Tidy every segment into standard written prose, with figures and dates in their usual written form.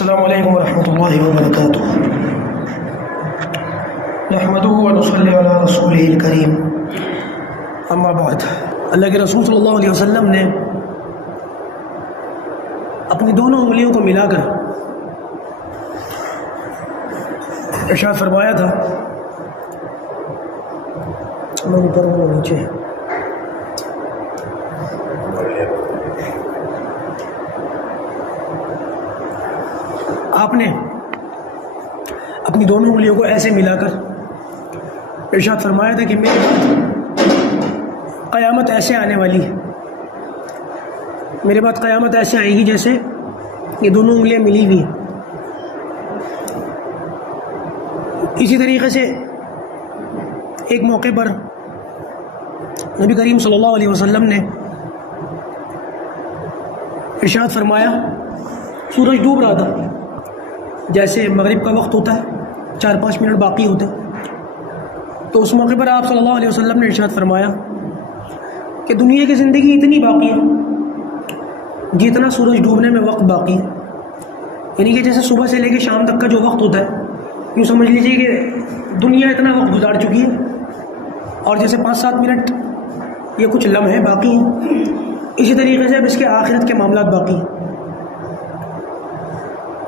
السلام علیکم ورحمۃ اللہ وبرکاتہ۔ نحمده ونصلی علی رسولہ الکریم، اما بعد۔ اللہ کے رسول صلی اللہ علیہ وسلم نے اپنی دونوں انگلیوں کو ملا کر ارشاد فرمایا تھا، میں اوپر ہوں نیچے، آپ نے اپنی دونوں انگلیوں کو ایسے ملا کر ارشاد فرمایا تھا کہ میرے بعد قیامت ایسے آنے والی ہے، میرے بعد قیامت ایسے آئے گی جیسے یہ دونوں انگلیاں ملی ہوئی ہیں۔ اسی طریقے سے ایک موقع پر نبی کریم صلی اللہ علیہ وسلم نے ارشاد فرمایا، سورج ڈوب رہا تھا، جیسے مغرب کا وقت ہوتا ہے 4-5 منٹ باقی ہوتے ہیں، تو اس موقع پر آپ صلی اللہ علیہ وسلم نے ارشاد فرمایا کہ دنیا کی زندگی اتنی باقی ہے جتنا سورج ڈوبنے میں وقت باقی ہے، یعنی کہ جیسے صبح سے لے کے شام تک کا جو وقت ہوتا ہے، یوں سمجھ لیجیے کہ دنیا اتنا وقت گزار چکی ہے، اور جیسے 5-7 منٹ یہ کچھ لمحے باقی ہیں، اسی طریقے سے اب اس کے آخرت کے معاملات باقی ہیں۔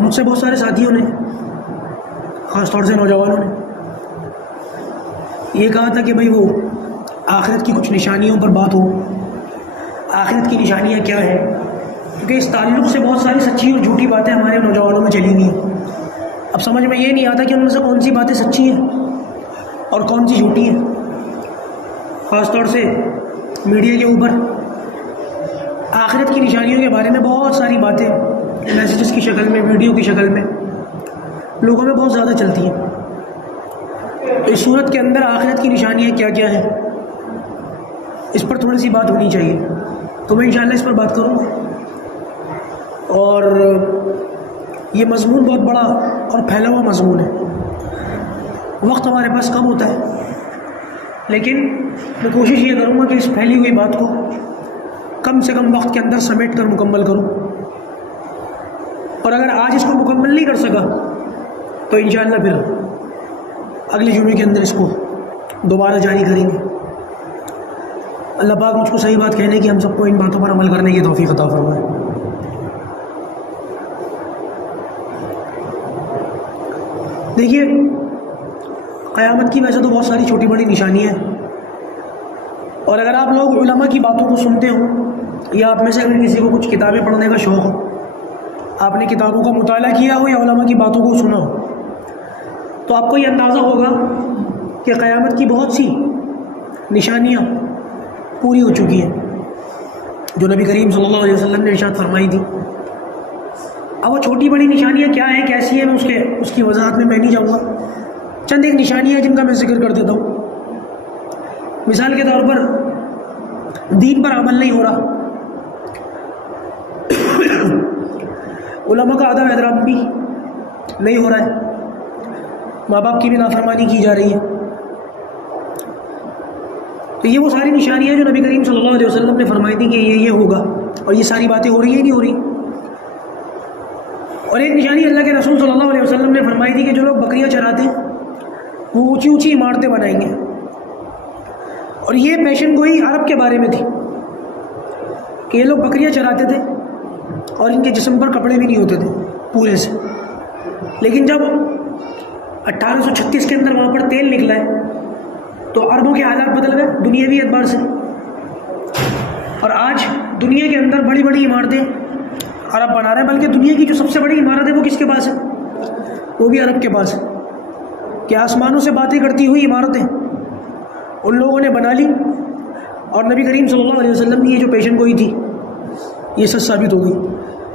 مجھ سے بہت سارے ساتھیوں نے، خاص طور سے نوجوانوں نے یہ کہا تھا کہ بھئی وہ آخرت کی کچھ نشانیوں پر بات ہو، آخرت کی نشانیاں کیا ہیں، کیونکہ اس تعلق سے بہت ساری سچی اور جھوٹی باتیں ہمارے نوجوانوں میں چلی گئی ہیں۔ اب سمجھ میں یہ نہیں آتا کہ ان میں سے کون سی باتیں سچی ہیں اور کون سی جھوٹی ہیں۔ خاص طور سے میڈیا کے اوپر آخرت کی نشانیوں کے بارے میں بہت ساری باتیں میسیجز کی شکل میں، ویڈیو کی شکل میں لوگوں میں بہت زیادہ چلتی ہیں۔ تو اس صورت کے اندر آخرت کی نشانیاں کیا کیا ہیں، اس پر تھوڑی سی بات ہونی چاہیے، تو میں انشاءاللہ اس پر بات کروں گا۔ اور یہ مضمون بہت بڑا اور پھیلا ہوا مضمون ہے، وقت ہمارے پاس کم ہوتا ہے، لیکن میں کوشش یہ کروں گا کہ اس پھیلی ہوئی بات کو کم سے کم وقت کے اندر سمیٹ کر مکمل کروں، اور اگر آج اس کو مکمل نہیں کر سکا تو انشاءاللہ پھر اگلے جمعے کے اندر اس کو دوبارہ جاری کریں گے۔ اللہ پاک مجھ کو صحیح بات کہنے کی، ہم سب کو ان باتوں پر عمل کرنے کی توفیق عطا فرمائے۔ دیکھیے، قیامت کی ویسے تو بہت ساری چھوٹی بڑی نشانیاں ہیں، اور اگر آپ لوگ علماء کی باتوں کو سنتے ہو، یا آپ میں سے اگر کسی کو کچھ کتابیں پڑھنے کا شوق ہو، آپ نے کتابوں کا مطالعہ کیا ہو یا علماء کی باتوں کو سنا ہو، تو آپ کو یہ اندازہ ہوگا کہ قیامت کی بہت سی نشانیاں پوری ہو چکی ہیں جو نبی کریم صلی اللہ علیہ وسلم نے ارشاد فرمائی تھی۔ اب وہ چھوٹی بڑی نشانیاں کیا ہیں، کیسی ہیں، میں اس کی وضاحت میں نہیں جاؤں گا، چند ایک نشانیاں ہیں جن کا میں ذکر کر دیتا ہوں۔ مثال کے طور پر دین پر عمل نہیں ہو رہا، علماء کا ادب احترام بھی نہیں ہو رہا ہے، ماں باپ کی بھی نافرمانی کی جا رہی ہے، تو یہ وہ ساری نشانیاں جو نبی کریم صلی اللہ علیہ وسلم نے فرمائی تھی کہ یہ ہوگا، اور یہ ساری باتیں ہو رہی ہیں نہیں ہو رہی۔ اور ایک نشانی اللہ کے رسول صلی اللہ علیہ وسلم نے فرمائی تھی کہ جو لوگ بکریاں چراتے ہیں وہ اونچی اونچی عمارتیں بنائیں گے، اور یہ پیشن گوئی عرب کے بارے میں تھی کہ یہ لوگ بکریاں چراتے تھے اور ان کے جسم پر کپڑے بھی نہیں ہوتے تھے پورے سے، لیکن جب 1836 کے اندر وہاں پر تیل نکلا ہے تو عربوں کے حالات بدل گئے دنیاوی اعتبار سے، اور آج دنیا کے اندر بڑی بڑی عمارتیں عرب بنا رہے ہیں، بلکہ دنیا کی جو سب سے بڑی عمارت ہے وہ کس کے پاس ہے؟ وہ بھی عرب کے پاس ہے، کہ آسمانوں سے باتیں کرتی ہوئی عمارتیں ان لوگوں نے بنا لی، اور نبی کریم صلی اللہ علیہ وسلم کی یہ جو پیشن گوئی تھی یہ سچ ثابت ہو گئی۔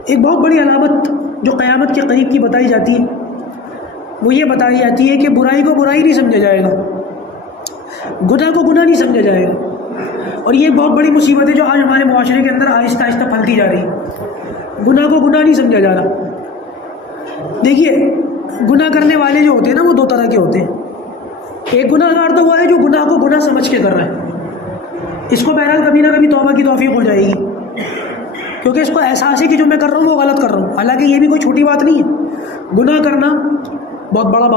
ایک بہت بڑی علامت جو قیامت کے قریب کی بتائی جاتی ہے وہ یہ بتائی جاتی ہے کہ برائی کو برائی نہیں سمجھا جائے گا، گناہ کو گناہ نہیں سمجھا جائے گا، اور یہ بہت بڑی مصیبت ہے جو آج ہمارے معاشرے کے اندر آہستہ آہستہ پھیلتی جا رہی ہے۔ گناہ کو گناہ نہیں سمجھا جا رہا۔ دیکھیے، گناہ کرنے والے جو ہوتے ہیں نا وہ دو طرح کے ہوتے ہیں، ایک گناہ گار تو وہ ہے جو گناہ کو گناہ سمجھ کے کر رہا ہے، اس کو بہرحال کبھی نہ کبھی توبہ کی توفیق ہو جائے گی، کیونکہ اس کو احساس ہے کہ جو میں کر رہا ہوں وہ غلط کر رہا ہوں. حالانکہ یہ بھی کوئی چھوٹی بات نہیں ہے. گناہ کرنا بہت بڑا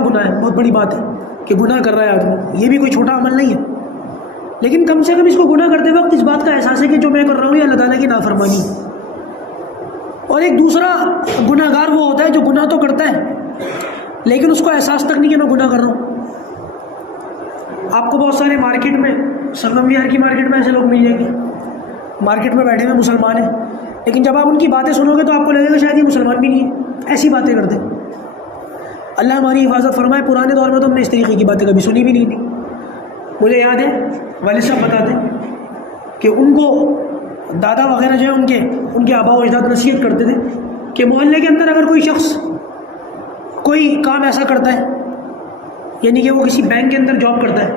گناہ ہے, بہت بڑی بات ہے کہ گناہ کر رہا ہے آدمی. یہ بھی کوئی چھوٹا عمل نہیں ہے. لیکن کم سے کم اس کو گناہ کرتے وقت اس بات کا احساس ہے کہ جو میں کر رہا ہوں یہ اللہ تعالیٰ کی نافرمانی. اور ایک دوسرا گناہ گار وہ ہوتا ہے جو گناہ تو کرتا ہے لیکن اس کو احساس تک نہیں کہ میں گناہ کر رہا ہوں. آپ کو بہت سارے مارکیٹ میں, سرگم وہار کی مارکیٹ میں ایسے لوگ مل جائیں گے, مارکیٹ میں بیٹھے ہوئے مسلمان ہیں, لیکن جب آپ ان کی باتیں سنو گے تو آپ کو لگے گا شاید یہ مسلمان بھی نہیں ہے, ایسی باتیں کرتے. اللہ ہماری حفاظت فرمائے. پرانے دور میں تو ہم نے اس طریقے کی باتیں کبھی سنی بھی نہیں تھی. مجھے یاد ہے والد صاحب بتاتے کہ ان کو دادا وغیرہ جو ہے ان کے آبا و اجداد نصیحت کرتے تھے کہ محلے کے اندر اگر کوئی شخص کوئی کام ایسا کرتا ہے, یعنی کہ وہ کسی بینک کے اندر جاب کرتا ہے,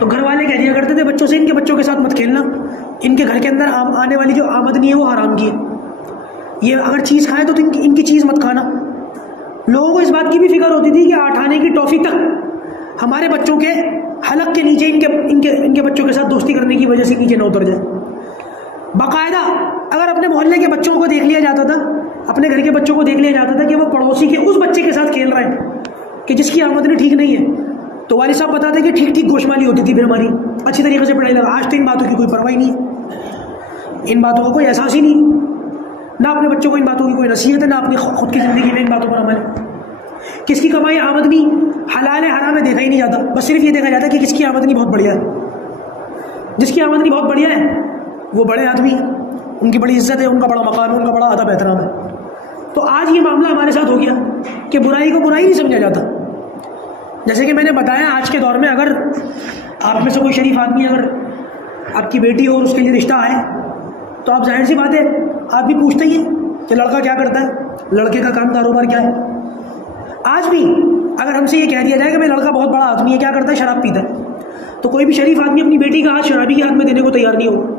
تو گھر والے کہہ دیا کرتے تھے بچوں سے ان کے بچوں کے ساتھ مت کھیلنا, ان کے گھر کے اندر آنے والی جو آمدنی ہے وہ حرام کی ہے, یہ اگر چیز کھائے تو ان کی چیز مت کھانا. لوگوں کو اس بات کی بھی فکر ہوتی تھی کہ 8 آنے کی ٹافی تک ہمارے بچوں کے حلق کے نیچے ان کے بچوں کے ساتھ دوستی کرنے کی وجہ سے نیچے نہ اتر جائے. باقاعدہ اگر اپنے محلے کے بچوں کو دیکھ لیا جاتا تھا, اپنے گھر کے بچوں کو دیکھ لیا جاتا تھا کہ وہ پڑوسی کے اس بچے کے ساتھ کھیل رہے ہیں کہ جس کی آمدنی ٹھیک نہیں ہے, تو والد صاحب بتاتے کہ ٹھیک گوشمالی ہوتی تھی پھر ہماری, اچھی طریقے سے پڑھائی لگا. آج تو ان باتوں کی کوئی پرواہ نہیں ہے, ان باتوں کا کوئی احساس ہی نہیں, نہ اپنے بچوں کو ان باتوں کی کوئی نصیحت ہے, نہ اپنی خود کی زندگی میں ان باتوں پر عمل ہے. کس کی کمائی آمدنی حلال ہے حرام ہے دیکھا ہی نہیں جاتا, بس صرف یہ دیکھا جاتا ہے کہ کس کی آمدنی بہت بڑھیا ہے. جس کی آمدنی بہت بڑھیا ہے وہ بڑے آدمی ہیں, ان کی بڑی عزت ہے, ان کا بڑا مقام ہے, ان کا بڑا ادب احترام ہے. تو آج یہ معاملہ ہمارے ساتھ ہو گیا کہ برائی کو برائی نہیں سمجھا جاتا. جیسے کہ میں نے بتایا آج کے دور میں اگر آپ میں سے کوئی شریف آدمی اگر آپ کی بیٹی ہو اور اس کے لیے رشتہ آئے تو آپ ظاہر سی بات ہے آپ بھی پوچھتے ہی ہیں کہ لڑکا کیا کرتا ہے, لڑکے کا کام کاروبار کیا ہے. آج بھی اگر ہم سے یہ کہہ دیا جائے کہ بھائی لڑکا بہت بڑا آدمی ہے, کیا کرتا ہے, شراب پیتا ہے, تو کوئی بھی شریف آدمی اپنی بیٹی کا ہاتھ شرابی کے ہاتھ میں دینے کو تیار نہیں ہوگا.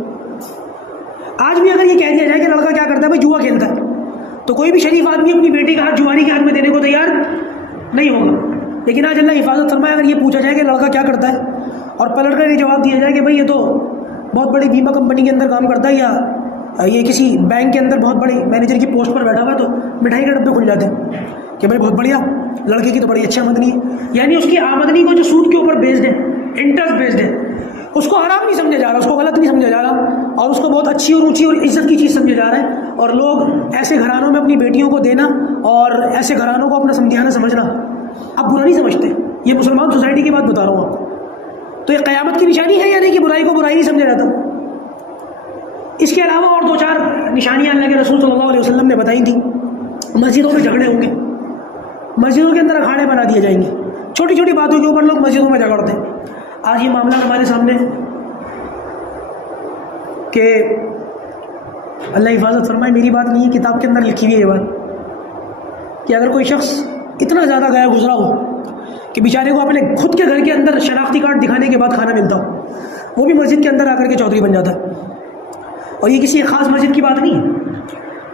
آج بھی اگر یہ کہہ دیا جائے کہ لڑکا کیا کرتا ہے, بھائی جوا کھیلتا ہے, تو کوئی بھی شریف آدمی اپنی بیٹی کا ہاتھ جواری کے ہاتھ میں دینے کو تیار نہیں ہوگا. لیکن آج اللہ حفاظت فرمائے اگر یہ پوچھا جائے کہ لڑکا کیا کرتا ہے اور پلٹ کر یہ جواب دیا جائے کہ بھائی یہ تو بہت بڑی بیمہ کمپنی کے اندر کام کرتا ہے, یا یہ کسی بینک کے اندر بہت بڑی مینیجر کی پوسٹ پر بیٹھا ہوا ہے, تو مٹھائی کے ڈبے کھل جاتے ہیں کہ بھائی بہت بڑھیا, لڑکے کی تو بڑی اچھی آمدنی ہے. یعنی اس کی آمدنی کو جو سود کے اوپر بیسڈ ہے, انٹرسٹ بیسڈ ہے, اس کو حرام نہیں سمجھا جا رہا, اس کو غلط نہیں سمجھا جا رہا, اور اس کو بہت اچھی اور اونچی اور عزت کی چیز سمجھا جا رہا ہے. اور لوگ ایسے گھرانوں میں اپنی بیٹیوں کو دینا اور ایسے گھرانوں کو اپنا سمجھانا سمجھنا اب برا نہیں سمجھتے. یہ مسلمان سوسائٹی کی بات بتا رہا ہوں آپ کو. تو یہ قیامت کی نشانی ہے, یعنی کہ برائی کو برائی نہیں سمجھا جاتا. اس کے علاوہ اور 2-4 نشانیاں اللہ کے رسول صلی اللہ علیہ وسلم نے بتائی تھیں. مسجدوں میں جھگڑے ہوں گے, مسجدوں کے اندر اکھاڑے بنا دیے جائیں گے, چھوٹی چھوٹی باتوں کے اوپر لوگ مسجدوں میں جھگڑتے ہیں. آج یہ معاملہ ہمارے سامنے کہ اللہ حفاظت فرمائے, میری بات نہیں ہے, کتاب کے اندر لکھی ہوئی ہے یہ بات کہ اگر کوئی شخص اتنا زیادہ گیا گزرا ہو کہ بیچارے کو اپنے خود کے گھر کے اندر شناختی کارڈ دکھانے کے بعد کھانا ملتا ہو, وہ بھی مسجد کے اندر آ کر کے چودھری بن جاتا ہے. اور یہ کسی خاص مسجد کی بات نہیں ہے,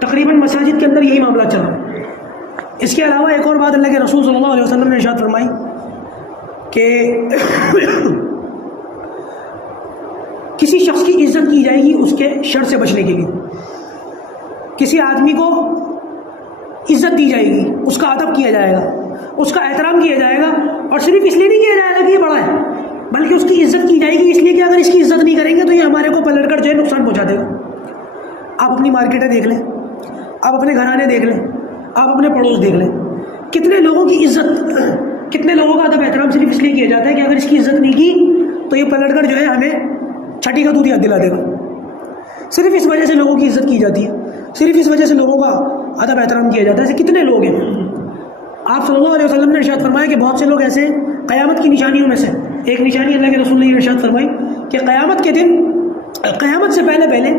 تقریباً مساجد کے اندر یہی معاملہ چل رہا ہے. اس کے علاوہ ایک اور بات اللہ کے رسول صلی اللہ علیہ وسلم نے ارشاد فرمائی کہ کسی شخص کی عزت کی جائے گی اس کے شر سے بچنے کے لیے. کسی آدمی کو عزت دی جائے گی, اس کا ادب کیا جائے گا, اس کا احترام کیا جائے گا, اور صرف اس لیے نہیں کیا جائے گا کہ یہ بڑا ہے, بلکہ اس کی عزت کی جائے گی اس لیے کہ اگر اس کی عزت نہیں کریں گے تو یہ ہمارے کو پلٹ کر جو ہے نقصان پہنچا دے گا. آپ اپنی مارکیٹیں دیکھ لیں, آپ اپنے گھرانے دیکھ لیں, آپ اپنے پڑوس دیکھ لیں, کتنے لوگوں کی عزت, کتنے لوگوں کا ادب احترام صرف اس لیے کیا جاتا ہے کہ اگر اس کی عزت نہیں کی تو یہ پلٹ کر جو ہے ہمیں چھٹی کا دودھ یاد دلا دے گا. صرف اس وجہ سے لوگوں کی عزت کی جاتی ہے, صرف اس وجہ سے لوگوں کا ادب احترام کیا جاتا ہے. ایسے کتنے لوگ ہیں. آپ صلی اللہ علیہ وسلم نے ارشاد فرمایا کہ بہت سے لوگ ایسے قیامت کی نشانیوں میں سے ایک نشانی اللہ کے رسول نے ارشاد فرمائی کہ قیامت کے دن, قیامت سے پہلے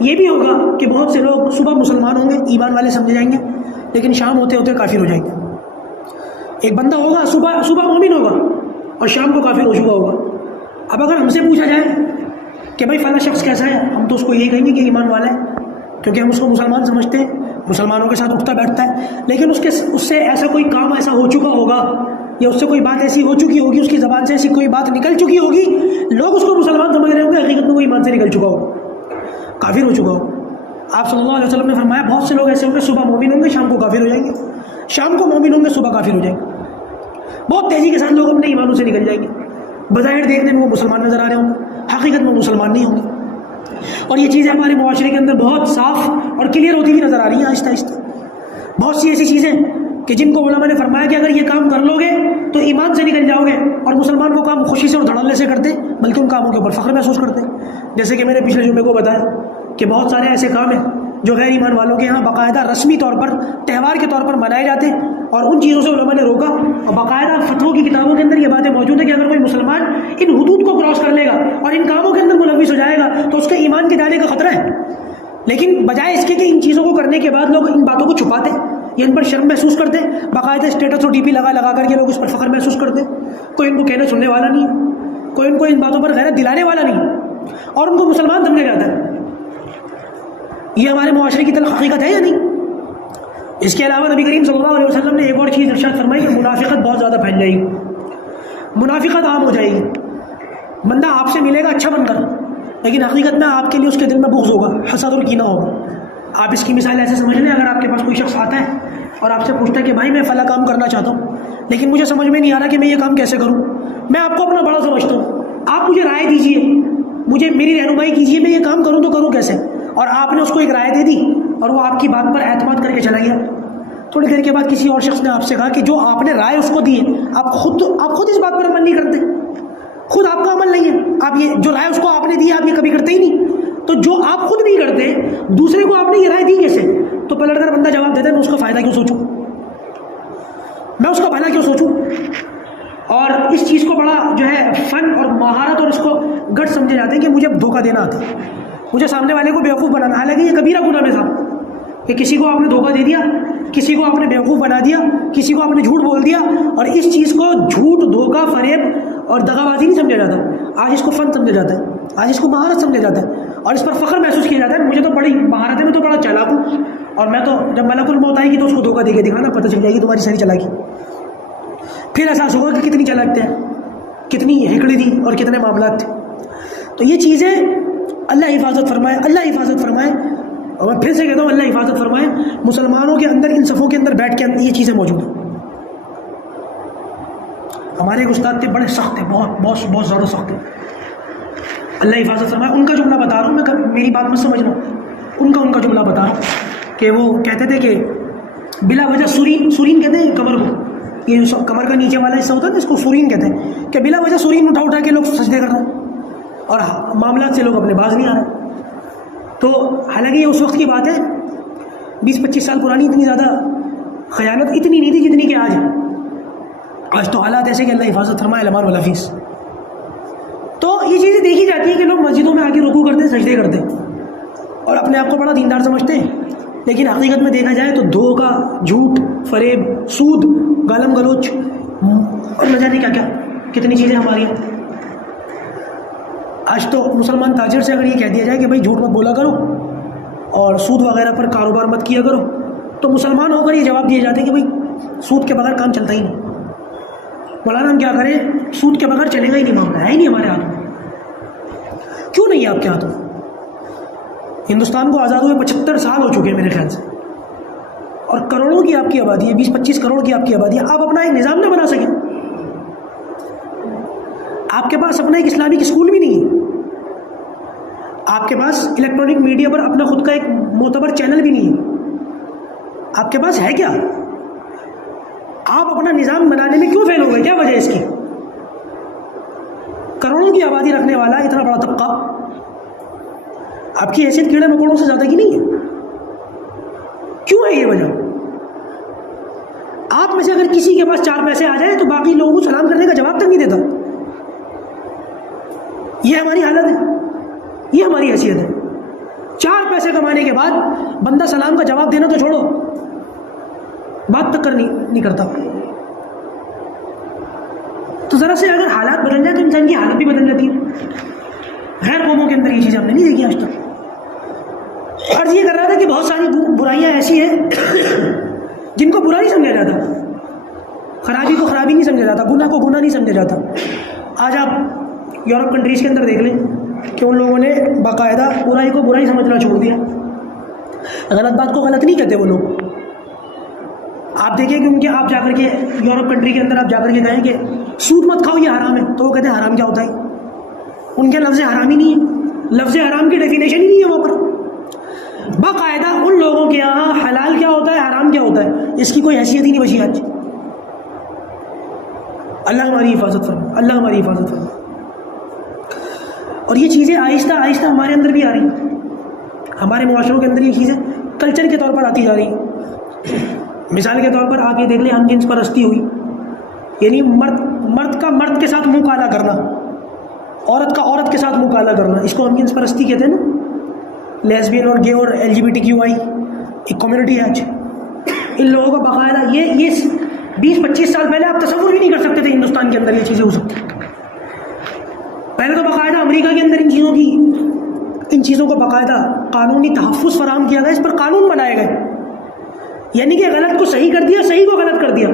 یہ بھی ہوگا کہ بہت سے لوگ صبح مسلمان ہوں گے, ایمان والے سمجھے جائیں گے, لیکن شام ہوتے ہوتے کافر ہو جائیں گے. ایک بندہ ہوگا صبح مومن ہوگا اور شام کو کافر ہو چکا ہوگا. اب اگر ہم سے پوچھا جائے کہ بھائی فلاں شخص کیسا ہے, ہم تو اس کو یہی کہیں گے کہ ایمان والا ہے, کیونکہ ہم اس کو مسلمان سمجھتے ہیں, مسلمانوں کے ساتھ اٹھتا بیٹھتا ہے. لیکن اس سے ایسا کوئی کام ایسا ہو چکا ہوگا, یا اس سے کوئی بات ایسی ہو چکی ہوگی, اس کی زبان سے ایسی کوئی بات نکل چکی ہوگی, لوگ اس کو مسلمان سمجھ رہے ہوں گے, حقیقت میں وہ ایمان سے نکل چکا ہوگا. کافر ہو چکا ہو. آپ صلی اللہ علیہ وسلم نے فرمایا بہت سے لوگ ایسے ہوں گے صبح مومن ہوں گے شام کو کافر ہو جائیں گے, شام کو مومن ہوں گے صبح کافر ہو جائیں گے. بہت تیزی کے ساتھ لوگ اپنے ایمانوں سے نکل جائیں گے. بظاہر دیکھنے میں وہ مسلمان نظر آ رہے ہوں گے, حقیقت میں مسلمان نہیں ہوں گے. اور یہ چیزیں ہمارے معاشرے کے اندر بہت صاف اور کلیئر ہوتی ہوئی نظر آ رہی ہیں آہستہ آہستہ. بہت سی ایسی چیزیں کہ جن کو علماء نے فرمایا کہ اگر یہ کام کر لو گے تو ایمان سے نکل جاؤ گے, اور مسلمان وہ کام خوشی سے اور دھڑلے سے کرتے بلکہ ان کاموں کے اوپر فخر محسوس کرتے. جیسے کہ میں نے پچھلے جمعے کو بتایا کہ بہت سارے ایسے کام ہیں جو غیر ایمان والوں کے یہاں باقاعدہ رسمی طور پر تہوار کے طور پر منائے جاتے ہیں, اور ان چیزوں سے علماء نے روکا. اور باقاعدہ فتووں کی کتابوں کے اندر یہ باتیں موجود ہیں کہ اگر کوئی مسلمان ان حدود کو کراس کر لے گا اور ان کاموں کے اندر ملوث ہو جائے گا تو اس کے ایمان کے جانے کا خطرہ ہے. لیکن بجائے اس کے کہ ان چیزوں کو کرنے کے بعد لوگ ان باتوں کو چھپاتے یا ان پر شرم محسوس کرتے, باقاعدہ اسٹیٹس اور ڈی پی لگا کر کے لوگ اس پر فخر محسوس کرتے. کوئی ان کو کہنے سننے والا نہیں ہے, کوئی ان کو ان باتوں پر غیرت دلانے والا نہیں, اور ان کو مسلمان سمجھا جاتا ہے. یہ ہمارے معاشرے کی طرف حقیقت ہے یا نہیں؟ اس کے علاوہ نبی کریم صلی اللہ علیہ وسلم نے ایک اور چیز ارشاد فرمائی کہ منافقت بہت زیادہ پھیل جائے گی, منافقت عام ہو جائے گی. بندہ آپ سے ملے گا اچھا بن کر, لیکن حقیقت میں آپ کے لیے اس کے دل میں بغض ہوگا, حسد اور کینہ ہوگا. آپ اس کی مثال ایسے سمجھ لیں, اگر آپ کے پاس کوئی شخص آتا ہے اور آپ سے پوچھتا ہے کہ بھائی میں فلاں کام کرنا چاہتا ہوں لیکن مجھے سمجھ میں نہیں آ رہا کہ میں یہ کام کیسے کروں, میں آپ کو اپنا بڑا سمجھتا ہوں, آپ مجھے رائے دیجیے, مجھے میری رہنمائی کیجیے, میں یہ کام کروں تو کروں کیسے. اور آپ نے اس کو ایک رائے دے دی اور وہ آپ کی بات پر اعتماد کر کے چلا گیا. تھوڑی دیر کے بعد کسی اور شخص نے آپ سے کہا کہ جو آپ نے رائے اس کو دی ہے آپ خود اس بات پر عمل نہیں کرتے, خود آپ کا عمل نہیں ہے, آپ یہ جو رائے اس کو آپ نے دی آپ یہ کبھی کرتے ہی نہیں. تو جو آپ خود نہیں کرتے دوسرے کو آپ نے یہ رائے دی کیسے؟ تو پلٹ کر بندہ جواب دیتا ہے میں اس کا فائدہ کیوں سوچوں, میں اس کا بھلا کیوں سوچوں. اور اس چیز کو بڑا جو ہے فن اور مہارت اور اس کو گٹ سمجھے جاتے ہیں کہ مجھے دھوکہ دینا آتا ہے, مجھے سامنے والے کو بیوقوف بنانا. حالانکہ یہ کبیرہ گناہ میں تھا کہ کسی کو آپ نے دھوکہ دے دیا, کسی کو آپ نے بیوقوف بنا دیا, کسی کو آپ نے جھوٹ بول دیا, اور اس چیز کو جھوٹ, دھوکہ, فریب اور دغا بازی نہیں سمجھا جاتا. آج اس کو فن سمجھا جاتا ہے, آج اس کو مہارت سمجھا جاتا ہے, اور اس پر فخر محسوس کیا جاتا ہے. مجھے تو بڑی مہارت ہے, میں تو بڑا چالاک ہوں, اور میں تو جب ملک الموت آئے گی تو اس کو دھوکہ دے کے دکھانا, پتہ چل جائے گی تمہاری ساری چالاکی. پھر احساس ہوگا کہ کتنی چالاک تھے, کتنی ہکڑی تھی اور کتنے معاملات تھے. تو یہ چیزیں اللہ حفاظت فرمائے, اللہ حفاظت فرمائے. اور میں پھر سے کہتا ہوں اللہ حفاظت فرمائے. مسلمانوں کے اندر ان صفوں کے اندر بیٹھ کے یہ چیزیں موجود ہیں. ہمارے ایک استاد تھے بڑے سخت تھے, بہت بہت زیادہ سخت تھے, اللہ حفاظت فرمائے. ان کا جملہ بتا رہا ہوں میں, میری بات مت سمجھنا, ان کا جملہ بتا رہا ہوں کہ وہ کہتے تھے کہ بلا وجہ سورین کہتے ہیں کمر کو, یہ جو کمر کا نیچے والا حصہ ہوتا ہے نا اس کو سورین کہتے ہیں, کہ بلا وجہ سورین اٹھا کے لوگ سجدے کر رہے ہیں اور معاملات سے لوگ اپنے باز نہیں آ رہے. تو حالانکہ یہ اس وقت کی بات ہے 20-25 سال پرانی, اتنی زیادہ خیانت اتنی نہیں تھی جتنی کہ آج ہے. آج تو حالات ایسے کہ اللہ حفاظت فرمائے, الامان والحفیظ. تو یہ چیزیں دیکھی جاتی ہیں کہ لوگ مسجدوں میں آ کے رکوع کرتے ہیں, سجدے کرتے ہیں اور اپنے آپ کو بڑا دیندار سمجھتے ہیں, لیکن حقیقت میں دیکھا جائے تو دھوکہ, جھوٹ, فریب, سود, گالم گلوچ اور نہ جانے کیا کیا کتنی چیزیں ہماری ہیں. آج تو مسلمان تاجر سے اگر یہ کہہ دیا جائے کہ بھائی جھوٹ مت بولا کرو اور سود وغیرہ پر کاروبار مت کیا کرو, تو مسلمان ہو کر یہ جواب دیے جاتے ہیں کہ بھائی سود کے بغیر کام چلتا ہی نہیں. مولانا ہم کیا کریں, سود کے بغیر چلے گا ہی نہیں, معاملہ ہے ہی نہیں ہمارے ہاتھ میں. کیوں نہیں ہے آپ کے ہاتھوں؟ ہندوستان کو آزاد ہوئے 75 سال ہو چکے ہیں میرے خیال سے, اور کروڑوں کی آپ کی آبادی ہے, 20-25 کروڑ کی آپ کی آبادی ہے. آپ اپنا ایک نظام نہ بنا سکیں, آپ کے پاس اپنا ایک اسلامک اسکول بھی نہیں ہے, آپ کے پاس الیکٹرانک میڈیا پر اپنا خود کا ایک معتبر چینل بھی نہیں ہے. آپ کے پاس ہے کیا؟ آپ اپنا نظام بنانے میں کیوں فیل ہو گئے, کیا وجہ ہے اس کی؟ کروڑوں کی آبادی رکھنے والا اتنا بڑا طبقہ, آپ کی حیثیت کیڑے مکوڑوں سے زیادہ کی نہیں ہے. کیوں ہے یہ وجہ؟ آپ میں سے اگر کسی کے پاس 4 پیسے آ جائیں تو باقی لوگوں کو سلام کرنے کا جواب تک نہیں دیتا. یہ ہماری حالت ہے, یہ ہماری حیثیت ہے. 4 پیسے کمانے کے بعد بندہ سلام کا جواب دینا تو چھوڑو, بات تک نہیں کرتا. تو ذرا سے اگر حالات بدل جائے تو انسان کی حالت بھی بدل جاتی ہے. غیر قوموں کے اندر یہ چیزیں ہم نے نہیں دیکھی آج تک. عرض یہ کر رہا تھا کہ بہت ساری برائیاں ایسی ہیں جن کو برا نہیں سمجھا جاتا, خرابی کو خرابی نہیں سمجھا جاتا, گناہ کو گناہ نہیں سمجھا جاتا. آج آپ یورپ کنٹریز کے اندر دیکھ لیں, کہ ان لوگوں نے باقاعدہ برائی کو برائی سمجھنا چھوڑ دیا. غلط بات کو غلط نہیں کہتے وہ لوگ. آپ دیکھیں کہ ان کے آپ جا کر کے یورپ کنٹری کے اندر آپ جا کر کے کہیں کہ سود مت کھاؤ یہ حرام ہے, تو وہ کہتے ہیں حرام کیا ہوتا ہے؟ ان کے لفظ حرام ہی نہیں ہے, لفظ حرام کی ڈیفینیشن ہی نہیں ہے وہاں پر. باقاعدہ ان لوگوں کے یہاں حلال کیا ہوتا ہے حرام کیا ہوتا ہے اس کی کوئی حیثیت ہی نہیں بچی آج. اللہ ہماری حفاظت فرمائے, اللہ ہماری حفاظت فرمائے. اور یہ چیزیں آہستہ آہستہ ہمارے اندر بھی آ رہی ہیں, ہمارے معاشروں کے اندر یہ چیزیں کلچر کے طور پر آتی جا رہی ہیں. مثال کے طور پر آپ یہ دیکھ لیں ہم جنس پرستی ہوئی, یعنی مرد کا مرد کے ساتھ منہ کالا کرنا, عورت کا عورت کے ساتھ منہ کالا کرنا, اس کو ہم جنس پرستی کہتے ہیں نا. لیسبین اور گے اور LGBTQI ایک کمیونٹی ہے آج. ان لوگوں کا باقاعدہ یہ 20-25 سال پہلے آپ تصور بھی نہیں کر سکتے تھے ہندوستان کے اندر یہ چیزیں ہو سکتی. پہلے تو باقاعدہ امریکہ کے اندر ان چیزوں کو باقاعدہ قانونی تحفظ فراہم کیا گیا, اس پر قانون بنائے گئے, یعنی کہ غلط کو صحیح کر دیا, صحیح کو غلط کر دیا.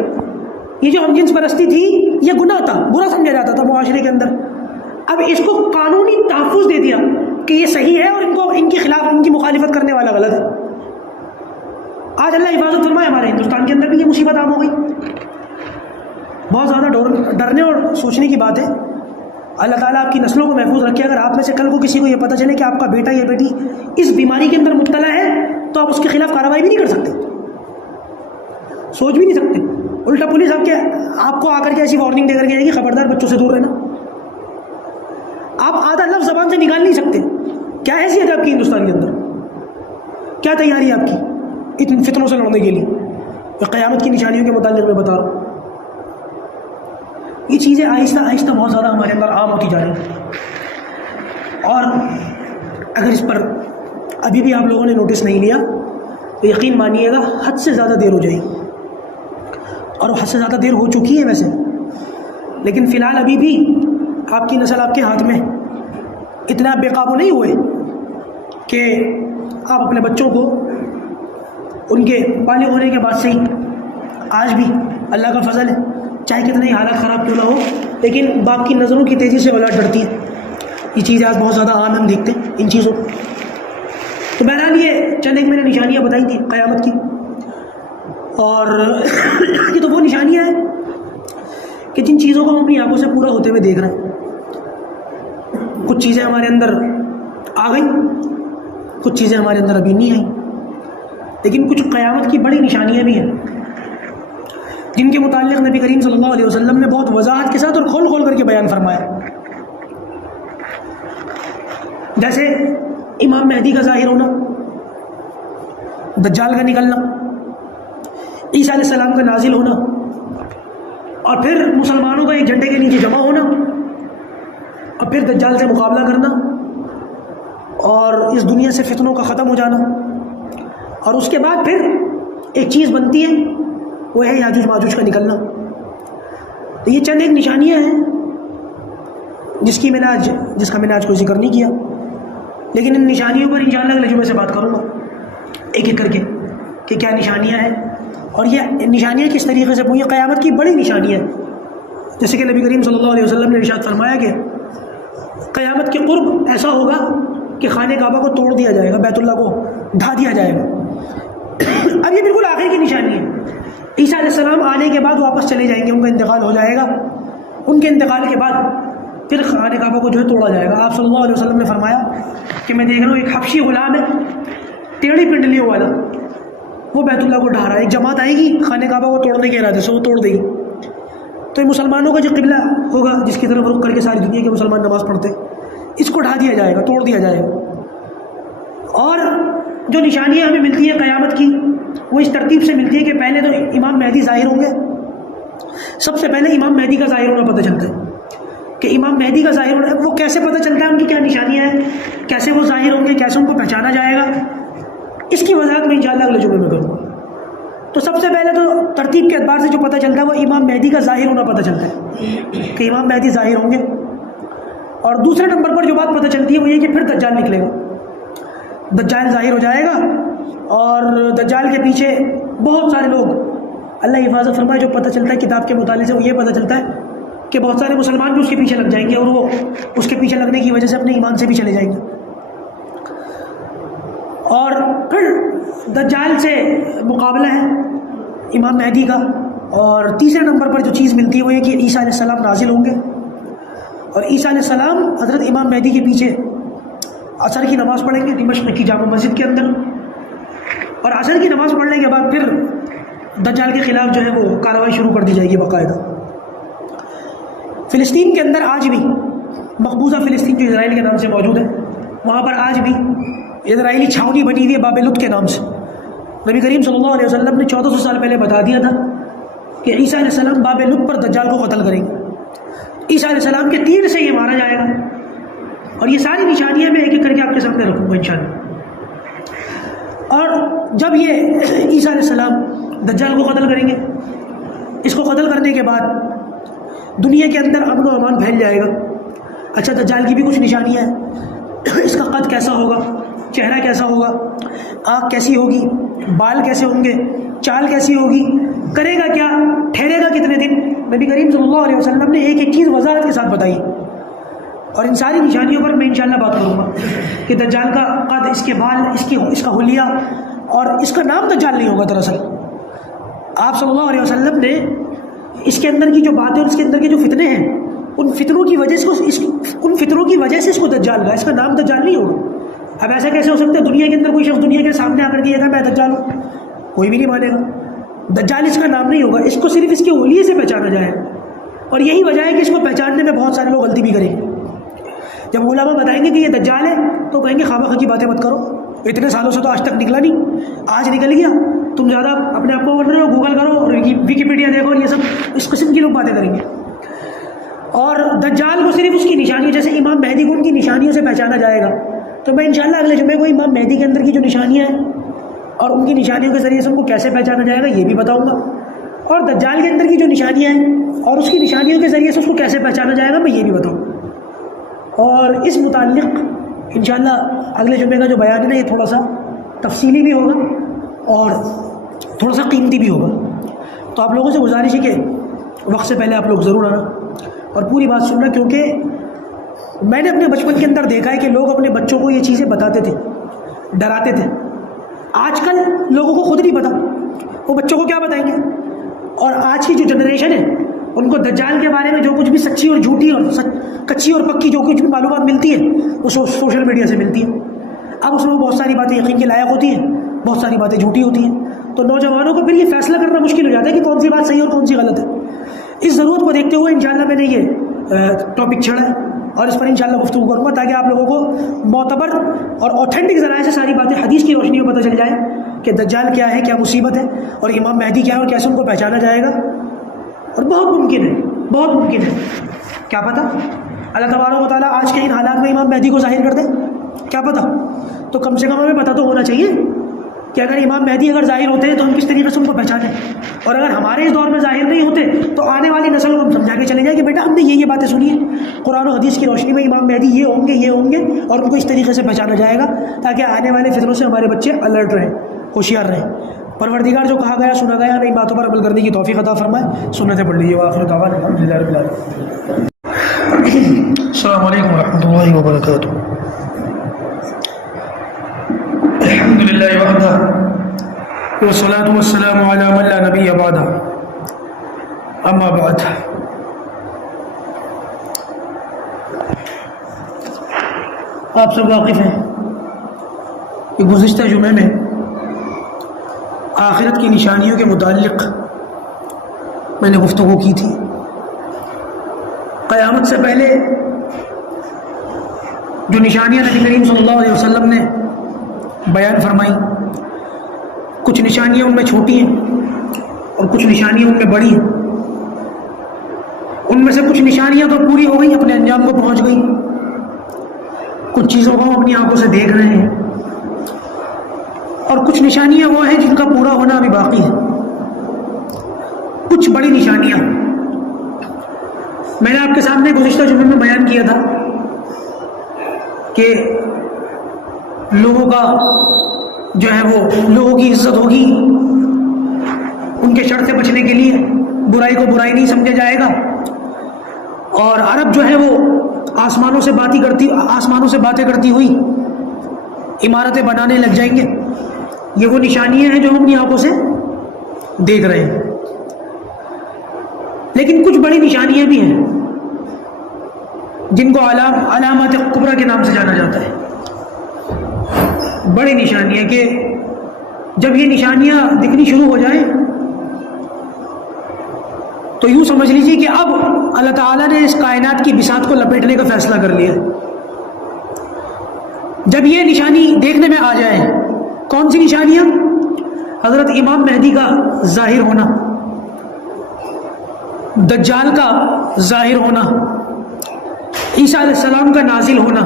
یہ جو ہم جنس پرستی تھی یہ گناہ تھا, برا سمجھا جاتا تھا معاشرے کے اندر. اب اس کو قانونی تحفظ دے دیا کہ یہ صحیح ہے اور ان کے خلاف ان کی مخالفت کرنے والا غلط ہے. آج اللہ حفاظت فرمائے ہمارے ہندوستان کے اندر بھی یہ مصیبت عام ہو گئی. بہت زیادہ ڈرنے اور سوچنے کی بات ہے. اللہ تعالیٰ آپ کی نسلوں کو محفوظ رکھے. اگر آپ میں سے کل کو کسی کو یہ پتہ چلے کہ آپ کا بیٹا یا بیٹی اس بیماری کے اندر مبتلا ہے تو آپ اس کے خلاف کارروائی بھی نہیں کر سکتے, سوچ بھی نہیں سکتے. الٹا پولیس آپ کو آ کر کے ایسی وارننگ دے کر کے جائے گی خبردار بچوں سے دور رہنا. آپ آدھا لفظ زبان سے نکال نہیں سکتے. کیا حیثیت ہے آپ کی ہندوستان کے اندر؟ کیا تیاری ہے آپ کی ان فتنوں سے لڑنے کے لیے؟ قیامت کی نشانیوں کے متعلق میں بتا رہا ہوں. یہ چیزیں آہستہ آہستہ بہت زیادہ ہمارے اندر عام ہوتی جا رہی ہیں, اور اگر اس پر ابھی بھی آپ لوگوں نے نوٹس نہیں لیا تو یقین مانیے گا حد سے زیادہ دیر ہو جائے گی, اور حد سے زیادہ دیر ہو چکی ہے ویسے. لیکن فی الحال ابھی بھی آپ کی نسل آپ کے ہاتھ میں, اتنا بے قابو نہیں ہوئے کہ آپ اپنے بچوں کو ان کے بالغ ہونے کے بعد سے ہی, آج بھی اللہ کا فضل ہے چاہے کتنے ہی حالات خراب کیوں نہ ہو, لیکن باپ کی نظروں کی تیزی سے اولاد ڈرتی ہے. یہ چیزیں آج بہت زیادہ عام ہم دیکھتے ہیں ان چیزوں. تو بہرحال یہ چند ایک میں نے نشانیاں بتائی تھیں قیامت کی, اور یہ تو وہ نشانیاں ہیں کہ جن چیزوں کو ہم اپنی آنکھوں سے پورا ہوتے ہوئے دیکھ رہے ہیں. کچھ چیزیں ہمارے اندر آ گئیں, کچھ چیزیں ہمارے اندر ابھی نہیں آئیں, لیکن کچھ قیامت کی بڑی نشانیاں بھی ہیں جن کے متعلق نبی کریم صلی اللہ علیہ وسلم نے بہت وضاحت کے ساتھ اور کھول کھول کر کے بیان فرمایا. جیسے امام مہدی کا ظاہر ہونا, دجال کا نکلنا, عیسیٰ علیہ السلام کا نازل ہونا, اور پھر مسلمانوں کا ایک جھنڈے کے نیچے جمع ہونا, اور پھر دجال سے مقابلہ کرنا, اور اس دنیا سے فتنوں کا ختم ہو جانا. اور اس کے بعد پھر ایک چیز بنتی ہے, وہ ہے یاجوج ماجوج کا نکلنا. تو یہ چند ایک نشانیاں ہیں جس کا میں نے آج کوئی ذکر نہیں کیا, لیکن ان نشانیوں پر انشاءاللہ اگلے جمعے سے بات کروں گا ایک ایک کر کے کہ کیا نشانیاں ہیں, اور یہ نشانیاں کس طریقے سے پوری قیامت کی بڑی نشانیاں ہیں. جیسے کہ نبی کریم صلی اللہ علیہ وسلم نے ارشاد فرمایا کہ قیامت کے قرب ایسا ہوگا کہ خانہ کعبہ کو توڑ دیا جائے گا, بیت اللہ کو ڈھا دیا جائے گا. اب یہ بالکل آخر کی نشانی ہے. عیسیٰ علیہ السلام آنے کے بعد واپس چلے جائیں گے, ان کا انتقال ہو جائے گا. ان کے انتقال کے بعد پھر خانہ کعبہ کو جو ہے توڑا جائے گا. آپ صلی اللہ علیہ وسلم نے فرمایا کہ میں دیکھ رہا ہوں ایک حبشی غلام ہے ٹیڑھی پنڈلیوں والا, وہ بیت اللہ کو ڈھا رہا ہے. ایک جماعت آئے گی خانہ کعبہ کو توڑنے کے ارادے سے, وہ توڑ دے گی. تو یہ مسلمانوں کا جو قبلہ ہوگا جس کی طرف رخ کر کے ساری دنیا کے مسلمان نماز پڑھتے, اس کو ڈھا دیا جائے گا, توڑ دیا جائے گا. اور جو نشانیاں ہمیں ملتی ہیں قیامت کی وہ اس ترتیب سے ملتی ہے کہ پہلے تو امام مہدی ظاہر ہوں گے. سب سے پہلے امام مہدی کا ظاہر ہونا پتہ چلتا ہے کہ امام مہدی کا ظاہر ہونا, وہ کیسے پتہ چلتا ہے, ان کی کیا نشانیاں ہیں, کیسے وہ ظاہر ہوں گے, کیسے ان کو پہچانا جائے گا, اس کی وضاحت میں انشاءاللہ اگلے جمعے میں کروں گا. تو سب سے پہلے تو ترتیب کے اعتبار سے جو پتہ چلتا ہے وہ امام مہدی کا ظاہر ہونا پتہ چلتا ہے کہ امام مہدی ظاہر ہوں گے. اور دوسرے نمبر پر جو بات پتہ چلتی ہے وہ یہ کہ پھر دجال نکلے گا, دجال ظاہر ہو جائے گا, اور دجال کے پیچھے بہت سارے لوگ, اللہ حفاظت فرمائے, جو پتہ چلتا ہے کتاب کے مطالعے سے وہ یہ پتہ چلتا ہے کہ بہت سارے مسلمان بھی اس کے پیچھے لگ جائیں گے اور وہ اس کے پیچھے لگنے کی وجہ سے اپنے ایمان سے بھی چلے جائیں گے. اور پھر دجال سے مقابلہ ہے امام مہدی کا. اور تیسرے نمبر پر جو چیز ملتی ہے وہ یہ کہ عیسیٰ علیہ السلام نازل ہوں گے اور عیسیٰ علیہ السلام حضرت امام مہدی کے پیچھے عصر کی نماز پڑھیں گے دمشق کی جامع مسجد کے اندر. اور عصر کی نماز پڑھنے کے بعد پھر دجال کے خلاف جو ہے وہ کارروائی شروع کر دی جائے گی باقاعدہ. فلسطین کے اندر آج بھی مقبوضہ فلسطین جو اسرائیل کے نام سے موجود ہے وہاں پر آج بھی اسرائیلی چھاؤنی بنی ہوئی ہے باب لد کے نام سے. نبی کریم صلی اللہ علیہ وسلم نے 1400 سال پہلے بتا دیا تھا کہ عیسیٰ علیہ السلام باب لد پر دجال کو قتل کریں گے. عیسیٰ علیہ السلام کے تیر سے یہ مارا جائے گا. اور یہ ساری نشانیاں میں ایک ایک کر کے آپ کے سامنے رکھوں گا انشاءاللہ. اور جب یہ عیسیٰ علیہ السلام دجال کو قتل کریں گے اس کو قتل کرنے کے بعد دنیا کے اندر امن و امان پھیل جائے گا. اچھا دجال کی بھی کچھ نشانیاں ہیں. اس کا قد کیسا ہوگا, چہرہ کیسا ہوگا, آنکھ کیسی ہوگی, بال کیسے ہوں گے, چال کیسی ہوگی, کرے گا کیا, ٹھہرے گا کتنے دن. نبی کریم صلی اللہ علیہ وسلم نے ایک ایک چیز وضاحت کے ساتھ بتائی. اور ان ساری نشانیوں پر میں انشاءاللہ بات کروں گا کہ دجال کا قد, اس کے بال, اس کا حلیہ. اور اس کا نام دجال نہیں ہوگا. دراصل آپ صلی اللہ علیہ وسلم نے اس کے اندر کی جو باتیں اور اس کے اندر کے جو فتنے ہیں ان فتنوں کی وجہ سے اس کو دجال کہا. اس کا نام دجال نہیں ہوگا. اب ایسا کیسے ہو سکتا ہے دنیا کے اندر کوئی شخص دنیا کے سامنے آ کر کے میں دجال ہوں, کوئی بھی نہیں مانے گا. دجال اس کا نام نہیں ہوگا. اس کو صرف اس کے حلیے سے پہچانا جائے. اور یہی وجہ ہے کہ اس کو پہچاننے میں بہت سارے لوگ غلطی بھی کریں گے. جب علماء بتائیں گے کہ یہ دجال ہے تو کہیں گے خواہ مخواہ کی باتیں مت کرو, اتنے سالوں سے تو آج تک نکلا نہیں, آج نکل گیا, تم زیادہ اپنے آپ کو بول رہے ہو, گوگل کرو اور ویکیپیڈیا دیکھو, یہ سب اس قسم کی لوگ باتیں کریں گے. اور دجال کو صرف اس کی نشانی, جیسے امام مہدی کو ان کی نشانیوں سے پہچانا جائے گا, تو میں انشاءاللہ اگلے جمعے کو امام مہدی کے اندر کی جو نشانیاں ہیں اور ان کی نشانیوں کے ذریعے سے ان کو کیسے پہچانا جائے گا یہ بھی بتاؤں گا. اور دجال کے اندر کی جو نشانیاں ہیں اور اس کی نشانیوں کے ذریعے سے اس کو کیسے پہچانا جائے گا میں یہ بھی بتاؤں گا. اور اس متعلق انشاءاللہ اگلے جمعے کا جو بیان ہے نا یہ تھوڑا سا تفصیلی بھی ہوگا اور تھوڑا سا قیمتی بھی ہوگا. تو آپ لوگوں سے گزارش ہے کہ وقت سے پہلے آپ لوگ ضرور آنا اور پوری بات سننا, کیونکہ میں نے اپنے بچپن کے اندر دیکھا ہے کہ لوگ اپنے بچوں کو یہ چیزیں بتاتے تھے, ڈراتے تھے. آج کل لوگوں کو خود نہیں پتا وہ بچوں کو کیا بتائیں گے. اور آج کی جو جنریشن ہے ان کو دجال کے بارے میں جو کچھ بھی سچی اور جھوٹی اور کچی اور پکی جو کچھ بھی معلومات ملتی ہے وہ سوشل میڈیا سے ملتی ہے. اب اس میں بہت ساری باتیں یقین کے لائق ہوتی ہیں, بہت ساری باتیں جھوٹی ہوتی ہیں. تو نوجوانوں کو پھر یہ فیصلہ کرنا مشکل ہو جاتا ہے کہ کون سی بات صحیح اور کون سی غلط ہے. اس ضرورت کو دیکھتے ہوئے انشاءاللہ میں نے یہ ٹاپک چھڑا ہے اور اس پر انشاءاللہ گفتگو کروں گا تاکہ آپ لوگوں کو معتبر اور اوتھینٹک ذرائع سے ساری باتیں حدیث کی روشنی میں پتہ چل جائے کہ دجال کیا ہے, کیا مصیبت ہے, اور امام مہدی کیا ہے اور کیسے ان کو پہچانا جائے گا. اور بہت ممکن ہے کیا پتہ اللہ تبارک و تعالیٰ آج کے ان حالات میں امام مہدی کو ظاہر کر دے, کیا پتہ. تو کم سے کم ہمیں پتہ تو ہونا چاہیے کہ اگر امام مہدی اگر ظاہر ہوتے ہیں تو ہم کس طریقے سے ان کو پہچانیں, اور اگر ہمارے اس دور میں ظاہر نہیں ہوتے تو آنے والی نسل کو ہم سمجھا کے چلے جائیں کہ بیٹا ہم نے یہ باتیں سنی ہیں قرآن و حدیث کی روشنی میں امام مہدی یہ ہوں گے اور ان کو اس طریقے سے پہچانا جائے گا تاکہ آنے والے فتنوں سے ہمارے بچے الرٹ رہیں, ہوشیار رہیں. پروردگار جو کہا گیا سنا گیا ہمیں ان باتوں پر عمل کرنے کی توفیق عطا فرمائے. سنتیں پڑھ لیجیے. وآخر دعوانا الحمدللہ رب العالمین. السلام علیکم ورحمۃ اللہ وبرکاتہ. الحمدللہ وحدہ والصلاة والسلام علی من لا نبی بعدہ. اما بعد, آپ سب واقف ہیں کہ گزشتہ جمعے میں آخرت کی نشانیوں کے متعلق میں نے گفتگو کی تھی. قیامت سے پہلے جو نشانیاں نبی کریم صلی اللہ علیہ وسلم نے بیان فرمائی, کچھ نشانیاں ان میں چھوٹی ہیں اور کچھ نشانیاں ان میں بڑی ہیں. ان میں سے کچھ نشانیاں تو پوری ہو گئی, اپنے انجام کو پہنچ گئی. کچھ چیزوں کو ہم اپنی آنکھوں سے دیکھ رہے ہیں اور کچھ نشانیاں وہ ہیں جن کا پورا ہونا ابھی باقی ہے. کچھ بڑی نشانیاں میں نے آپ کے سامنے گزشتہ جمعے میں بیان کیا تھا کہ لوگوں کا جو ہے وہ لوگوں کی عزت ہوگی, ان کے شر سے بچنے کے لیے برائی کو برائی نہیں سمجھا جائے گا, اور عرب جو ہے وہ آسمانوں سے باتیں کرتی ہوئی عمارتیں بنانے لگ جائیں گے. یہ وہ نشانیاں ہیں جو ہم اپنی آنکھوں سے دیکھ رہے ہیں. لیکن کچھ بڑی نشانیاں بھی ہیں جن کو علامات کبریٰ کے نام سے جانا جاتا ہے. بڑی نشانیاں کہ جب یہ نشانیاں دکھنی شروع ہو جائیں تو یوں سمجھ لیجیے کہ اب اللہ تعالیٰ نے اس کائنات کی بساط کو لپیٹنے کا فیصلہ کر لیا. جب یہ نشانی دیکھنے میں آ جائے, کون سی نشانیاں؟ حضرت امام مہدی کا ظاہر ہونا, دجال کا ظاہر ہونا, عیسیٰ علیہ السلام کا نازل ہونا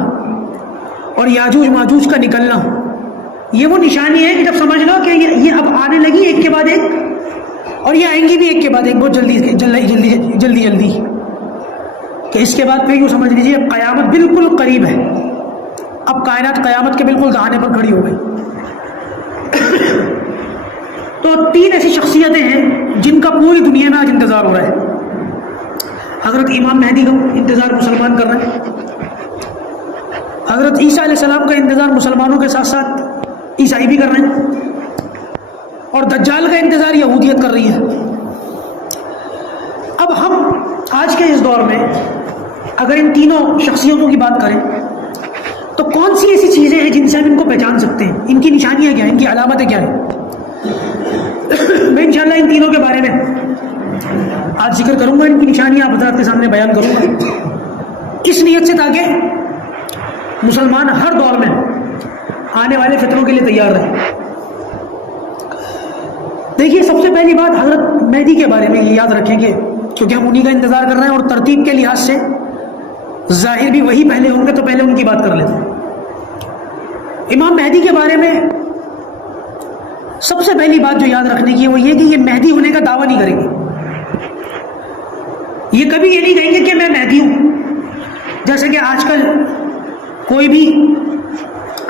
اور یاجوج ماجوج کا نکلنا. یہ وہ نشانی ہے کہ جب سمجھ لو کہ یہ اب آنے لگی ایک کے بعد ایک, اور یہ آئیں گی بھی ایک کے بعد ایک بہت جلدی کہ اس کے بعد پھر یوں سمجھ لیجیے اب قیامت بالکل قریب ہے. اب کائنات قیامت کے بالکل دہانے پر کھڑی ہو گئی. تو 3 ایسی شخصیتیں ہیں جن کا پوری دنیا میں آج انتظار ہو رہا ہے. حضرت امام مہدی کا انتظار مسلمان کر رہے ہیں, حضرت عیسیٰ علیہ السلام کا انتظار مسلمانوں کے ساتھ ساتھ عیسائی بھی کر رہے ہیں, اور دجال کا انتظار یہودیت کر رہی ہے. اب ہم آج کے اس دور میں اگر ان تینوں شخصیتوں کی بات کریں تو کون سی ایسی چیزیں ہیں جن سے ہم ان کو پہچان سکتے ہیں؟ ان کی نشانیاں کیا ہیں, ان کی علامتیں کیا ہیں؟ میں انشاءاللہ ان تینوں کے بارے میں آج ذکر کروں گا. ان کی نشانیاں آپ حضرات کے سامنے بیان کروں گا اس نیت سے تاکہ مسلمان ہر دور میں آنے والے فتنوں کے لیے تیار رہے. دیکھیے سب سے پہلی بات حضرت مہدی کے بارے میں یہ یاد رکھیں کہ کیونکہ ہم انہی کا انتظار کر رہے ہیں اور ترتیب کے لحاظ سے ظاہر بھی وہی پہلے ہوں گے تو پہلے ان کی بات کر لیتے ہیں. امام مہدی کے بارے میں سب سے پہلی بات جو یاد رکھنے کی ہے وہ یہ کہ یہ مہدی ہونے کا دعویٰ نہیں کریں گے. یہ کبھی یہ نہیں کہیں گے کہ میں مہدی ہوں, جیسے کہ آج کل کوئی بھی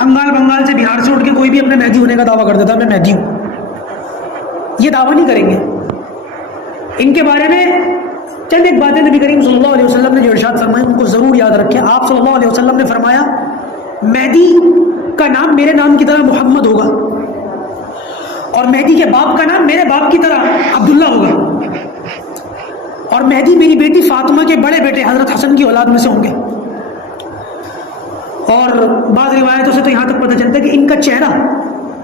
انگال بنگال سے بہار سے اٹھ کے کوئی بھی اپنے مہدی ہونے کا دعویٰ کر دیتا ہے میں مہدی ہوں. یہ دعویٰ نہیں کریں گے. ان کے بارے میں چند ایک باتیں نبی کریم صلی اللہ علیہ وسلم نے جو ارشاد فرمائی ان کو ضرور یاد رکھیں. آپ صلی اللہ علیہ وسلم نے فرمایا مہدی کا نام میرے نام کی طرح محمد ہوگا, اور مہدی کے باپ کا نام میرے باپ کی طرح عبداللہ ہوگا, اور مہدی میری بیٹی فاطمہ کے بڑے بیٹے حضرت حسن کی اولاد میں سے ہوں گے. اور بعض روایتوں سے تو یہاں تک پتہ چلتا ہے کہ ان کا چہرہ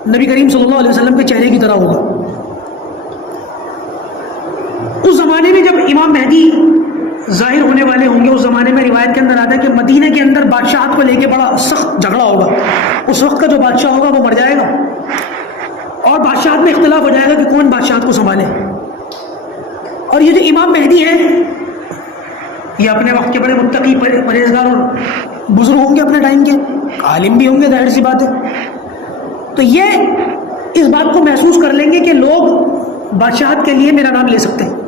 نبی کریم صلی اللہ علیہ وسلم کے چہرے کی طرح ہوگا. اس زمانے میں جب امام مہدی ظاہر ہونے والے ہوں گے اس زمانے میں روایت کے اندر آتا ہے کہ مدینہ کے اندر بادشاہت کو لے کے بڑا سخت جھگڑا ہوگا. اس وقت کا جو بادشاہ ہوگا وہ مر جائے گا اور بادشاہت میں اختلاف ہو جائے گا کہ کون بادشاہت کو سنبھالے. اور یہ جو امام مہدی ہے یہ اپنے وقت کے بڑے متقی پرہیزگار اور بزرگ ہوں گے, اپنے ٹائم کے عالم بھی ہوں گے, ظاہر سی بات ہے. تو یہ اس بات کو محسوس کر لیں گے کہ لوگ بادشاہت کے لیے میرا نام لے سکتے ہیں.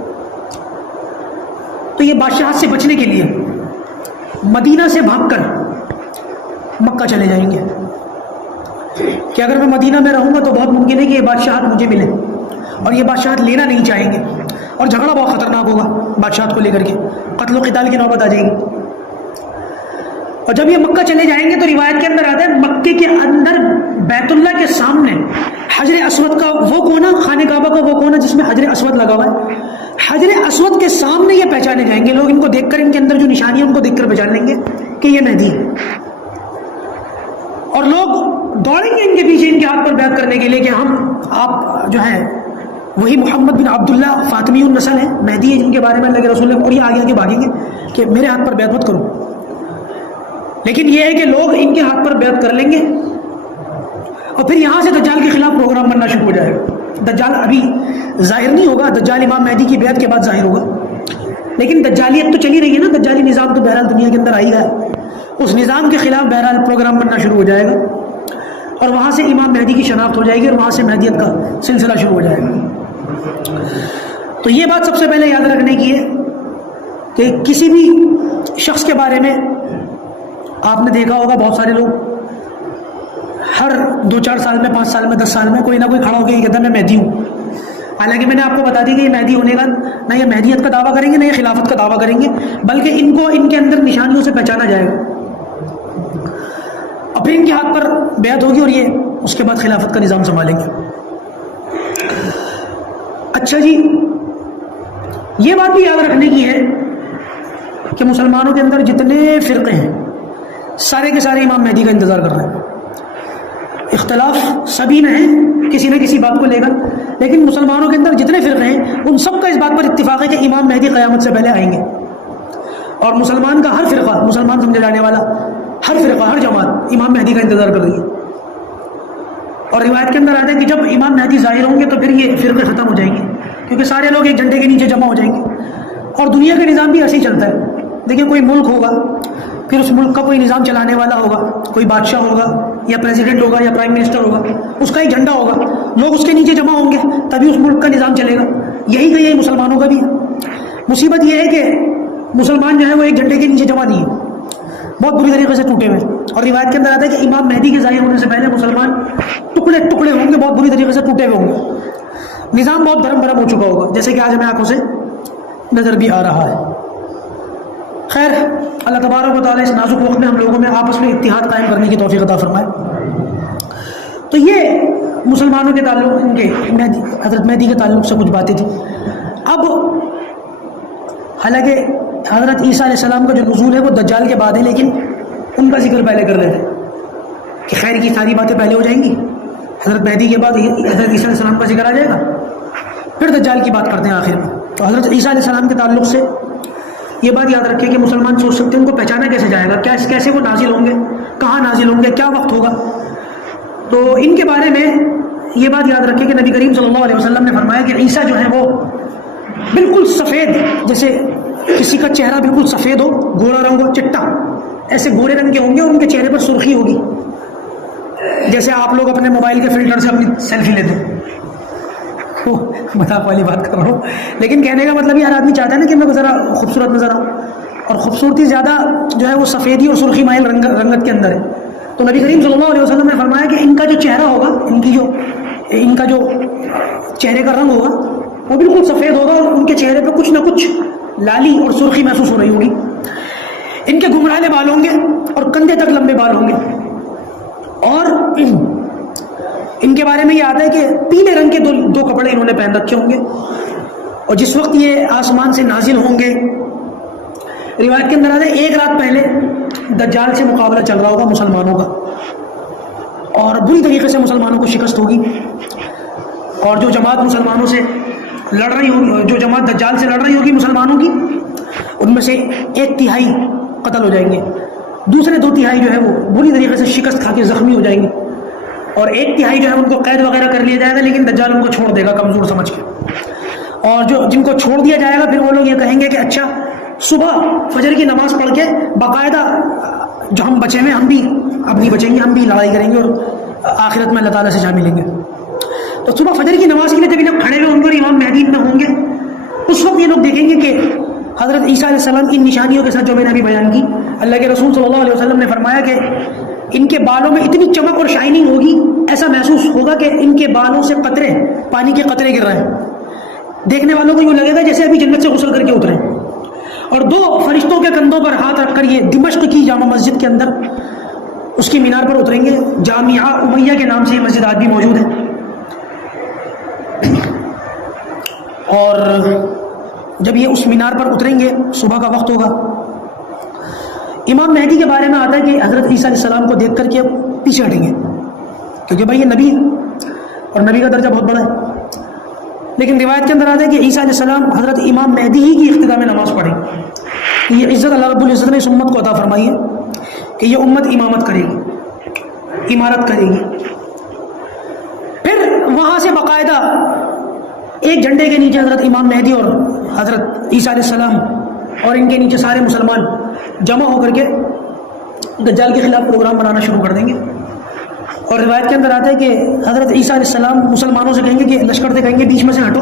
تو یہ بادشاہت سے بچنے کے لیے مدینہ سے بھاگ کر مکہ چلے جائیں گے کہ اگر میں مدینہ میں رہوں گا تو بہت ممکن ہے کہ یہ بادشاہت مجھے ملے, اور یہ بادشاہت لینا نہیں چاہیں گے اور جھگڑا بہت خطرناک ہوگا بادشاہت کو لے کر کے, قتل و قتال کی نوبت آ جائے گی. اور جب یہ مکہ چلے جائیں گے تو روایت کے اندر آتا ہے مکے کے اندر بیت اللہ کے سامنے حجر اسود کا وہ کونا, خانہ کعبہ کا وہ کونا جس میں حجر اسود لگا ہوا ہے, حجر اسود کے سامنے یہ پہچانے جائیں گے. لوگ ان کو دیکھ کر, ان کے اندر جو نشانی ہے ان کو دیکھ کر پہچان لیں گے کہ یہ مہدی ہے, اور لوگ دوڑیں گے ان کے پیچھے ان کے ہاتھ پر بیعت کرنے کے لیے کہ آپ جو ہیں وہی محمد بن عبداللہ فاطمی النسل ہے, مہدی ہے جن کے بارے میں اللہ کے رسول نے, اور یہ آگے بھاگیں گے کہ میرے ہاتھ پر بیعت مت کرو. لیکن یہ ہے کہ لوگ ان کے ہاتھ پر بیعت کر لیں گے اور پھر یہاں سے دجال کے خلاف پروگرام بننا شروع ہو جائے گا. دجال ابھی ظاہر نہیں ہوگا, دجال امام مہدی کی بیعت کے بعد ظاہر ہوگا, لیکن دجالیت تو چلی رہی ہے نا, دجالی نظام تو بہرحال دنیا کے اندر آئی ہے. اس نظام کے خلاف بہرحال پروگرام بننا شروع ہو جائے گا اور وہاں سے امام مہدی کی شناخت ہو جائے گی اور وہاں سے مہدیت کا سلسلہ شروع ہو جائے گا. تو یہ بات سب سے پہلے یاد رکھنے کی ہے کہ کسی بھی شخص کے بارے میں آپ نے دیکھا ہوگا بہت سارے لوگ ہر 2-4 سال میں, 5 سال میں, 10 سال میں کوئی نہ کوئی کھڑا ہو کے یہ کہتا ہے میں مہدی ہوں. حالانکہ میں نے آپ کو بتا دی کہ یہ مہدی ہونے کا نہ یہ مہدیت کا دعویٰ کریں گے نہ یہ خلافت کا دعویٰ کریں گے، بلکہ ان کو ان کے اندر نشانیوں سے پہچانا جائے گا، اور پھر ان کے ہاتھ پر بیعت ہوگی اور یہ اس کے بعد خلافت کا نظام سنبھالیں گے۔ اچھا جی، یہ بات بھی یاد رکھنے کی ہے کہ مسلمانوں کے اندر جتنے فرقے ہیں سارے کے سارے امام مہدی کا انتظار کر رہے ہیں۔ اختلاف سبھی میں ہے کسی نہ کسی بات کو لے کر، لیکن مسلمانوں کے اندر جتنے فرقے ہیں ان سب کا اس بات پر اتفاق ہے کہ امام مہدی قیامت سے پہلے آئیں گے، اور مسلمان کا ہر فرقہ، مسلمان سمجھے جانے والا ہر فرقہ، ہر جماعت امام مہدی کا انتظار کر رہی ہے۔ اور روایت کے اندر آتا ہے کہ جب امام مہدی ظاہر ہوں گے تو پھر یہ فرقے ختم ہو جائیں گے، کیونکہ سارے لوگ ایک جھنڈے کے نیچے جمع ہو جائیں گے، اور دنیا کا نظام بھی ایسے ہی چلتا ہے۔ دیکھیں کوئی ملک ہوگا، پھر اس ملک کا کوئی نظام چلانے والا ہوگا، کوئی بادشاہ ہوگا یا پریزیڈنٹ ہوگا یا پرائم منسٹر ہوگا، اس کا ایک جھنڈا ہوگا، لوگ اس کے نیچے جمع ہوں گے تبھی اس ملک کا نظام چلے گا۔ یہی کہ یہی مسلمانوں کا بھی ہے۔ مصیبت یہ ہے کہ مسلمان جو ہے وہ ایک جھنڈے کے نیچے جمع نہیں ہے، بہت بری طریقے سے ٹوٹے ہوئے، اور روایت کے اندر آتا ہے کہ امام مہدی کے ظاہر ہونے سے پہلے مسلمان ٹکڑے ٹکڑے ہوں گے، بہت بری طریقے سے ٹوٹے ہوئے ہوں گے، نظام بہت بھرم بھرم ہو چکا ہوگا، جیسے کہ آج ہمیں آنکھوں سے نظر بھی آ رہا ہے۔ خیر، اللہ تبارک و تعالیٰ اس نازک وقت میں ہم لوگوں میں آپس میں اتحاد قائم کرنے کی توفیق عطا فرمائے۔ تو یہ مسلمانوں کے تعلق، ان کے حضرت مہدی کے تعلق سے کچھ باتیں تھیں۔ اب حالانکہ حضرت عیسیٰ علیہ السلام کا جو نزول ہے وہ دجال کے بعد ہے، لیکن ان کا ذکر پہلے کر لیتے ہیں کہ خیر کی ساری باتیں پہلے ہو جائیں گی، حضرت مہدی کے بعد حضرت عیسیٰ علیہ السلام کا ذکر آ جائے گا، پھر دجال کی بات کرتے ہیں آخر میں۔ تو حضرت عیسیٰ علیہ السلام کے تعلق سے یہ بات یاد رکھیں کہ مسلمان سوچ سکتے ہیں ان کو پہچانا کیسے جائے گا، کیسے وہ نازل ہوں گے، کہاں نازل ہوں گے، کیا وقت ہوگا۔ تو ان کے بارے میں یہ بات یاد رکھیں کہ نبی کریم صلی اللہ علیہ وسلم نے فرمایا کہ عیسیٰ جو ہے وہ بالکل سفید، جیسے کسی کا چہرہ بالکل سفید ہو، گورا رنگ ہو، چٹا، ایسے گورے رنگ کے ہوں گے، اور ان کے چہرے پر سرخی ہوگی، جیسے آپ لوگ اپنے موبائل کے فلٹر سے اپنی سیلفی لیتے ہیں۔ مذاق والی بات کر رہا ہوں، لیکن کہنے کا مطلب یہ ہر آدمی چاہتا ہے نا کہ میں ذرا خوبصورت نظر آؤں، اور خوبصورتی زیادہ جو ہے وہ سفیدی اور سرخی مائل رنگت کے اندر ہے۔ تو نبی کریم صلی اللہ علیہ وسلم نے فرمایا کہ ان کا جو چہرہ ہوگا، ان کا جو چہرے کا رنگ ہوگا وہ بالکل سفید ہوگا، اور ان کے چہرے پہ کچھ نہ کچھ لالی اور سرخی محسوس ہو رہی ہوگی۔ ان کے گھنگھرانے بال ہوں گے اور کندھے تک لمبے بال ہوں گے، اور ان کے بارے میں یہ آتا ہے کہ پیلے رنگ کے دو کپڑے انہوں نے پہن رکھے ہوں گے، اور جس وقت یہ آسمان سے نازل ہوں گے، روایت کے اندر آتا ہے ایک رات پہلے دجال سے مقابلہ چل رہا ہوگا مسلمانوں کا، اور بری طریقے سے مسلمانوں کو شکست ہوگی، اور جو جماعت مسلمانوں سے لڑ رہی ہوگی، جو جماعت دجال سے لڑ رہی ہوگی مسلمانوں کی، ان میں سے 1/3 قتل ہو جائیں گے، دوسرے 2/3 جو ہے وہ بری طریقے سے شکست کھا کے زخمی ہو جائیں گے، اور 1/3 جو ہے ان کو قید وغیرہ کر لیا جائے گا، لیکن دجال ان کو چھوڑ دے گا کمزور سمجھ کے۔ اور جن کو چھوڑ دیا جائے گا پھر وہ لوگ یہ کہیں گے کہ اچھا صبح فجر کی نماز پڑھ کے باقاعدہ جو ہم بچے ہوئے ہم بھی اب نہیں بچیں گے، ہم بھی لڑائی کریں گے اور آخرت میں اللہ تعالیٰ سے جا ملیں گے۔ تو صبح فجر کی نماز کے لیے جب یہ لوگ کھڑے ہوئے ہوں گے اور امام مہدی میں ہوں گے، اس وقت یہ لوگ دیکھیں گے کہ حضرت عیسیٰ علیہ السلام کی نشانیوں کے ساتھ جو میں نے ابھی بیان کی، اللہ کے رسول صلی اللہ علیہ وسلم نے فرمایا کہ ان کے بالوں میں اتنی چمک اور شائننگ ہوگی، ایسا محسوس ہوگا کہ ان کے بالوں سے قطرے، پانی کے قطرے گر رہے ہیں، دیکھنے والوں کو یوں لگے گا جیسے ابھی جنت سے غسل کر کے اترے، اور 2 فرشتوں کے کندھوں پر ہاتھ رکھ کر یہ دمشق کی جامع مسجد کے اندر اس کی مینار پر اتریں گے۔ جامعہ امیہ کے نام سے یہ مسجد آج بھی موجود ہے، اور جب یہ اس مینار پر اتریں گے صبح کا وقت ہوگا، امام مہدی کے بارے میں آتا ہے کہ حضرت عیسیٰ علیہ السلام کو دیکھ کر کے پیچھے ہٹیں گے، کیونکہ بھائی یہ نبی ہے اور نبی کا درجہ بہت بڑا ہے، لیکن روایت کے اندر آتا ہے کہ عیسیٰ علیہ السلام حضرت امام مہدی ہی کی اختتام میں نماز پڑھیں۔ یہ عزت اللہ رب العزت نے اس امت کو عطا فرمائی ہے کہ یہ امت امامت کرے گی، امارت کرے گی، پھر وہاں سے باقاعدہ ایک جھنڈے کے نیچے حضرت امام مہدی اور حضرت عیسیٰ علیہ السلام اور ان کے نیچے سارے مسلمان جمع ہو کر کے دجال کے خلاف پروگرام بنانا شروع کر دیں گے۔ اور روایت کے اندر آتا ہے کہ حضرت عیسیٰ علیہ السلام مسلمانوں سے کہیں گے کہ لشکر سے کہیں گے بیچ میں سے ہٹو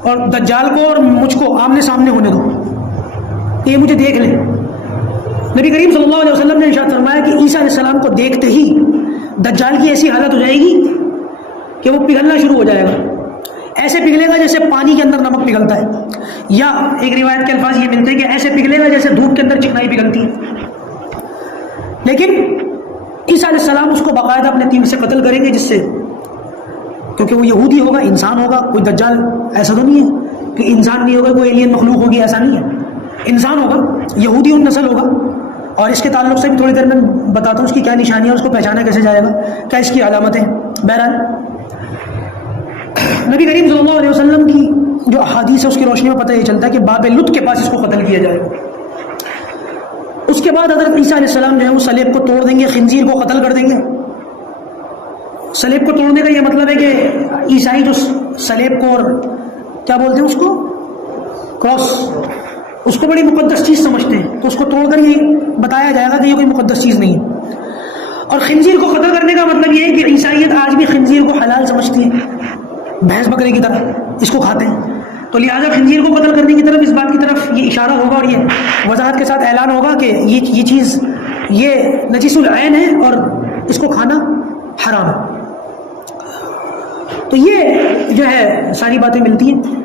اور دجال کو اور مجھ کو آمنے سامنے ہونے دو کہ یہ مجھے دیکھ لیں۔ نبی کریم صلی اللہ علیہ وسلم نے ارشاد فرمایا کہ عیسیٰ علیہ السلام کو دیکھتے ہی دجال کی ایسی حالت ہو جائے گی کہ وہ پگھلنا شروع ہو جائے گا، ایسے پگھلے گا جیسے پانی کے اندر نمک پگھلتا ہے، یا ایک روایت کے الفاظ یہ ملتے ہیں کہ ایسے پگھلے گا جیسے دھوپ کے اندر چکنائی پگھلتی ہے۔ لیکن عیسیٰ علیہ السلام اس کو باقاعدہ اپنے تیر سے قتل کریں گے، جس سے کیونکہ وہ یہودی ہوگا، انسان ہوگا، کوئی دجال ایسا تو نہیں ہے کہ انسان نہیں ہوگا، کوئی ایلین مخلوق ہوگی، ایسا نہیں ہے، انسان ہوگا، یہودی النسل ہوگا۔ اور اس کے تعلق سے بھی تھوڑی دیر میں بتاتا ہوں اس کی کیا نشانیاں، اس کو پہچانا کیسے جائے گا، کیا اس کی علامتیں۔ بہرحال نبی کریم صلی اللہ علیہ وسلم کی جو احادیث ہے اس کی روشنی میں پتہ یہ چلتا ہے کہ باب لط کے پاس اس کو قتل کیا جائے گا۔ اس کے بعد حضرت عیسیٰ علیہ السلام جو ہے وہ صلیب کو توڑ دیں گے، خنزیر کو قتل کر دیں گے۔ صلیب کو توڑنے کا یہ مطلب ہے کہ عیسائی جو صلیب کو اور کیا بولتے ہیں اس کو، کراس، اس کو بڑی مقدس چیز سمجھتے ہیں، تو اس کو توڑ کر یہ بتایا جائے گا کہ یہ کوئی مقدس چیز نہیں ہے۔ اور خنزیر کو قتل کرنے کا مطلب یہ ہے کہ عیسائیت آج بھی خنزیر کو حلال سمجھتی ہے، بھینس بکرے کی طرح اس کو کھاتے ہیں، تو لہٰذا خنزیر کو قتل کرنے کی طرف، اس بات کی طرف یہ اشارہ ہوگا اور یہ وضاحت کے ساتھ اعلان ہوگا کہ یہ چیز یہ نجس العین ہے اور اس کو کھانا حرام ہے۔ تو یہ جو ہے ساری باتیں ملتی ہیں،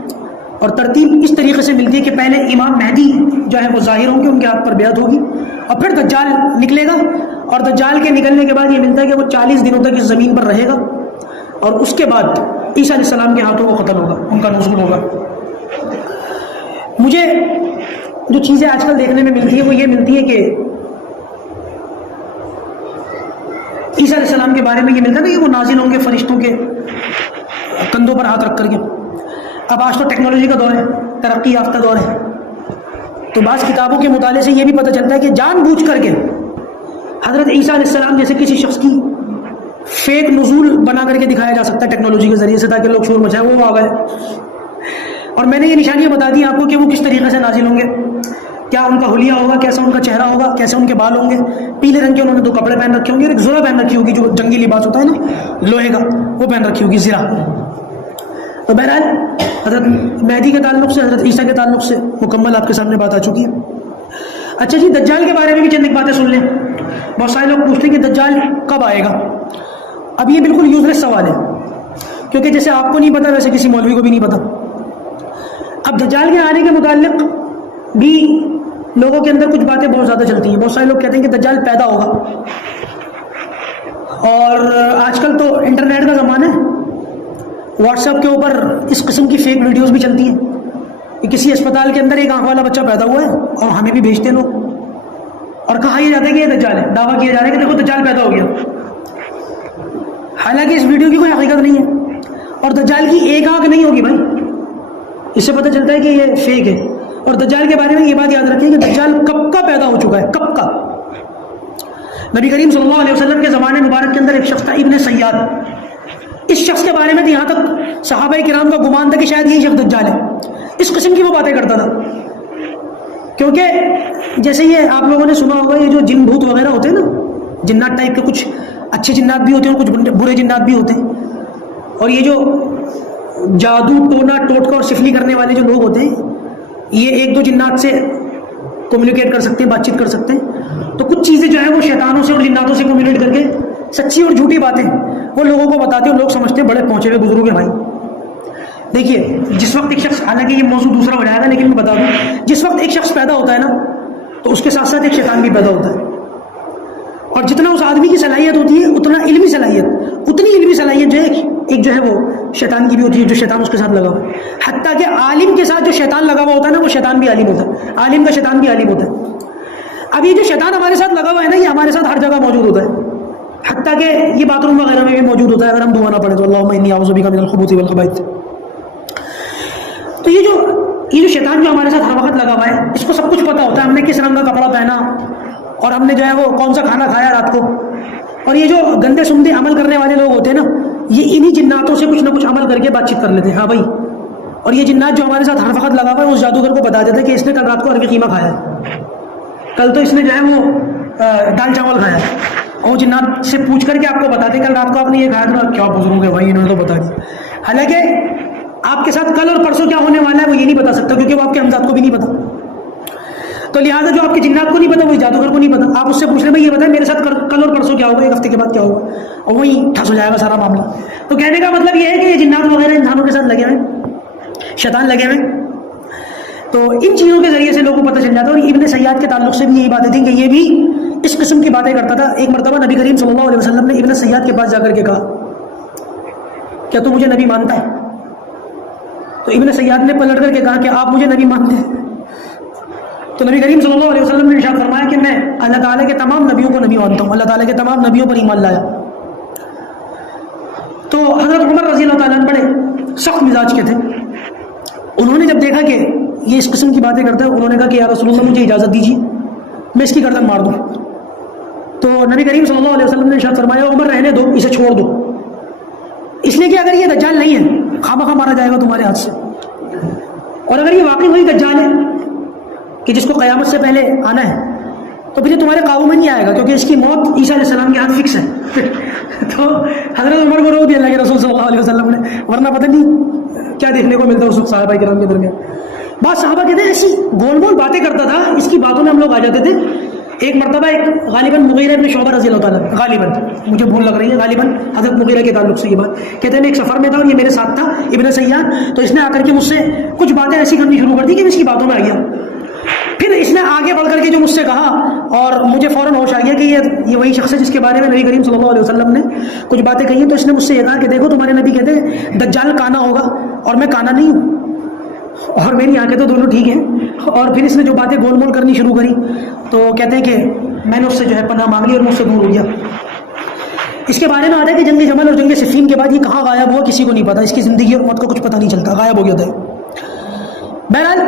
اور ترتیب اس طریقے سے ملتی ہے کہ پہلے امام مہدی جو ہے وہ ظاہر ہوں گے، ان کے ہاتھ پر بیعت ہوگی، اور پھر دجال نکلے گا، اور دجال کے نکلنے کے بعد یہ ملتا ہے کہ وہ 40 دنوں تک اس زمین پر رہے گا، اور اس کے بعد عیسیٰ علیہ السلام کے ہاتھوں وہ قتل ہوگا، ان کا نزول ہوگا۔ مجھے جو چیزیں آج کل دیکھنے میں ملتی ہیں وہ یہ ملتی ہے کہ عیسیٰ علیہ السلام کے بارے میں یہ ملتا ہے کہ وہ نازل ہوں گے فرشتوں کے کندھوں پر ہاتھ رکھ کر کے۔ اب آج تو ٹیکنالوجی کا دور ہے، ترقی یافتہ دور ہے، تو بعض کتابوں کے مطالعے سے یہ بھی پتہ چلتا ہے کہ جان بوجھ کر کے حضرت عیسیٰ علیہ السلام جیسے کسی شخص کی فیک نزول بنا کر کے دکھایا جا سکتا ہے ٹیکنالوجی کے ذریعے سے، تاکہ لوگ شور مچائیں وہ آ گئے۔ اور میں نے یہ نشانیاں بتا دی آپ کو کہ وہ کس طریقے سے نازل ہوں گے، کیا ان کا حلیہ ہوگا، کیسا ان کا چہرہ ہوگا، کیسے ان کے بال ہوں گے، پیلے رنگ کے انہوں نے 2 کپڑے پہن رکھے ہوں گے، ایک زرہ پہن رکھی ہوگی جو جنگی لباس ہوتا ہے نا لوہے کا، وہ پہن رکھی ہوگی زرہ۔ تو بہرحال حضرت مہدی کے تعلق سے، حضرت عیسیٰ کے تعلق سے مکمل آپ کے سامنے بات آ چکی ہے۔ اچھا جی، دجال کے بارے میں بھی چند ایک باتیں سن لیں۔ بہت سارے لوگ پوچھتے ہیں کہ دجال کب آئے گا۔ اب یہ بالکل یوزلیس سوال ہے، کیونکہ جیسے آپ کو نہیں پتا ویسے کسی مولوی کو بھی نہیں پتا۔ اب دجال کے آنے کے متعلق بھی لوگوں کے اندر کچھ باتیں بہت زیادہ چلتی ہیں۔ بہت سارے لوگ کہتے ہیں کہ دجال پیدا ہوگا، اور آج کل تو انٹرنیٹ کا زمانہ ہے، واٹس ایپ کے اوپر اس قسم کی فیک ویڈیوز بھی چلتی ہیں کہ کسی اسپتال کے اندر ایک آنکھ والا بچہ پیدا ہوا ہے اور ہمیں بھی بھیجتے ہیں لوگ، اور کہا یہ جاتا ہے کہ یہ دجال ہے، دعویٰ کیا جا رہا ہے کہ دیکھو دجال پیدا ہو گیا، حالانکہ اس ویڈیو کی کوئی حقیقت نہیں ہے، اور دجال کی ایک آنکھ نہیں ہوگی بھائی، اس سے پتہ چلتا ہے کہ یہ فیک ہے۔ اور دجال کے بارے میں یہ بات یاد رکھیں کہ دجال کب کا پیدا ہو چکا ہے، کب کا۔ نبی کریم صلی اللہ علیہ وسلم کے زمانے مبارک کے اندر ایک شخص تھا ابن سیاد، اس شخص کے بارے میں تو یہاں تک صحابہ کرام کا گمان تھا کہ شاید یہ شخص دجال ہے، اس قسم کی وہ باتیں کرتا تھا۔ کیونکہ جیسے یہ آپ لوگوں نے سنا ہوگا یہ جو جن بھوت وغیرہ ہوتے ہیں نا، جنات ٹائپ کے، کچھ اچھے جنات بھی ہوتے ہیں اور کچھ برے جنات بھی ہوتے ہیں، اور یہ جو جادو ٹونا ٹوٹکا اور سفلی کرنے والے جو لوگ ہوتے ہیں یہ 1-2 جنات سے کمیونیکیٹ کر سکتے ہیں، بات چیت کر سکتے ہیں۔ تو کچھ چیزیں جو ہے وہ شیطانوں سے اور جناتوں سے کمیونیکیٹ کر کے سچی اور جھوٹی باتیں وہ لوگوں کو بتاتے ہیں، لوگ سمجھتے ہیں بڑے پہنچے ہوئے بزرگ ہیں بھائی۔ دیکھیے جس وقت ایک شخص، حالانکہ یہ موضوع دوسرا ہو جائے گا لیکن میں بتا دوں، جس وقت ایک شخص پیدا ہوتا ہے نا تو اس کے ساتھ ساتھ ایک شیطان بھی پیدا ہوتا ہے، اور جتنا اس آدمی کی صلاحیت ہوتی ہے اتنا علمی صلاحیت، اتنی علمی صلاحیت جو ہے ایک جو ہے وہ شیطان کی بھی ہوتی ہے، جو شیطان اس کے ساتھ لگا ہوا ہے۔ حتیٰ کہ عالم کے ساتھ جو شیطان لگا ہوا ہوتا ہے نا وہ شیطان بھی عالم ہوتا ہے، عالم کا شیطان بھی عالم ہوتا ہے۔ اب یہ جو شیطان ہمارے ساتھ لگا ہوا ہے نا یہ ہمارے ساتھ ہر جگہ موجود ہوتا ہے، حتیٰ کہ یہ باتھ روم وغیرہ میں بھی موجود ہوتا ہے، اگر ہم دعا نہ پڑھیں تو اللہم انی اعوذ بک من الخبث والخبائث۔ تو یہ جو شیطان جو ہمارے ساتھ ہر وقت لگا ہوا ہے اس کو سب کچھ پتہ ہوتا ہے، ہم نے کس رنگ کا کپڑا پہنا اور ہم نے جو ہے وہ کون سا کھانا کھایا رات کو۔ اور یہ جو گندے سندے عمل کرنے والے لوگ ہوتے ہیں نا یہ انہی جناتوں سے کچھ نہ کچھ عمل کر کے بات چیت کر لیتے ہیں، ہاں بھائی۔ اور یہ جنات جو ہمارے ساتھ ہر وقت لگا ہوا ہے اس جادوگر کو بتا دیتے ہیں کہ اس نے کل رات کو ارغی قیمہ کھایا ہے، کل تو اس نے جو ہے وہ دال چاول کھایا ہے، اور وہ جنات سے پوچھ کر کے آپ کو بتاتے کل رات کو آپ نے یہ کھایا تھا، کیا بزرگ ہے بھائی انہوں نے تو بتا دیا۔ حالانکہ آپ کے ساتھ کل اور پرسوں کیا ہونے والا ہے وہ یہ نہیں بتا سکتا، کیونکہ وہ آپ کے ہمزاد کو بھی نہیں پتا۔ تو لہٰذا جو آپ کے جنات کو نہیں پتا وہی جادوگر کو نہیں پتا. آپ اس سے پوچھ لیں بھائی یہ بتائیں میرے ساتھ کل اور پرسوں کیا ہوگا, ایک ہفتے کے بعد کیا ہوگا, اور وہی ٹھس ہو جائے گا سارا معاملہ. تو کہنے کا مطلب یہ ہے کہ یہ جنات وغیرہ انسانوں کے ساتھ لگے ہوئے, شیطان لگے ہوئے. تو ان چیزوں کے ذریعے سے لوگوں کو پتہ چل جاتا ہے. اور ابن سیاد کے تعلق سے بھی یہی باتیں تھیں کہ یہ بھی اس قسم کی باتیں کرتا تھا. ایک مرتبہ نبی کریم صلی اللہ علیہ وسلم نے ابن سیاد کے پاس جا کر کے کہا کیا تو مجھے نبی مانتا ہے؟ تو ابن سیاد نے پلٹ کر کے کہا کہ آپ مجھے نبی مانتے ہیں؟ تو نبی کریم صلی اللہ علیہ وسلم نے ارشاد فرمایا کہ میں اللہ تعالیٰ کے تمام نبیوں کو نبی مانتا ہوں, اللہ تعالیٰ کے تمام نبیوں پر ایمان لایا. تو حضرت عمر رضی اللہ تعالیٰ عنہ بڑے سخت مزاج کے تھے. انہوں نے جب دیکھا کہ یہ اس قسم کی باتیں کرتا ہے, انہوں نے کہا کہ یا رسول اللہ مجھے اجازت دیجیے میں اس کی گردن مار دوں. تو نبی کریم صلی اللہ علیہ وسلم نے ارشاد فرمایا عمر رہنے دو, اسے چھوڑ دو, اس لیے کہ اگر یہ دجال نہیں ہے خواہ مارا جائے گا تمہارے ہاتھ سے. اور اگر یہ واقعی وہی دجال ہے کہ جس کو قیامت سے پہلے آنا ہے تو پھر یہ تمہارے قابو میں نہیں آئے گا, کیونکہ اس کی موت عیسیٰ علیہ السلام کے ہاتھ فکس ہے. تو حضرت عمر کو روک دیا اللہ کے رسول صلی اللہ علیہ وسلم نے, ورنہ پتہ نہیں کیا دیکھنے کو ملتا اس وقت صحابہ کرام کے درمیان. بعض صحابہ کہتے ہیں ایسی گول گول باتیں کرتا تھا, اس کی باتوں میں ہم لوگ آ جاتے تھے. ایک مرتبہ ایک غالباً مغیرہ ابن شعبہ رضی اللہ تعالیٰ, غالباً مجھے بھول لگ رہی ہے, غالباً حضرت مغیرہ کے تعلق سے یہ بات کہتے ہیں میں ایک سفر میں تھا اور یہ میرے ساتھ تھا ابن سیاد. تو اس نے آ کر کے مجھ سے کچھ باتیں ایسی کرنی شروع کر دی کہ میں اس کی باتوں میں آ گیا. پھر اس نے آگے بڑھ کر کے جو مجھ سے کہا اور مجھے فوراً ہوش آ گیا کہ یہ وہی شخص ہے جس کے بارے میں نبی کریم صلی اللہ علیہ وسلم نے کچھ باتیں کہی ہیں. تو اس نے مجھ سے یہ کہا کہ دیکھو تمہارے نبی کہتے ہیں دجال کانا ہوگا اور میں کانا نہیں ہوں, اور میری آنکھیں تو دونوں ٹھیک ہیں. اور پھر اس نے جو باتیں گول مول کرنی شروع کری تو کہتے ہیں کہ میں نے اس سے جو ہے پناہ مانگ لی اور مجھ سے دور ہو گیا. اس کے بارے میں آتا ہے کہ جنگ جمل اور جنگ صفین کے بعد یہ کہاں غائب ہوا کسی کو نہیں پتا, اس کی زندگی اور موت کو کچھ پتہ نہیں چلتا, غائب ہو گیا تھا. بہرحال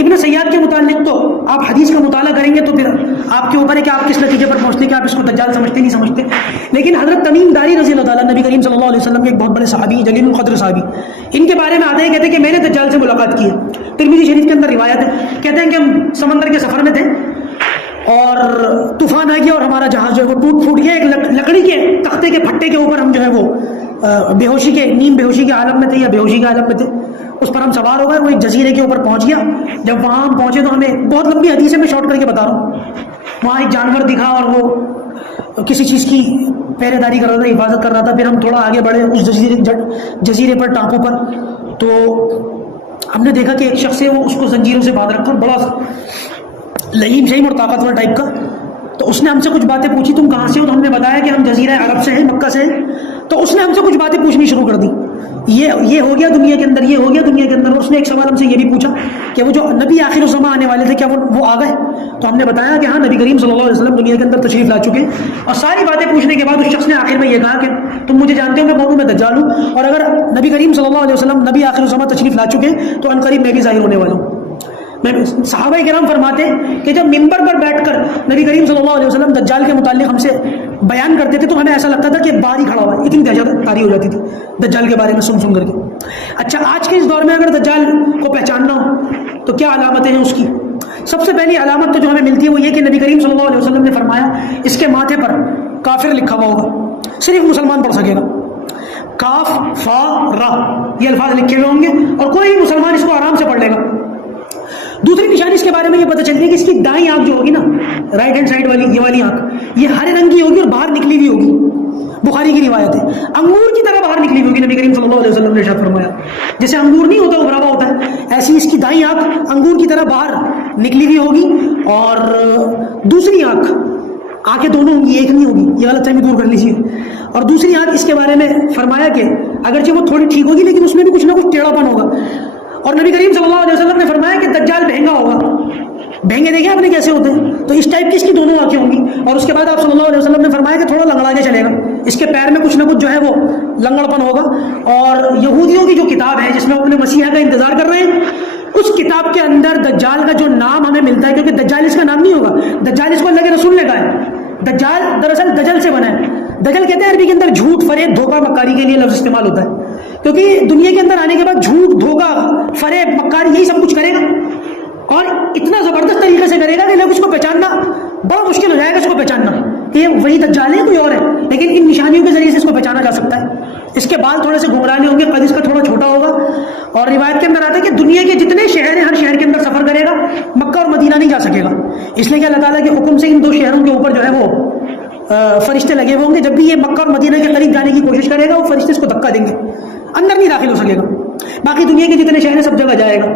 ابن سیاد کے متعلق تو آپ حدیث کا مطالعہ کریں گے تو پھر آپ کے اوپر ہے کہ آپ کس نتیجے پر پہنچتے کہ آپ اس کو دجال سمجھتے نہیں سمجھتے. لیکن حضرت تمیم داری رضی اللہ تعالیٰ نبی کریم صلی اللہ علیہ وسلم کے ایک بہت بڑے صحابی, جلیل القدر صحابی, ان کے بارے میں آتے ہیں کہتے ہیں کہ میں نے دجال سے ملاقات کی ہے. ترمذی شریف کے اندر روایت ہے, کہتے ہیں کہ ہم سمندر کے سفر میں تھے اور طوفان آ گیا اور ہمارا جہاز جو ہے وہ ٹوٹ پھوٹ گیا. ایک لکڑی کے تختے کے پھٹے کے اوپر ہم جو ہے وہ نیم بےہوشی کے عالم میں تھے یا بےہوشی کے عالم میں تھے, اس پر ہم سوار ہو گئے. وہ ایک جزیرے کے اوپر پہنچ گیا. جب وہاں ہم پہنچے تو ہمیں بہت لمبی حدیث ہے, میں شارٹ کر کے بتا رہا ہوں. وہاں ایک جانور دکھا اور وہ کسی چیز کی پہرے داری کر رہا تھا, حفاظت کر رہا تھا. پھر ہم تھوڑا آگے بڑھے اس جزیرے پر, ٹاپو پر, تو ہم نے دیکھا کہ ایک شخص ہے وہ اس کو زنجیروں سے باندھ رکھا, بڑا لئیم شہیم اور طاقتور ٹائپ کا. تو اس نے ہم سے کچھ باتیں پوچھی, تم کہاں سے ہو؟ تو ہم نے بتایا کہ ہم جزیرہ عرب سے ہیں, مکہ سے ہیں. تو اس نے ہم سے کچھ باتیں پوچھنی شروع کر دی, یہ ہو گیا دنیا کے اندر, یہ ہو گیا دنیا کے اندر. اس نے ایک سوال ہم سے یہ بھی پوچھا کہ وہ جو نبی آخر الزمان آنے والے تھے کیا وہ آ گئے؟ تو ہم نے بتایا کہ ہاں نبی کریم صلی اللہ علیہ وسلم دنیا کے اندر تشریف لا چکے ہیں. اور ساری باتیں پوچھنے کے بعد اس شخص نے آخر میں یہ کہا کہ تم مجھے جانتے ہو میں کون ہوں؟ میں دجال ہوں, اور اگر نبی کریم صلی اللہ علیہ وسلم نبی آخر الزمان تشریف لا چکے ہیں تو عنقریب میں بھی ظاہر ہونے والا ہوں. صحابہ کرام فرماتے کہ جب ممبر پر بیٹھ کر نبی کریم صلی اللہ علیہ وسلم دجال کے متعلق ہم سے بیان کرتے تھے تو ہمیں ایسا لگتا تھا کہ باہر ہی کھڑا ہوا ہے, اتنی دہشت طاری ہو جاتی تھی دجال کے بارے میں سن کر کے. اچھا, آج کے اس دور میں اگر دجال کو پہچاننا ہو تو کیا علامتیں ہیں اس کی؟ سب سے پہلی علامت تو جو ہمیں ملتی ہے وہ یہ کہ نبی کریم صلی اللہ علیہ وسلم نے فرمایا اس کے ماتھے پر کافر لکھا ہوا ہوگا, صرف مسلمان پڑھ سکے گا. کاف فا را یہ الفاظ لکھے ہوئے ہوں گے اور کوئی مسلمان اس کو آرام سے پڑھ لے گا. دوسری نشانی اس کے بارے میں یہ پتہ چلتی ہے کہ اس کی دائیں آنکھ جو ہوگی نا, رائٹ ہینڈ سائڈ والی, یہ والی آنکھ یہ ہرے رنگ کی ہوگی اور باہر نکلی ہوئی ہوگی. بخاری کی روایت ہے, انگور کی طرح باہر نکلی ہوئی ہوگی. نبی کریم صلی اللہ علیہ وسلم نے ارشاد فرمایا جیسے انگور نہیں ہوتا ابھرا ہوا ہوتا ہے, ایسی اس کی دائیں آنکھ انگور کی طرح باہر نکلی ہوئی ہوگی. اور دوسری آنکھیں دونوں ہوں گی, ایک نہیں ہوگی, یہ غلط فہمی دور کر لیجیے. اور دوسری آنکھ اس کے بارے میں فرمایا کہ اگرچہ وہ تھوڑی ٹھیک ہوگی لیکن اس میں بھی کچھ نہ کچھ ٹیڑھا پن ہوگا. اور نبی کریم صلی اللہ علیہ وسلم نے فرمایا کہ دجال بہنگا ہوگا. بہنگے دیکھیں آپ نے کیسے ہوتے ہیں, تو اس ٹائپ کی اس کی دونوں آنکھیں ہوں گی. اور اس کے بعد آپ صلی اللہ علیہ وسلم نے فرمایا کہ تھوڑا لنگڑا کے چلے گا, اس کے پیر میں کچھ نہ کچھ جو ہے وہ لنگڑ پن ہوگا. اور یہودیوں کی جو کتاب ہے جس میں وہ اپنے مسیح کا انتظار کر رہے ہیں, اس کتاب کے اندر دجال کا جو نام ہمیں ملتا ہے, کیونکہ دجال اس کا نام نہیں ہوگا, دجال اس کو اللہ کے رسول نے کہا ہے. دجال دراصل دجل سے بنا ہے. دجل کہتے ہیں عربی کے اندر جھوٹ, فریب, دھوکہ, مکاری کے لیے لفظ استعمال ہوتا ہے, کیونکہ دنیا کے اندر آنے کے بعد جھوٹ, دھوکہ, فریب, مکاری یہی سب کچھ کرے گا اور اتنا زبردست طریقے سے کرے گا کہ لوگ اس کو پہچاننا بڑا مشکل ہو جائے گا. اس کو پہچاننا کہ وہی دجال ہے کوئی اور ہے, لیکن ان نشانیوں کے ذریعے سے اس کو پہچانا جا سکتا ہے. اس کے بال تھوڑے سے گھمرانے ہوں گے, قد اس کا تھوڑا چھوٹا ہوگا. اور روایت کے اندر آتا ہے کہ دنیا کے جتنے شہر ہیں ہر شہر کے اندر سفر کرے گا, مکہ اور مدینہ نہیں جا سکے گا، اس لیے کہ اللہ تعالیٰ کے حکم سے ان 2 شہروں کے اوپر جو ہے وہ فرشتے لگے ہوئے ہوں گے. جب بھی یہ مکہ اور مدینہ کے قریب جانے کی کوشش کرے گا وہ فرشتے اس کو دھکا دیں گے، اندر نہیں داخل ہو سکے گا. باقی دنیا کے جتنے شہر ہیں سب جگہ جائے گا.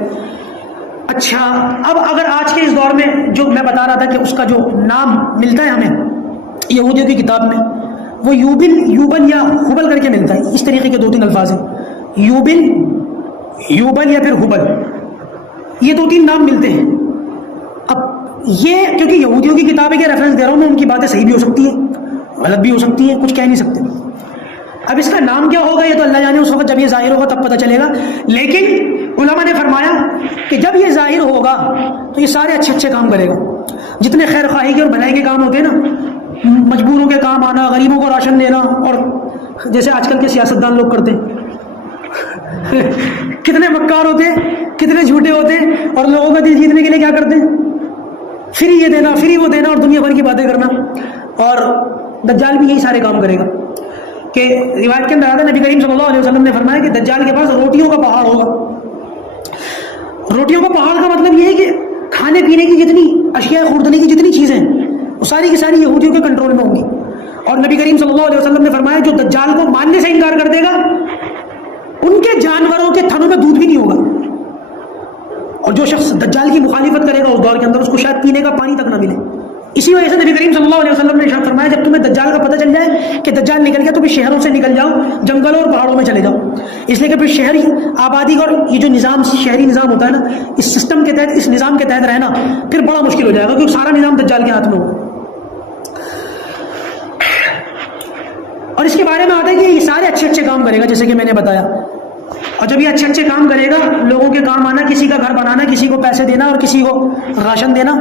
اچھا، اب اگر آج کے اس دور میں جو میں بتا رہا تھا کہ اس کا جو نام ملتا ہے ہمیں یہودیوں کی کتاب میں، وہ یوبل یا حبل کر کے ملتا ہے. اس طریقے کے 2-3 الفاظ ہیں، یوبل یا پھر حبل، یہ 2-3 نام ملتے ہیں. اب یہ کیونکہ یہودیوں کی کتابیں کے ریفرنس دے رہا ہوں میں، ان کی باتیں صحیح بھی ہو سکتی ہیں غلط بھی ہو سکتی ہیں، کچھ کہہ نہیں سکتے. اب اس کا نام کیا ہوگا یہ تو اللہ جانے، اس وقت جب یہ ظاہر ہوگا تب پتہ چلے گا. لیکن علماء نے فرمایا کہ جب یہ ظاہر ہوگا تو یہ سارے اچھے کام کرے گا. جتنے خیر خواہی کے اور بھلائی کے کام ہوتے ہیں نا، مجبوروں کے کام آنا، غریبوں کو راشن دینا، اور جیسے آج کل کے سیاستدان لوگ کرتے ہیں کتنے مکار ہوتے ہیں، کتنے جھوٹے ہوتے ہیں، اور لوگوں کا دل جیتنے کے لیے کیا کرتے ہیں، فری یہ دینا، فری وہ دینا، اور دنیا بھر کی باتیں کرنا. اور دجال بھی یہی سارے کام کرے گا. کہ روایت کے اندر آتا ہے نبی کریم صلی اللہ علیہ وسلم نے فرمایا کہ دجال کے پاس روٹیوں کا پہاڑ ہوگا. روٹیوں کا پہاڑ کا مطلب یہ ہے کہ کھانے پینے کی جتنی اشیاء خوردنی کی جتنی چیزیں وہ ساری کی ساری یہودیوں کے کنٹرول میں ہوں گی. اور نبی کریم صلی اللہ علیہ وسلم نے فرمایا جو دجال کو ماننے سے انکار کر دے گا ان کے جانوروں کے تھنوں میں دودھ بھی نہیں ہوگا. اور جو شخص دجال کی مخالفت کرے گا اس دور کے اندر اس کو شاید پینے کا پانی تک نہ ملے. اسی وجہ سے نبی کریم صلی اللہ علیہ وسلم نے ارشاد فرمایا جب تمہیں دجال کا پتہ چل جائے کہ دجال نکل گیا تو پھر شہروں سے نکل جاؤ، جنگلوں اور پہاڑوں میں چلے جاؤ. اس لیے کہ پھر شہری آبادی اور یہ جو نظام شہری نظام ہوتا ہے نا، اس سسٹم کے تحت، اس نظام کے تحت رہنا پھر بڑا مشکل ہو جائے گا کیونکہ سارا نظام دجال کے ہاتھ میں ہوگا. اور اس کے بارے میں آتا ہے کہ یہ سارے اچھے کام کرے گا جیسے کہ میں نے بتایا. اور جب یہ اچھے کام کرے گا، لوگوں کے کام آنا، کسی کا گھر بنانا، کسی کو پیسے دینا اور کسی کو راشن دینا،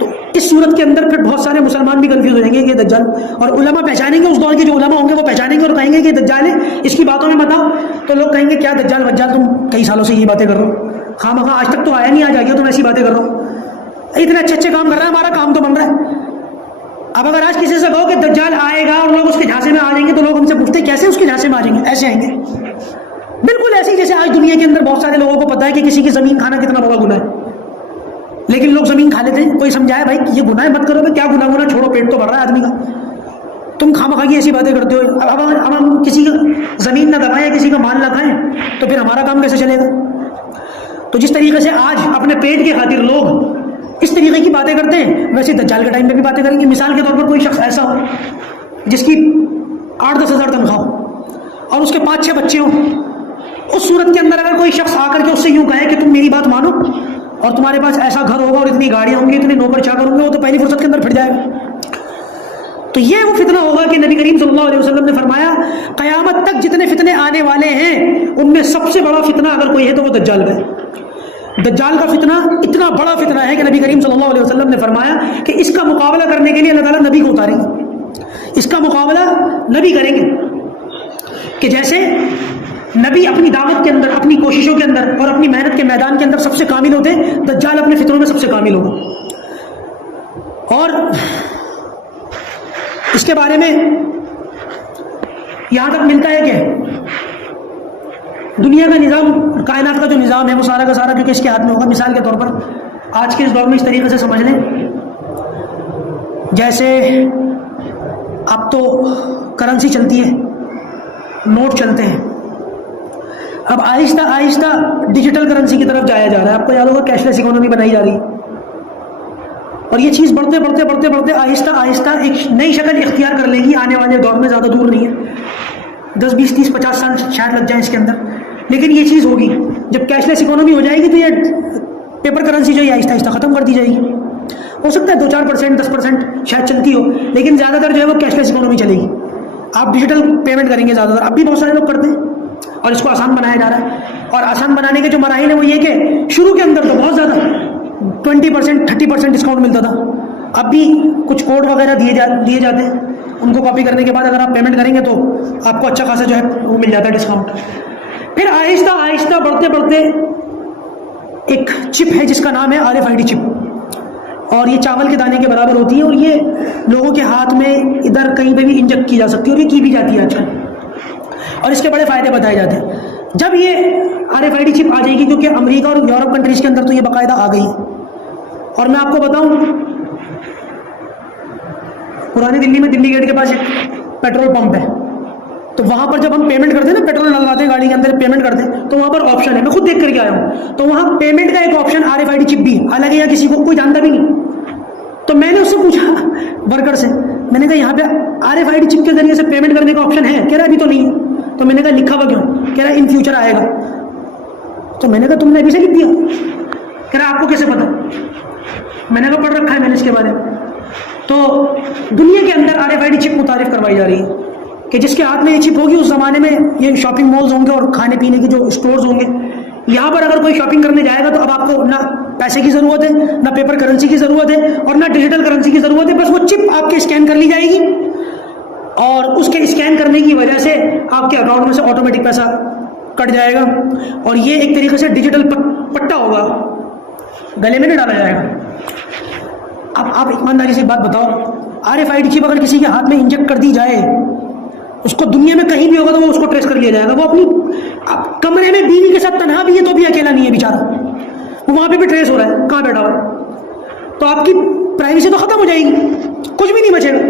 تو اس صورت کے اندر پھر بہت سارے مسلمان بھی کنفیوز ہو جائیں گے کہ دجال، اور علماء پہچانیں گے، اس دور کے جو علماء ہوں گے وہ پہچانیں گے اور کہیں گے کہ دجال ہے، اس کی باتوں میں بتاؤ. تو لوگ کہیں گے کیا دجال وجال، تم کئی سالوں سے یہ باتیں کر رہے ہو، خواہ آج تک تو آیا نہیں، آج آ گیا تم ایسی باتیں کر رہے ہو، اتنے اچھے کام کر رہا ہے، ہمارا کام تو بن رہا ہے. اب اگر آج کسی سے کہو کہ دجال آئے گا اور لوگ اس کے جھانسے میں آ جائیں گے تو لوگ ہم سے پوچھتے کیسے اس کے جھانسے میں آ جائیں گے؟ ایسے آئیں گے، بالکل ایسے ہی جیسے آج دنیا کے اندر بہت سارے لوگوں کو پتا ہے کہ کسی کی زمین کھانا کتنا بڑا گناہ ہے، لیکن لوگ زمین کھا لیتے ہیں. کوئی سمجھائے بھائی یہ گناہ ہے مت کرو، کیا گناہ چھوڑو، پیٹ تو بڑھ رہا ہے آدمی کا، تم خواہ کی ایسی باتیں کرتے ہو. اب ہم کسی کا زمین نہ دبائیں، کسی کا مال نہ کھائیں تو پھر ہمارا کام کیسے چلے گا؟ تو جس طریقے سے آج اپنے پیٹ کی خاطر لوگ اس طریقے کی باتیں کرتے ہیں، ویسے دجال کے ٹائم میں بھی باتیں کریں گے. مثال کے طور پر کوئی شخص ایسا ہو جس کی 8-10 ہزار تنخواہ ہو اور اس کے 5-6 بچے ہوں، اس صورت کے اندر اگر کوئی شخص آ کر کے اس سے یوں کہے کہ تم میری بات مانو اور تمہارے پاس ایسا گھر ہوگا اور اتنی گاڑیاں ہوں گی، اتنے نوکر چاکر ہوں گے، وہ تو پہلی فرصت کے اندر پھٹ جائے گا. تو یہ وہ فتنہ ہوگا کہ نبی کریم صلی اللہ علیہ وسلم نے فرمایا قیامت تک جتنے فتنے آنے والے ہیں ان میں سب سے بڑا فتنہ اگر کوئی ہے تو وہ دجال کا ہے. دجال کا فتنہ اتنا بڑا فتنہ ہے کہ نبی کریم صلی اللہ علیہ وسلم نے فرمایا کہ اس کا مقابلہ کرنے کے لیے اللہ تعالیٰ نبی کو اتاریں گے، اس کا مقابلہ نبی کریں گے. کہ جیسے نبی اپنی دعوت کے اندر، اپنی کوششوں کے اندر اور اپنی محنت کے میدان کے اندر سب سے کامل ہوتے ہیں، دجال اپنے فتنوں میں سب سے کامل ہوگا. اور اس کے بارے میں یہاں تک ملتا ہے کہ دنیا کا نظام، کائنات کا جو نظام ہے وہ سارا کا سارا کیونکہ اس کے ہاتھ میں ہوگا. مثال کے طور پر آج کے اس دور میں اس طریقے سے سمجھ لیں جیسے اب تو کرنسی چلتی ہے، نوٹ چلتے ہیں، اب آہستہ آہستہ ڈیجیٹل کرنسی کی طرف جایا جا رہا ہے. آپ کو یاد ہوگا کیش لیس اکانومی بنائی جا رہی ہے، اور یہ چیز بڑھتے بڑھتے بڑھتے بڑھتے آہستہ آہستہ ایک نئی شکل اختیار کر لے گی آنے والے دور میں. زیادہ دور نہیں ہے، 10 20 30 50 سال شاید لگ جائیں اس کے اندر، لیکن یہ چیز ہوگی. جب کیش لیس اکانومی ہو جائے گی تو یہ پیپر کرنسی جو ہے آہستہ آہستہ ختم کر دی جائے گی. ہو سکتا ہے 2-4% 10% شاید چلتی ہو، لیکن زیادہ تر جو ہے وہ کیش لیس اکانومی چلے گی. آپ ڈیجیٹل پیمنٹ کریں گے زیادہ تر، اب بھی بہت سارے لوگ کرتے ہیں اور اس کو آسان بنایا جا رہا ہے. اور آسان بنانے کے جو مراحل ہیں وہ یہ کہ شروع کے اندر تو بہت زیادہ 20% 30% ڈسکاؤنٹ ملتا تھا، اب بھی کچھ کوڈ وغیرہ دیے جاتے ہیں، ان کو کاپی کرنے کے بعد اگر آپ پیمنٹ کریں گے تو آپ کو اچھا خاصا جو ہے وہ مل جاتا ہے ڈسکاؤنٹ. پھر آہستہ آہستہ بڑھتے بڑھتے ایک چپ ہے جس کا نام ہے RFID چپ، اور یہ چاول کے دانے کے برابر ہوتی ہے اور یہ لوگوں کے ہاتھ میں ادھر کہیں پہ بھی انجیکٹ کی جا سکتی ہے اور یہ کی بھی جاتی ہے. اچھا، اور اس کے بڑے فائدے بتائے جاتے ہیں. جب یہ RFID چپ آ جائے گی، کیونکہ امریکہ اور یورپ کنٹریز کے اندر تو یہ باقاعدہ آ گئی اور میں آپ کو بتاؤں، پرانی دلی میں دلی گیٹ کے پاس ایک پیٹرول پمپ ہے، تو وہاں پر جب ہم پیمنٹ کرتے ہیں نا، پیٹرول ڈلواتے ہیں گاڑی کے اندر پیمنٹ کرتے ہیں، تو وہاں پر آپشن ہے، میں خود دیکھ کر کے آیا ہوں، تو وہاں پیمنٹ کا ایک آپشن RFID چپ بھی ہے، حالانکہ یہاں کسی کو کوئی جانتا بھی نہیں۔ تو میں نے اس سے پوچھا ورکر سے، میں نے کہا یہاں پہ RFID چپ کے ذریعے سے پیمنٹ کرنے کا آپشن ہے؟ کہہ رہا ابھی تو نہیں ہے۔ تو میں نے کہا لکھا ہوا کیوں؟ کہہ رہا ان فیوچر آئے گا۔ تو میں نے کہا تم نے ابھی سے لکھ دیا؟ کہہ رہا آپ کو کیسے پتا؟ میں نے کہا پڑھ رکھا ہے میں نے اس کے بارے میں۔ تو دنیا کے اندر RFID چپ متعارف کروائی جا رہی ہے کہ جس کے ہاتھ میں یہ چپ ہوگی، اس زمانے میں یہ شاپنگ مالز ہوں گے اور کھانے پینے کے جو اسٹورز ہوں گے، یہاں پر اگر کوئی شاپنگ کرنے جائے گا تو اب آپ کو نہ پیسے کی ضرورت ہے، نہ پیپر کرنسی کی ضرورت ہے، اور نہ ڈیجیٹل کرنسی کی ضرورت ہے، بس وہ چپ آپ کے اسکین کر لی جائے گی، اور اس کے اسکین کرنے کی وجہ سے آپ کے اکاؤنٹ میں سے آٹومیٹک پیسہ کٹ جائے گا، اور یہ ایک طریقے سے ڈیجیٹل پٹا ہوگا، گلے میں نہیں ڈالا جائے گا۔ اب آپ ایمانداری سے بات بتاؤ، RFID چپ اگر کسی کے ہاتھ میں انجیکٹ کر دی جائے، اس کو دنیا میں کہیں بھی ہوگا تو وہ اس کو ٹریس کر لیا جائے گا۔ وہ اپنی کمرے میں بیوی کے ساتھ تنہا بھی ہے تو بھی اکیلا نہیں ہے بیچارہ، وہ وہاں پہ بھی ٹریس ہو رہا ہے کہاں بیٹھا ہوا ہے۔ تو آپ کی پرائیویسی تو ختم ہو جائے گی، کچھ بھی نہیں بچے گا،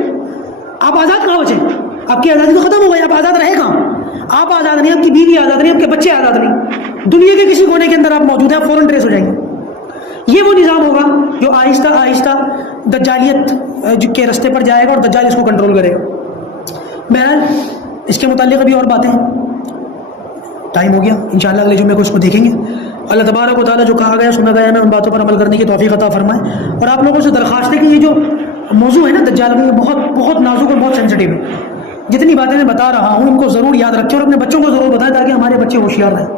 آپ آزاد کہاں بچے؟ آپ کی آزادی تو ختم ہو گئی، آپ آزاد رہے کہاں؟ آپ آزاد نہیں، آپ کی بیوی آزاد نہیں، آپ کے بچے آزاد نہیں، دنیا کے کسی کونے کے اندر آپ موجود ہیں، آپ فوراً ٹریس ہو جائیں گے۔ یہ وہ نظام ہوگا جو آہستہ آہستہ دجالیت کے رستے پر جائے گا اور دجال اس کو کنٹرول کرے گا۔ بہرحال اس کے متعلق ابھی اور باتیں، ٹائم ہو گیا، انشاءاللہ اگلے جمعے کو اس کو دیکھیں گے۔ اللہ تبارک و تعالیٰ جو کہا گیا سنا گیا میں ان باتوں پر عمل کرنے کی توفیق عطا فرمائے۔ اور آپ لوگوں سے درخواست ہے کہ یہ جو موضوع ہے نا دجال کا، یہ بہت بہت نازک اور بہت سینسٹیو ہے۔ جتنی باتیں میں بتا رہا ہوں ان کو ضرور یاد رکھیں اور اپنے بچوں کو ضرور بتائیں تاکہ ہمارے بچے ہوشیار رہیں۔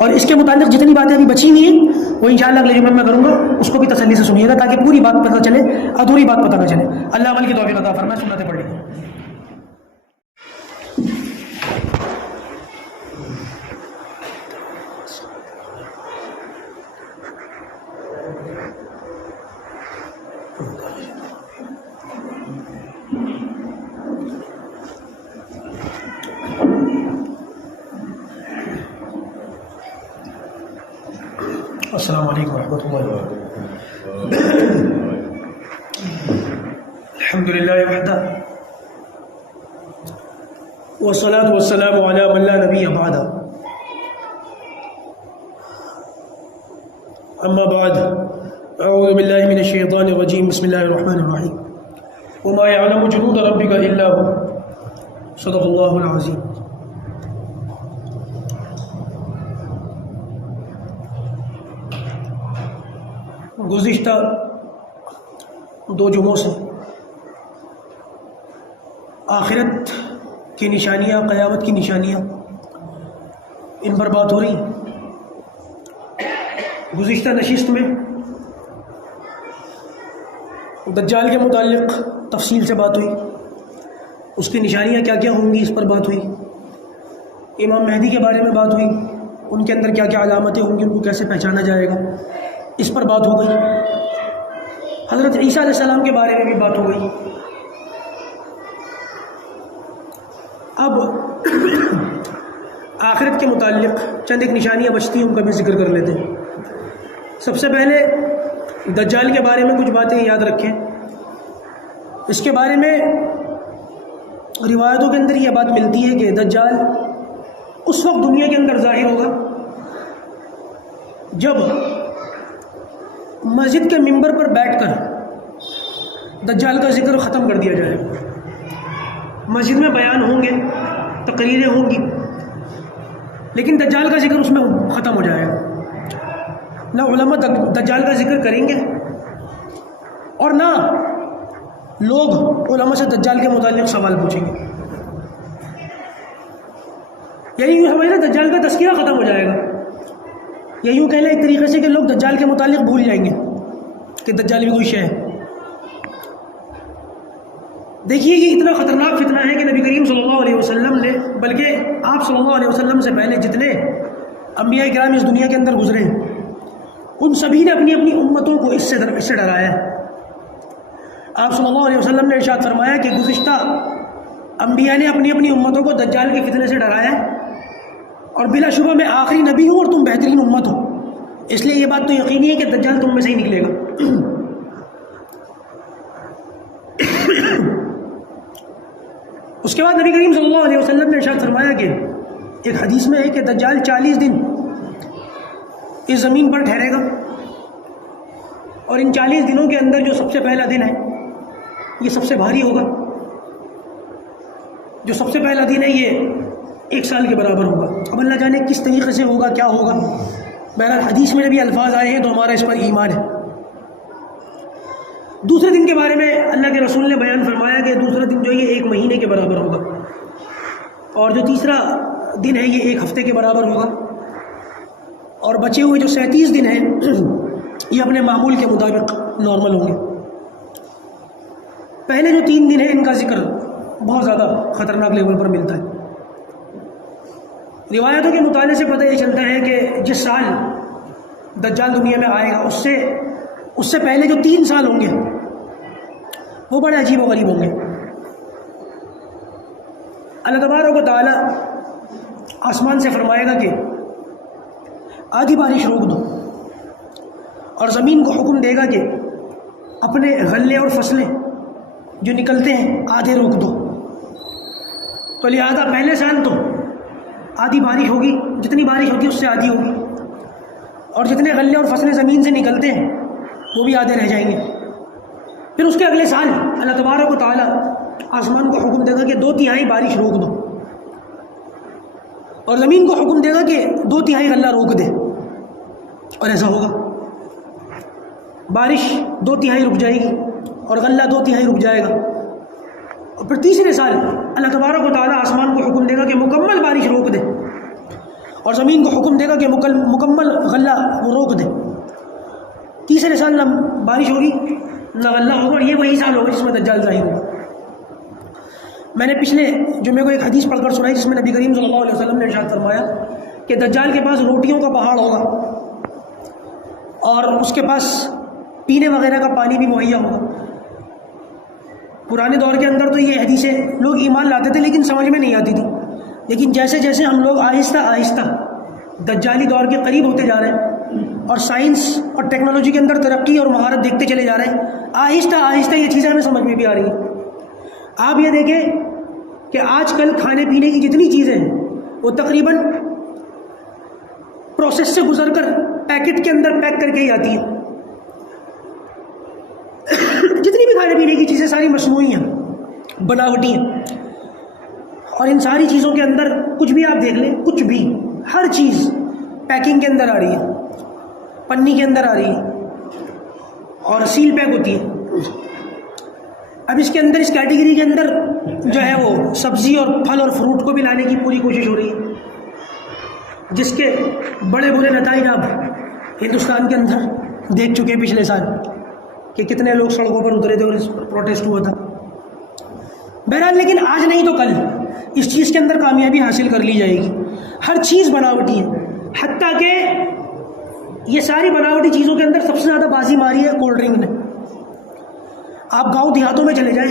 اور اس کے متعلق جتنی باتیں ابھی بچی ہوئی ہیں وہ انشاءاللہ اگلے جمعے میں کروں گا، اس کو بھی تسلی سے سنیے گا تاکہ پوری بات پتہ چلے، ادھوری بات پتہ نہ چلے۔ اللہ عمل کی توفیق عطا فرمائے۔ سنتیں پڑھ لیں۔ السلام علیکم ورحمۃ اللہ وبرکاتہ۔ الحمد للہ وحدہ والصلاة والسلام علی من لا نبی بعدہ، اما بعد، اعوذ باللہ من الشیطان الرجیم، بسم اللہ الرحمن الرحیم، وما يعلم جنود ربک الا هو، صدق اللہ العظیم۔ گزشتہ 2 جمعوں سے آخرت کی نشانیاں، قیامت کی نشانیاں، ان پر بات ہو رہی ہے۔ گزشتہ نشست میں دجال کے متعلق تفصیل سے بات ہوئی، اس کی نشانیاں کیا کیا ہوں گی اس پر بات ہوئی، امام مہدی کے بارے میں بات ہوئی، ان کے اندر کیا کیا علامتیں ہوں گی، ان کو کیسے پہچانا جائے گا، اس پر بات ہو گئی۔ حضرت عیسیٰ علیہ السلام کے بارے میں بھی بات ہو گئی۔ اب آخرت کے متعلق چند ایک نشانیاں بچتی ہیں، ان کا بھی ذکر کر لیتے ہیں۔ سب سے پہلے دجال کے بارے میں کچھ باتیں یاد رکھیں۔ اس کے بارے میں روایتوں کے اندر یہ بات ملتی ہے کہ دجال اس وقت دنیا کے اندر ظاہر ہوگا جب مسجد کے ممبر پر بیٹھ کر دجال کا ذکر ختم کر دیا جائے گا۔ مسجد میں بیان ہوں گے، تقریریں ہوں گی، لیکن دجال کا ذکر اس میں ختم ہو جائے گا۔ نہ علماء دجال کا ذکر کریں گے اور نہ لوگ علماء سے دجال کے متعلق سوال پوچھیں گے۔ یعنی یوں سمجھ نا دجال کا تذکرہ ختم ہو جائے گا، یا یوں کہہ لیں ایک طریقے سے کہ لوگ دجال کے متعلق بھول جائیں گے کہ دجال بھی کوئی شے ہے۔ دیکھیے یہ اتنا خطرناک فتنہ ہے کہ نبی کریم صلی اللہ علیہ وسلم نے، بلکہ آپ صلی اللہ علیہ وسلم سے پہلے جتنے انبیاء کرام اس دنیا کے اندر گزرے ہیں ان سبھی نے اپنی اپنی امتوں کو اس سے ڈرایا ہے۔ آپ صلی اللہ علیہ وسلم نے ارشاد فرمایا کہ گزشتہ انبیاء نے اپنی اپنی امتوں کو دجال کے فتنے سے ڈرایا ہے، اور بلا شبہ میں آخری نبی ہوں اور تم بہترین امت ہو۔ اس لیے یہ بات تو یقینی ہے کہ دجال تم میں سے ہی نکلے گا۔ اس کے بعد نبی کریم صلی اللہ علیہ وسلم نے ارشاد فرمایا کہ ایک حدیث میں ہے کہ دجال 40 دن اس زمین پر ٹھہرے گا، اور ان 40 دنوں کے اندر جو سب سے پہلا دن ہے یہ سب سے بھاری ہوگا۔ جو سب سے پہلا دن ہے یہ 1 سال کے برابر ہوگا۔ اب اللہ جانے کس طریقے سے ہوگا، کیا ہوگا، بہرحال حدیث میں بھی الفاظ آئے ہیں تو ہمارا اس پر ایمان ہے۔ دوسرے دن کے بارے میں اللہ کے رسول نے بیان فرمایا کہ دوسرا دن جو یہ 1 مہینے کے برابر ہوگا، اور جو تیسرا دن ہے یہ 1 ہفتے کے برابر ہوگا، اور بچے ہوئے جو 37 دن ہیں یہ اپنے معمول کے مطابق نارمل ہوں گے۔ پہلے جو 3 دن ہیں ان کا ذکر بہت زیادہ خطرناک لیول پر ملتا ہے۔ روایتوں کے مطالعے سے پتہ یہ چلتا ہے کہ جس سال دجال دنیا میں آئے گا اس سے پہلے جو 3 سال ہوں گے وہ بڑے عجیب و غریب ہوں گے۔ اللہ تبارک و تعالیٰ آسمان سے فرمائے گا کہ آدھی بارش روک دو، اور زمین کو حکم دے گا کہ اپنے غلے اور فصلیں جو نکلتے ہیں آدھے روک دو۔ تو لہذا پہلے سال تو آدھی بارش ہوگی، جتنی بارش ہوگی اس سے آدھی ہوگی، اور جتنے غلے اور فصلیں زمین سے نکلتے ہیں وہ بھی آدھے رہ جائیں گے۔ پھر اس کے اگلے سال اللہ تبارک و تعالیٰ آسمان کو حکم دے گا کہ 2/3 بارش روک دو، اور زمین کو حکم دے گا کہ 2/3 غلہ روک دے، اور ایسا ہوگا۔ بارش 2/3 رک جائے گی اور غلہ 2/3 رک جائے گا، اور پھر تیسرے سال اللہ تبارک و تعالیٰ آسمان کو حکم دے گا کہ مکمل بارش روک دے، اور زمین کو حکم دے گا کہ مکمل غلہ وہ روک دے۔ تیسرے سال نہ بارش ہوگی نہ غلہ ہوگا، اور یہ وہی سال ہوگا جس میں دجال ظاہر ہوگا۔ میں نے پچھلے جمعے کو ایک حدیث پڑھ کر سنائی جس میں نبی کریم صلی اللہ علیہ وسلم نے ارشاد فرمایا کہ دجال کے پاس روٹیوں کا پہاڑ ہوگا، اور اس کے پاس پینے وغیرہ کا پانی بھی مہیا ہوگا۔ پرانے دور کے اندر تو یہ حدیثیں لوگ ایمان لاتے تھے لیکن سمجھ میں نہیں آتی تھی، لیکن جیسے جیسے ہم لوگ آہستہ آہستہ دجالی دور کے قریب ہوتے جا رہے ہیں اور سائنس اور ٹیکنالوجی کے اندر ترقی اور مہارت دیکھتے چلے جا رہے ہیں، آہستہ آہستہ یہ چیزیں ہمیں سمجھ میں بھی آ رہی ہیں۔ آپ یہ دیکھیں کہ آج کل کھانے پینے کی جتنی چیزیں ہیں وہ تقریباً پروسیس سے گزر کر پیکٹ کے اندر پیک کر کے ہی آتی ہیں۔ جتنی بھی کھانے پینے کی چیزیں ساری مصنوعی ہیں، بناوٹی ہیں، اور ان ساری چیزوں کے اندر کچھ بھی آپ دیکھ لیں، کچھ بھی، ہر چیز پیکنگ کے اندر آ رہی ہے، پنی کے اندر آ رہی ہے اور سیل پیک ہوتی ہے۔ اب اس کے اندر، اس کیٹیگری کے اندر جو ہے وہ سبزی اور پھل اور فروٹ کو بھی لانے کی پوری کوشش ہو رہی ہے، جس کے بڑے برے نتائج آپ ہندوستان کے اندر دیکھ چکے ہیں پچھلے سال کہ کتنے لوگ سڑکوں پر اترے تھے اور اس پر پروٹیسٹ ہوا تھا۔ بہرحال لیکن آج نہیں تو کل اس چیز کے اندر کامیابی حاصل کر لی جائے گی۔ ہر چیز بناوٹی ہے، حتیٰ کہ یہ ساری بناوٹی چیزوں کے اندر سب سے زیادہ بازی ماری ہے کولڈ ڈرنک نے۔ آپ گاؤں دیہاتوں میں چلے جائیں،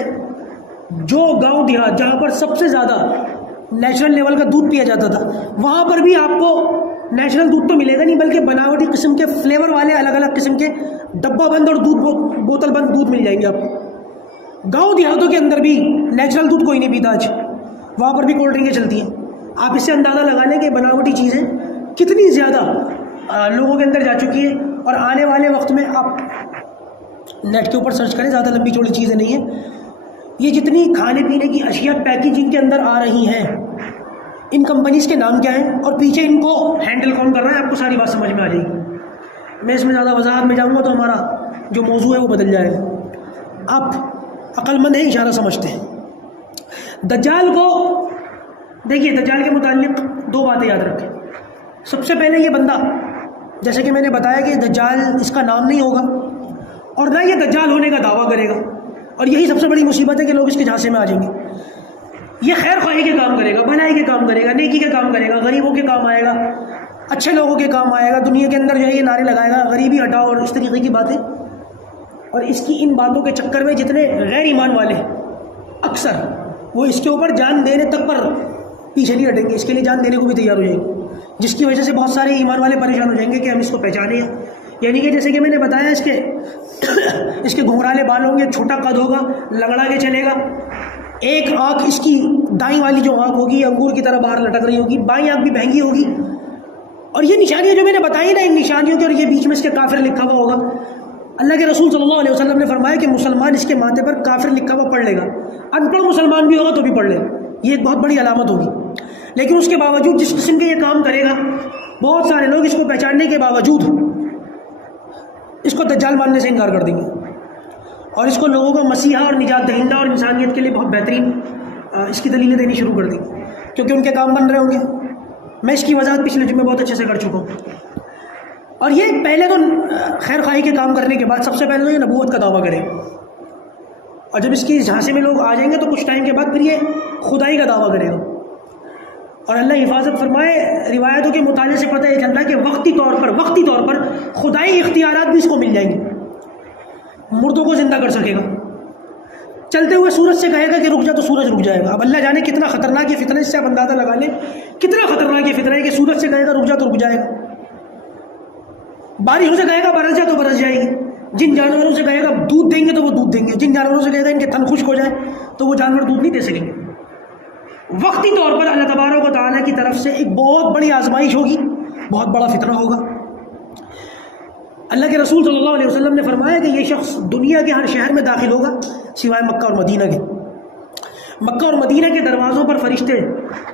جو گاؤں دیہات جہاں پر سب سے زیادہ نیچرل لیول کا دودھ پیا جاتا تھا، وہاں پر بھی آپ کو نیچرل دودھ تو ملے گا نہیں، بلکہ بناوٹی قسم کے فلیور والے الگ الگ قسم کے ڈبہ بند اور بوتل بند دودھ مل جائیں گے آپ کو۔ گاؤں دیہاتوں کے اندر بھی نیچرل دودھ کوئی نہیں پیتا آج، وہاں پر بھی کولڈ ڈرنکیں چلتی ہیں۔ آپ اس سے اندازہ لگا لیں کہ بناوٹی چیزیں کتنی زیادہ لوگوں کے اندر جا چکی ہیں، اور آنے والے وقت میں آپ نیٹ کے اوپر سرچ کریں، زیادہ لمبی چوڑی چیزیں نہیں ہیں، یہ جتنی کھانے پینے کی اشیاء پیکیجنگ کے اندر آ رہی ہیں، ان کمپنیز کے نام کیا ہیں اور پیچھے ان کو ہینڈل کون کر رہا ہے، آپ کو ساری بات سمجھ میں آ جائے گی۔ میں اس میں زیادہ وضاحت میں جاؤں گا تو ہمارا جو موضوع ہے وہ بدل جائے گا۔ آپ عقل مند ہیں، اشارہ سمجھتے ہیں۔ دجال کو دیکھیے، دجال کے متعلق 2 باتیں یاد رکھیں۔ سب سے پہلے یہ بندہ، جیسے کہ میں نے بتایا کہ دجال اس کا نام نہیں ہوگا، اور نہ یہ دجال ہونے کا دعویٰ کرے گا، اور یہی سب سے بڑی مصیبت ہے کہ لوگ اس کے جھانسے میں آ جائیں گے۔ یہ خیر خواہی کے کام کرے گا، بھلائی کے کام کرے گا، نیکی کے کام کرے گا، غریبوں کے کام آئے گا، اچھے لوگوں کے کام آئے گا، دنیا کے اندر جو ہے یہ نعرے لگائے گا غریبی ہٹاؤ اور اس طریقے کی باتیں۔ اور اس کی ان باتوں کے چکر میں جتنے غیر ایمان والے ہیں اکثر وہ اس کے اوپر جان دینے تک پر پیچھے نہیں ہٹیں گے، اس کے لیے جان دینے کو بھی تیار ہو جائیں گے۔ جس کی وجہ سے بہت سارے ایمان والے پریشان ہو جائیں گے کہ ہم اس کو پہچانیں. یعنی کہ جیسے کہ میں نے بتایا اس کے گھنگرالے بال ہوں گے, چھوٹا قد ہوگا, لنگڑا کے چلے گا, ایک آنکھ اس کی دائیں والی جو آنکھ ہوگی انگور کی طرح باہر لٹک رہی ہوگی, بائیں آنکھ بھی بہنگی ہوگی. اور یہ نشانیاں جو میں نے بتائی نا, ان نشانیوں کی, اور یہ بیچ میں اس کے کافر لکھا ہوا ہوگا. اللہ کے رسول صلی اللہ علیہ وسلم نے فرمایا کہ مسلمان اس کے ماتھے پر کافر لکھا ہوا پڑھ لے گا, ان پڑھ مسلمان بھی ہوگا تو بھی پڑھ لے گا, یہ ایک بہت بڑی علامت ہوگی. لیکن اس کے باوجود جس قسم کے یہ کام کرے گا, بہت سارے لوگ اس کو پہچاننے کے باوجود اس کو دجال ماننے سے انکار کر دیں گے, اور اس کو لوگوں کا مسیحا اور نجات دہندہ اور انسانیت کے لیے بہت بہترین اس کی دلیلیں دینی شروع کر دیں گے, کیونکہ ان کے کام بن رہے ہوں گے. میں اس کی وضاحت پچھلے جمعے بہت اچھے سے کر چکا ہوں. اور یہ پہلے تو خیر خواہی کے کام کرنے کے بعد سب سے پہلے تو یہ نبوت کا دعویٰ کرے, اور جب اس کی جھانسے میں لوگ آ جائیں گے تو کچھ ٹائم کے بعد پھر یہ خدائی کا دعویٰ کرے گا. اور اللہ حفاظت فرمائے, روایتوں کے مطالعے سے پتہ یہ چلتا ہے کہ وقتی طور پر خدائی اختیارات بھی اس کو مل جائیں گے, مردوں کو زندہ کر سکے گا. چلتے ہوئے سورج سے کہے گا کہ رک جا تو سورج رک جائے گا. اب اللہ جانے کتنا خطرناک یہ فتنہ, اس سے آپ اندازہ لگا لیں کتنا خطرناک یہ فتنہ ہے کہ سورج سے کہے گا رک جا تو رک جائے گا, بارشوں سے کہے گا برس جا تو برس جائے گی, جن جانوروں سے کہے گا دودھ دیں گے تو وہ دودھ دیں گے, جن جانوروں سے کہے گا ان کے تھن خشک ہو جائے تو وہ جانور دودھ نہیں دے سکیں گے. وقتی طور پر اللہ تبارک و تعالیٰ کی طرف سے ایک بہت بڑی آزمائش ہوگی, بہت بڑا فتنہ ہوگا. اللہ کے رسول صلی اللہ علیہ وسلم نے فرمایا کہ یہ شخص دنیا کے ہر شہر میں داخل ہوگا سوائے مکہ اور مدینہ کے. مکہ اور مدینہ کے دروازوں پر فرشتے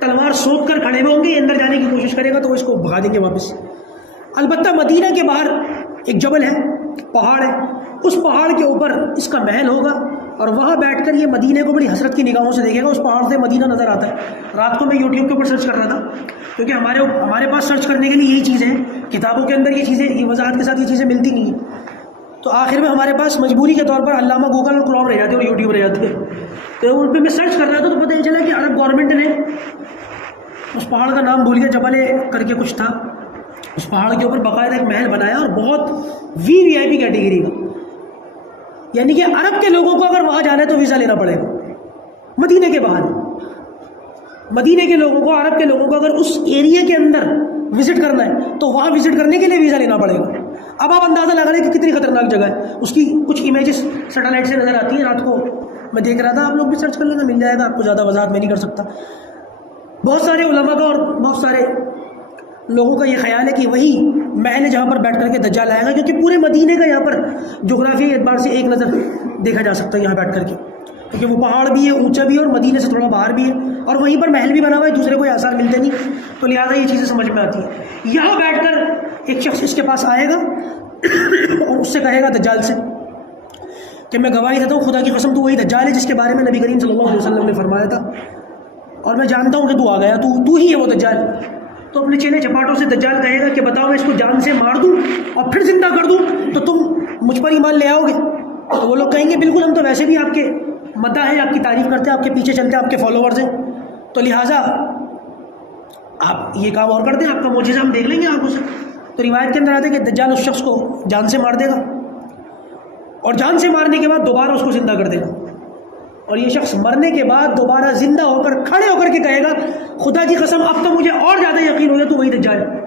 تلوار سونپ کر کھڑے ہوئے ہوں گے, یہ اندر جانے کی کوشش کرے گا تو وہ اس کو بھگا دیں گے واپس. البتہ مدینہ کے باہر ایک جبل ہے, پہاڑ ہے, اس پہاڑ کے اوپر اس کا محل ہوگا, اور وہاں بیٹھ کر یہ مدینہ کو بڑی حسرت کی نگاہوں سے دیکھے گا. اس پہاڑ سے مدینہ نظر آتا ہے. رات کو میں یوٹیوب کے اوپر سرچ کر رہا تھا, کیونکہ ہمارے پاس سرچ کرنے کے لیے یہی چیزیں ہیں, کتابوں کے اندر یہ چیزیں یہ وضاحت کے ساتھ یہ چیزیں ملتی نہیں ہیں. تو آخر میں ہمارے پاس مجبوری کے طور پر علامہ گوگل اور کروم رہ جاتے ہیں اور یوٹیوب رہ جاتے ہیں. تو ان پہ میں سرچ کر رہا تھا تو پتہ یہ چلا کہ عرب گورنمنٹ نے اس پہاڑ کا نام بھول گیا, جبل کر کے کچھ تھا, اس پہاڑ کے اوپر باقاعدہ ایک محل بنایا, اور بہت وی آئی پی کیٹیگری کا, یعنی کہ عرب کے لوگوں کو اگر وہاں جانا ہے تو ویزا لینا پڑے گا. مدینے کے باہر مدینے کے لوگوں کو, عرب کے لوگوں کو اگر اس ایریا کے اندر وزٹ کرنا ہے تو وہاں وزٹ کرنے کے لیے ویزا لینا پڑے گا. اب آپ اندازہ لگا لیں کہ کتنی خطرناک جگہ ہے. اس کی کچھ امیجز سیٹلائٹ سے نظر آتی ہیں, رات کو میں دیکھ رہا تھا, آپ لوگ بھی سرچ کر لینا, مل جائے گا آپ کو, زیادہ وضاحت میں نہیں کر سکتا. بہت سارے علماء کا اور بہت سارے لوگوں کا یہ خیال ہے کہ وہی محل ہے جہاں پر بیٹھ کر کے دجال آئے گا, کیونکہ پورے مدینے کا یہاں پر جغرافیائی اعتبار سے ایک نظر دیکھا جا سکتا ہے یہاں بیٹھ کر کے, کیونکہ وہ پہاڑ بھی ہے, اونچا بھی ہے, اور مدینے سے تھوڑا باہر بھی ہے, اور وہیں پر محل بھی بنا ہوا ہے, دوسرے کوئی آثار ملتے نہیں, تو لہٰذا یہ چیزیں سمجھ میں آتی ہیں. یہاں بیٹھ کر ایک شخص اس کے پاس آئے گا اور اس سے کہے گا دجال سے کہ میں گواہی دیتا ہوں خدا کی قسم تو وہی دجال ہے جس کے بارے میں نبی کریم صلی اللہ علیہ وسلم نے فرمایا تھا, اور میں جانتا ہوں کہ تو آ گیا, تو ہی ہے وہ دجال. تو اپنے چیلے چپاٹوں سے دجال کہے گا کہ بتاؤ میں اس کو جان سے مار دوں اور پھر زندہ کر دوں تو تم مجھ پر ایمان لے آؤ گے؟ تو وہ لوگ کہیں گے بالکل, ہم تو ویسے بھی آپ کے مداح ہیں, آپ کی تعریف کرتے ہیں, آپ کے پیچھے چلتے ہیں, آپ کے فالوورز ہیں, تو لہٰذا آپ یہ کام اور کر دیں, آپ کا معجزہ ہم دیکھ لیں گے آنکھوں سے. تو روایت کے اندر آتا ہے کہ دجال اس شخص کو جان سے مار دے گا, اور جان سے مارنے کے بعد دوبارہ اس کو زندہ کر دے گا, اور یہ شخص مرنے کے بعد دوبارہ زندہ ہو کر کھڑے ہو کر کے کہے گا خدا کی قسم اب تو مجھے اور زیادہ یقین ہو گیا تو وہی دجال ہے,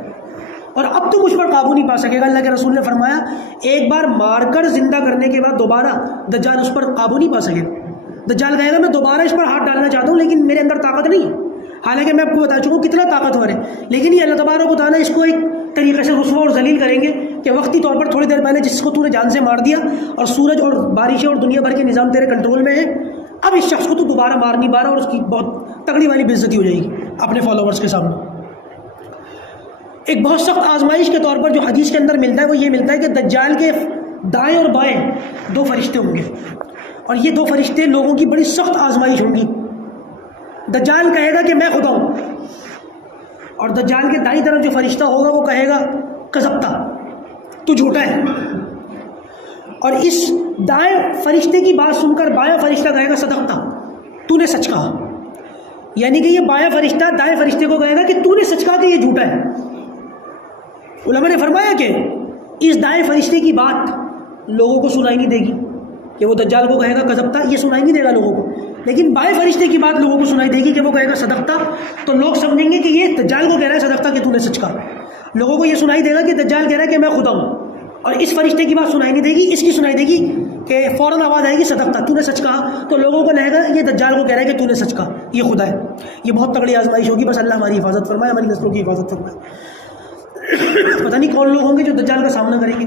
اور اب تو مجھ پر قابو نہیں پا سکے گا. اللہ کے رسول نے فرمایا ایک بار مار کر زندہ کرنے کے بعد دوبارہ دجال اس پر قابو نہیں پا سکے گا. دجال کہے گا میں دوبارہ اس پر ہاتھ ڈالنا چاہتا ہوں لیکن میرے اندر طاقت نہیں ہے, حالانکہ میں آپ کو بتا چکا ہوں کتنا طاقتور ہے, لیکن یہ اللہ تبارک و تعالیٰ اس کو ایک طریقے سے رسوا اور ذلیل کریں گے کہ وقتی طور پر تھوڑی دیر پہلے جس کو تو نے جان سے مار دیا اور سورج اور بارشیں اور دنیا بھر کے نظام تیرے کنٹرول میں ہے, اب اس شخص کو تو دوبارہ مار نہیں پا رہا, اور اس کی بہت تگڑی والی بے عزتی ہو جائے گی اپنے فالوورز کے سامنے. ایک بہت سخت آزمائش کے طور پر جو حدیث کے اندر ملتا ہے وہ یہ ملتا ہے کہ دجال کے دائیں اور بائیں دو فرشتے ہوں گے, اور یہ دو فرشتے لوگوں کی بڑی سخت آزمائش ہوں گی. دجال کہے گا کہ میں خدا ہوں, اور دجال کے دائیں طرف جو فرشتہ ہوگا وہ کہے گا کذبتا, تو جھوٹا ہے. اور اس دائیں فرشتے کی بات سن کر بائیں فرشتہ کہے گا صدقتا, تو نے سچ کہا. یعنی کہ یہ بائیں فرشتہ دائیں فرشتے کو کہے گا کہ تو نے سچ کہا کہ یہ جھوٹا ہے. علماء نے فرمایا کہ اس دائیں فرشتے کی بات لوگوں کو سنائی نہیں دے گی, کہ وہ دجال کو کہے گا کذبتا, یہ سنائی نہیں دے گا لوگوں کو, لیکن بائیں فرشتے کی بات لوگوں کو سنائی دے گی کہ وہ کہے گا صدقتا، تو لوگ سمجھیں گے کہ یہ دجال کو کہہ رہا ہے صدقتا کہ تو نے سچ کہا. لوگوں کو یہ سنائی دے گا کہ دجال کہہ رہا ہے کہ میں خدا ہوں، اور اس فرشتے کی بات سنائی نہیں دے گی، اس کی سنائی دے گی کہ فوراً آواز آئے گی صدقتا، تو نے سچ کہا. تو لوگوں کو لگے گا یہ دجال کو کہہ رہا ہے کہ تو نے سچ کہا، یہ خدا ہے. یہ بہت تگڑی آزمائش ہوگی. بس اللہ ہماری حفاظت فرمائے، ہماری نسلوں کی حفاظت فرمائے. پتہ نہیں کون لوگ ہوں گے جو دجال کا سامنا کریں گے.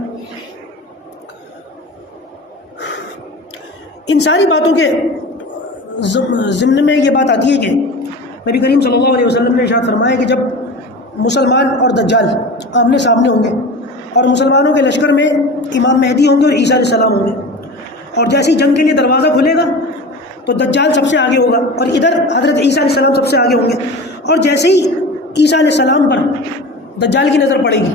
ان ساری باتوں کے ضمن میں یہ بات آتی ہے کہ نبی کریم صلی اللہ علیہ وسلم نے ارشاد فرمایا کہ جب مسلمان اور دجال آمنے سامنے ہوں گے، اور مسلمانوں کے لشکر میں امام مہدی ہوں گے اور عیسیٰ علیہ السلام ہوں گے، اور جیسے ہی جنگ کے لیے دروازہ کھلے گا تو دجال سب سے آگے ہوگا، اور ادھر حضرت عیسیٰ علیہ السلام سب سے آگے ہوں گے. اور جیسے ہی عیسیٰ علیہ السلام پر دجال کی نظر پڑے گی،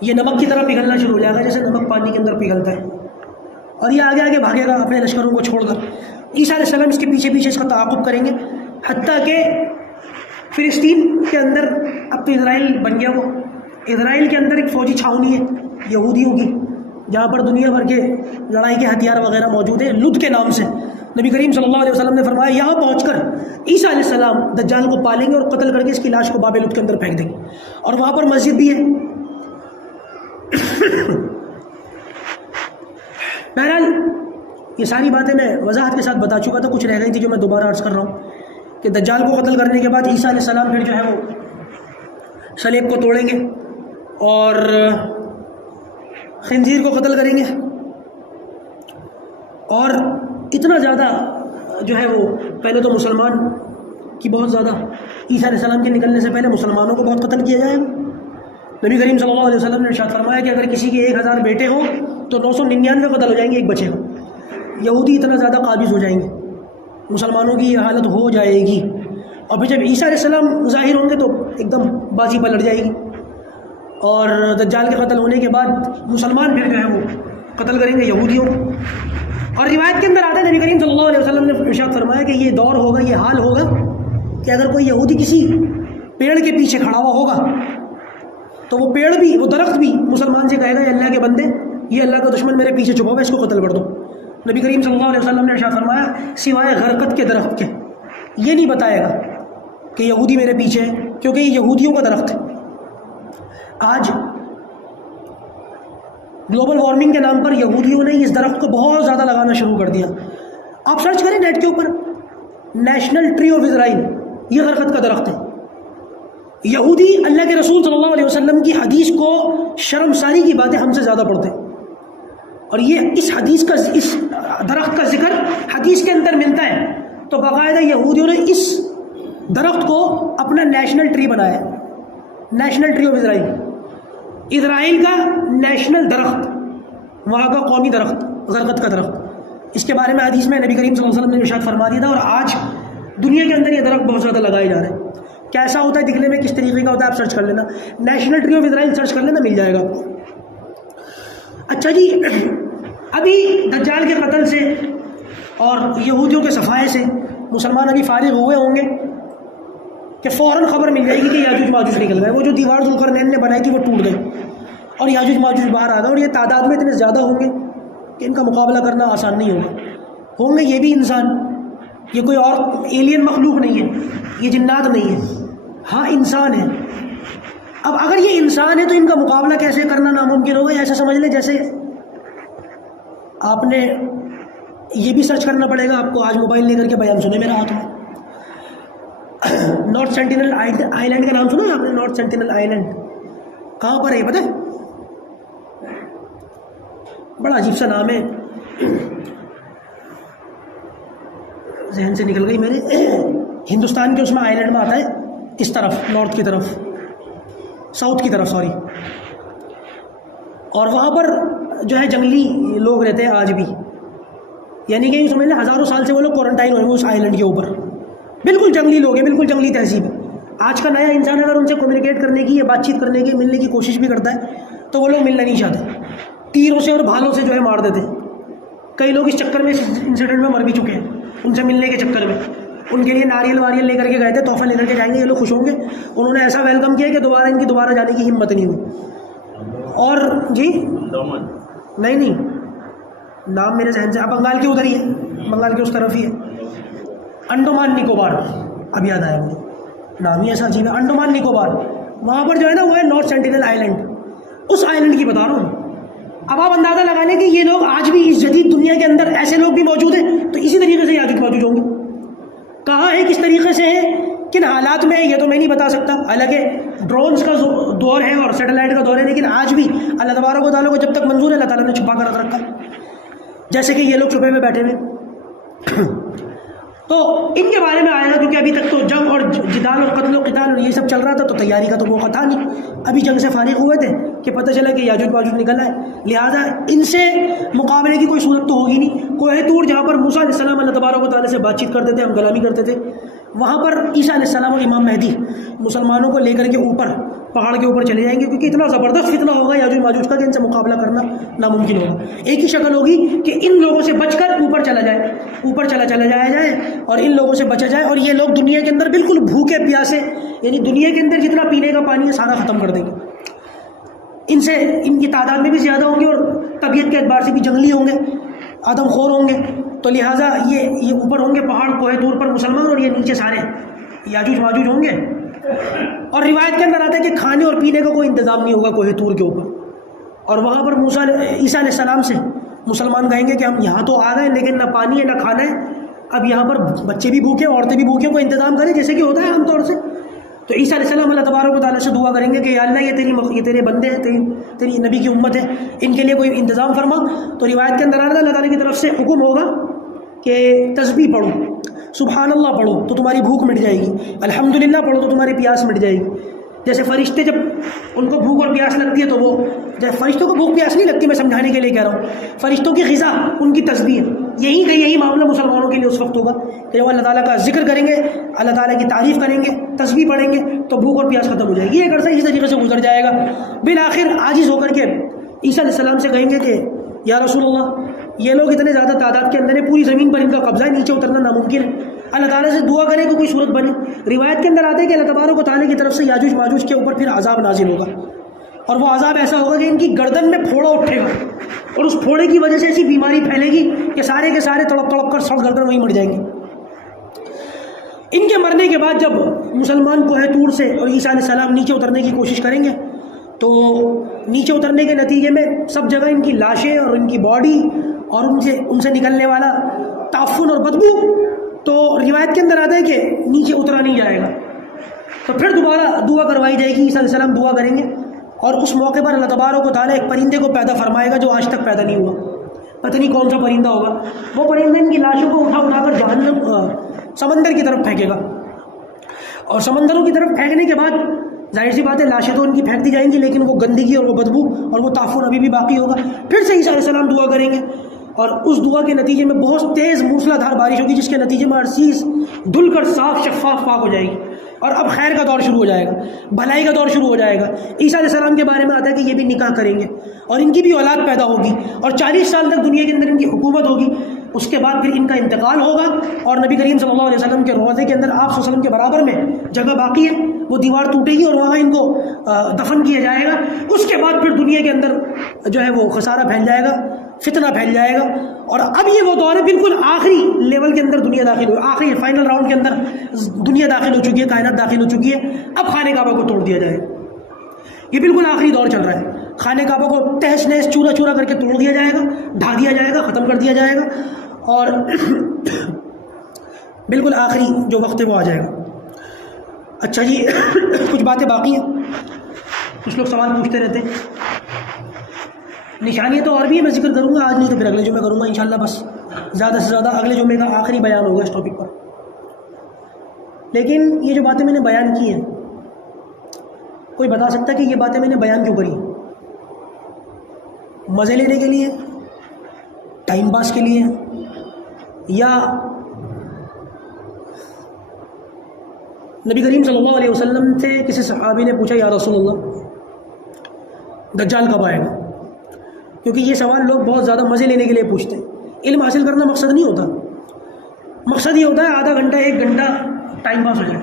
یہ نمک کی طرح پگھلنا شروع ہو جائے گا، جیسے نمک پانی کے اندر پگھلتا ہے، اور یہ آگے آگے بھاگے گا اپنے لشکروں کو چھوڑ کر. عیسیٰ علیہ السلام اس کے پیچھے پیچھے اس کا تعاقب کریں گے، حتیٰ کہ فلسطین کے اندر اب تو اسرائیل بن گیا، وہ اسرائیل کے اندر ایک فوجی چھاونی ہے یہودیوں کی، جہاں پر دنیا بھر کے لڑائی کے ہتھیار وغیرہ موجود ہیں، لد کے نام سے. نبی کریم صلی اللہ علیہ وسلم نے فرمایا یہاں پہنچ کر عیسیٰ علیہ السلام دجال کو پالیں گے اور قتل کر کے اس کی لاش کو باب لد کے اندر پھینک دیں گے، اور وہاں پر مسجد بھی ہے. بہرحال یہ ساری باتیں میں وضاحت کے ساتھ بتا چکا تھا، کچھ رہ گئی تھی جو میں دوبارہ عرض کر رہا ہوں کہ دجال کو قتل کرنے کے بعد عیسیٰ علیہ السلام پھر جو ہے وہ صلیب کو توڑیں گے اور خنزیر کو قتل کریں گے، اور اتنا زیادہ جو ہے وہ پہلے تو مسلمان کی بہت زیادہ، عیسیٰ علیہ السلام کے نکلنے سے پہلے مسلمانوں کو بہت قتل کیا جائے گا. نبی کریم صلی اللہ علیہ وسلم نے ارشاد فرمایا کہ اگر کسی کے 1000 بیٹے ہوں تو 999 قتل ہو جائیں گے، ایک بچے گا. یہودی اتنا زیادہ قابض ہو جائیں گے، مسلمانوں کی یہ حالت ہو جائے گی. اور پھر جب عیسیٰ علیہ السلام ظاہر ہوں گے تو ایک دم بازی پلٹ جائے گی، اور دجال کے قتل ہونے کے بعد مسلمان پھر جو ہے وہ قتل کریں گے یہودیوں. اور روایت کے اندر آتا ہے نبی کریم صلی اللہ علیہ وسلم نے ارشاد فرمایا کہ یہ دور ہوگا، یہ حال ہوگا کہ اگر کوئی یہودی کسی پیڑ کے پیچھے کھڑا ہوا ہوگا تو وہ پیڑ بھی، وہ درخت بھی مسلمان سے کہے گا یہ اللہ کے بندے، یہ اللہ کا دشمن میرے پیچھے چھپا ہوا ہے، اس کو قتل کر دو. نبی کریم صلی اللہ علیہ وسلم نے ارشاد فرمایا سوائے غرقت کے درخت کے یہ نہیں بتائے گا کہ یہودی میرے پیچھے ہے، کیونکہ یہ یہودیوں کا درخت ہے. آج گلوبل وارمنگ کے نام پر یہودیوں نے اس درخت کو بہت زیادہ لگانا شروع کر دیا. آپ سرچ کریں نیٹ کے اوپر، نیشنل ٹری آف اسرائیل، یہ غرقت کا درخت ہے. یہودی اللہ کے رسول صلی اللہ علیہ وسلم کی حدیث کو شرمساری کی باتیں ہم سے زیادہ پڑھتے ہیں، اور یہ اس حدیث کا، اس درخت کا ذکر حدیث کے اندر ملتا ہے تو باقاعدہ یہودیوں نے اس درخت کو اپنا نیشنل ٹری بنایا ہے، نیشنل ٹری آف اسرائیل، اسرائیل کا نیشنل درخت، وہاں کا قومی درخت غرقت کا درخت. اس کے بارے میں حدیث میں نبی کریم صلی اللہ علیہ وسلم نے ارشاد فرما دیا تھا، اور آج دنیا کے اندر یہ درخت بہت زیادہ لگائے جا رہے ہیں. کیسا ہوتا ہے دکھنے میں، کس طریقے کا ہوتا ہے، آپ سرچ کر لینا، national tree of Israel search کر لینا، مل جائے گا آپ کو. اچھا جی، ابھی دجال کے قتل سے اور یہودیوں کے صفائے سے مسلمان ابھی فارغ ہوئے ہوں گے کہ فوراً خبر مل جائے گی کہ یاجوج ماجوج نکل گئے. وہ جو دیوار ذوالقرنین نے بنائی تھی وہ ٹوٹ گئی اور یاجوج ماجوج باہر آ گئے، اور یہ تعداد میں اتنے زیادہ ہوں گے کہ ان کا مقابلہ کرنا آسان نہیں ہوگا. ہوں گے یہ بھی انسان، یہ کوئی اور ایلین مخلوق نہیں ہے، یہ جنات نہیں ہے، ہاں انسان ہے. اب اگر یہ انسان ہے تو ان کا مقابلہ کیسے کرنا ناممکن ہوگا. ایسا سمجھ لیں جیسے آپ نے یہ بھی سرچ کرنا پڑے گا آپ کو، آج موبائل لے کر کے بیان سنے میرا ہاتھ میں، نارتھ سینٹینل آئی لینڈ کا نام سنا ہے آپ نے؟ نارتھ سینٹینل آئی لینڈ کہاں پر ہے پتہ ہے؟ بڑا عجیب سا نام ہے، ذہن سے نکل گئی میرے. ہندوستان کے اس میں آئی لینڈ میں آتا ہے، اس طرف نارتھ کی طرف، ساؤتھ کی طرف سوری، اور وہاں پر جو ہے جنگلی لوگ رہتے ہیں آج بھی، یعنی کہ سمجھ لیں ہزاروں سال سے وہ لوگ کوارنٹائن ہوئے ہیں اس آئی لینڈ کے اوپر. بالکل جنگلی لوگ ہیں، بالکل جنگلی تہذیب ہے. آج کا نیا انسان اگر ان سے کمیونیکیٹ کرنے کی یا بات چیت کرنے کی، ملنے کی کوشش بھی کرتا ہے تو وہ لوگ ملنا نہیں چاہتے، تیروں سے اور بھالوں سے جو ہے مار دیتے. کئی لوگ اس چکر میں، اس انسیڈنٹ میں مر بھی چکے ہیں ان سے ملنے کے چکر میں. ان کے لیے ناریل واریل لے کر کے گئے تھے، تحفہ لے کر کے جائیں گے، یہ لوگ خوش ہوں گے. انہوں نے ایسا ویلکم کیا کہ دوبارہ ان کی دوبارہ جانے کی ہمت نہیں ہوئی. اور جی نہیں نام میرے ذہن سے، آپ بنگال کے ادھر ہی ہیں، بنگال کے اس طرف ہی ہے, انڈومان نکوبار, اب یاد آیا مجھے نام ہی ایسا عجیب ہے, انڈومان نکوبار. وہاں پر جو ہے نا وہ ہے نارتھ سینٹینل آئلینڈ, اس آئلینڈ کی بتا رہا ہوں. اب آپ اندازہ لگا لیں کہ یہ لوگ آج بھی اس جدید دنیا کے اندر ایسے لوگ بھی موجود ہیں, تو اسی طریقے سے یاجوج ماجوج ہوں گے. کہاں ہے, کس طریقے سے ہے, کن حالات میں, یہ تو میں نہیں بتا سکتا. حالانکہ ڈرونز کا دور ہے اور سیٹلائٹ کا دور ہے, لیکن آج بھی اللہ تبارک و تعالیٰ کو جب تک منظور ہے اللہ تعالیٰ نے چھپا کر رکھ رکھا, جیسے کہ یہ لوگ چھپے میں بیٹھے ہوئے. تو ان کے بارے میں آئے گا, کیونکہ ابھی تک تو جنگ اور جدال اور قتل و قتال اور یہ سب چل رہا تھا, تو تیاری کا تو موقع تھا نہیں. ابھی جنگ سے فارغ ہوئے تھے کہ پتہ چلا کہ یاجوج ماجوج نکل آئے, لہٰذا ان سے مقابلے کی کوئی صورت تو ہوگی نہیں. کوہ طور جہاں پر موسیٰ علیہ السلام اللہ تبارک و تعالیٰ سے بات چیت کرتے تھے, ہم کلامی کرتے تھے, وہاں پر عیسیٰ علیہ السلام اور امام مہدی مسلمانوں کو لے کر کے اوپر پہاڑ کے اوپر چلے جائیں گے, کیونکہ اتنا زبردست فتنہ ہوگا یاجوج ماجوج کا کہ ان سے مقابلہ کرنا ناممکن ہوگا. ایک ہی شکل ہوگی کہ ان لوگوں سے بچ کر اوپر چلا جائے, اوپر چلا جایا جائے اور ان لوگوں سے بچا جائے, اور یہ لوگ دنیا کے اندر بالکل بھوکے پیاسے, یعنی دنیا کے اندر جتنا پینے کا پانی ہے سارا ختم کر دیں گے. ان سے ان کی تعداد میں بھی زیادہ ہوں گے اور طبیعت کے اعتبار سے بھی جنگلی ہوں گے, آدم خور ہوں گے, تو لہٰذا یہ اوپر ہوں گے پہاڑ کوہ طور پر مسلمان, اور یہ نیچے سارے یاجوج ماجوج ہوں گے. اور روایت کے اندر آتا ہے کہ کھانے اور پینے کا کوئی انتظام نہیں ہوگا کوہ طور کے اوپر, اور وہاں پر عیسیٰ علیہ السلام سے مسلمان کہیں گے کہ ہم یہاں تو آ گئے لیکن نہ پانی ہے نہ کھانا ہے, اب یہاں پر بچے بھی بھوکے عورتیں بھی بھوکے, کوئی انتظام کریں جیسے کہ ہوتا ہے عام طور سے. تو عیسیٰ علیہ السلام اللہ تبارک و تعالیٰ سے دعا کریں گے کہ یا اللہ یہ تیرے بندے ہیں, تیری نبی کی امت ہے, ان کے لیے کوئی انتظام فرما. تو روایت کے اندر آ رہا ہے اللہ تعالیٰ کی طرف سے حکم ہوگا کہ تسبیح پڑھو, سبحان اللہ پڑھو تو تمہاری بھوک مٹ جائے گی, الحمدللہ پڑھو تو تمہاری پیاس مٹ جائے گی. جیسے فرشتے جب ان کو بھوک اور پیاس لگتی ہے تو وہ, جب فرشتوں کو بھوک پیاس نہیں لگتی, میں سمجھانے کے لیے کہہ رہا ہوں, فرشتوں کی غذا ان کی تسبیح ہے. یہی معاملہ مسلمانوں کے لیے اس وقت ہوگا کہ جب اللہ تعالیٰ کا ذکر کریں گے, اللہ تعالیٰ کی تعریف کریں گے, تسبیح پڑھیں گے, تو بھوک اور پیاس ختم ہو جائے گی. یہ عرصہ اسی طریقے سے گزر جائے گا. بالآخر عاجز ہو کر کے عیسیٰ علیہ السلام سے کہیں گے کہ یا رسول اللہ یہ لوگ اتنے زیادہ تعداد کے اندر ہیں, پوری زمین پر ان کا قبضہ ہے, نیچے اترنا ناممکن ہے, اللہ تعالیٰ سے دعا کریں کہ کوئی صورت بنے. روایت کے اندر آتے ہیں کہ اللہ تبارک و تعالیٰ کی طرف سے یاجوج ماجوج کے اوپر پھر عذاب نازل ہوگا, اور وہ عذاب ایسا ہوگا کہ ان کی گردن میں پھوڑا اٹھے گا, اور اس پھوڑے کی وجہ سے ایسی بیماری پھیلے گی کہ سارے کے سارے تڑپ تڑپ کر سڑ گردن وہیں مر جائیں گے. ان کے مرنے کے بعد جب مسلمان کوہ طور سے اور عیسیٰ علیہ السلام نیچے اترنے کی کوشش کریں گے, تو نیچے اترنے کے نتیجے میں سب جگہ ان کی لاشیں اور ان کی باڈی اور ان سے نکلنے والا تعفن اور بدبو, تو روایت کے اندر آتا ہے کہ نیچے اترا نہیں جائے گا. تو پھر دوبارہ دعا کروائی جائے گی, عیسیٰ علیہ السلام دعا کریں گے, اور اس موقع پر اللہ تبارک و تعالیٰ ایک پرندے کو پیدا فرمائے گا جو آج تک پیدا نہیں ہوا. پتہ نہیں کون سا پرندہ ہوگا. وہ پرندہ ان کی لاشوں کو اٹھا کر جہنم سمندر کی طرف پھینکے گا, اور سمندروں کی طرف پھینکنے کے بعد ظاہر سی بات ہے لاشیں تو ان کی پھینک دی جائیں گی, لیکن وہ گندگی اور وہ بدبو اور وہ تعفن ابھی بھی باقی ہوگا. پھر سے عیسیٰ علیہ السلام دعا کریں گے, اور اس دعا کے نتیجے میں بہت تیز موسلا دھار بارش ہوگی, جس کے نتیجے میں ہر چیز دھل کر صاف شفاف پاک ہو جائے گی, اور اب خیر کا دور شروع ہو جائے گا, بھلائی کا دور شروع ہو جائے گا. عیسیٰ علیہ السلام کے بارے میں آتا ہے کہ یہ بھی نکاح کریں گے, اور ان کی بھی اولاد پیدا ہوگی, اور 40 سال تک دنیا کے اندر ان کی حکومت ہوگی. اس کے بعد پھر ان کا انتقال ہوگا, اور نبی کریم صلی اللہ علیہ وسلم کے روضے کے اندر آپ صلی اللہ علیہ وسلم کے برابر میں جگہ باقی ہے, وہ دیوار ٹوٹے گی اور وہاں ان کو دفن کیا جائے گا. اس کے بعد پھر دنیا کے اندر جو ہے وہ خسارہ پھیل جائے گا, فتنہ پھیل جائے گا. اور اب یہ وہ دور ہے بالکل آخری لیول کے اندر دنیا داخل ہوئی, آخری فائنل راؤنڈ کے اندر دنیا داخل ہو چکی ہے, کائنات داخل ہو چکی ہے. اب خانہ کعبہ کو توڑ دیا جائے, یہ بالکل آخری دور چل رہا ہے. خانہ کعبہ کو تہس نہس چورا چورا کر کے توڑ دیا جائے گا, ڈھا دیا جائے گا, ختم کر دیا جائے گا, اور بالکل آخری جو وقت ہے وہ آ جائے گا. اچھا جی, کچھ باتیں باقی ہیں, کچھ لوگ سوال پوچھتے رہتے ہیں. نشانیاں تو اور بھی ہے, میں ذکر کروں گا آج, نہیں تو پھر اگلے جمعے کروں گا انشاءاللہ. بس زیادہ سے زیادہ اگلے جمعے کا آخری بیان ہوگا اس ٹاپک پر. لیکن یہ جو باتیں میں نے بیان کی ہیں, کوئی بتا سکتا ہے کہ یہ باتیں میں نے بیان کیوں کری؟ مزے لینے کے لیے, ٹائم پاس کے لیے, یا نبی کریم صلی اللہ علیہ وسلم سے کسی صحابی نے پوچھا یا رسول اللہ دجال کب آئے گا؟ کیونکہ یہ سوال لوگ بہت زیادہ مزے لینے کے لیے پوچھتے ہیں. علم حاصل کرنا مقصد نہیں ہوتا, مقصد یہ ہوتا ہے آدھا گھنٹہ 1 گھنٹہ ٹائم پاس ہو جائے.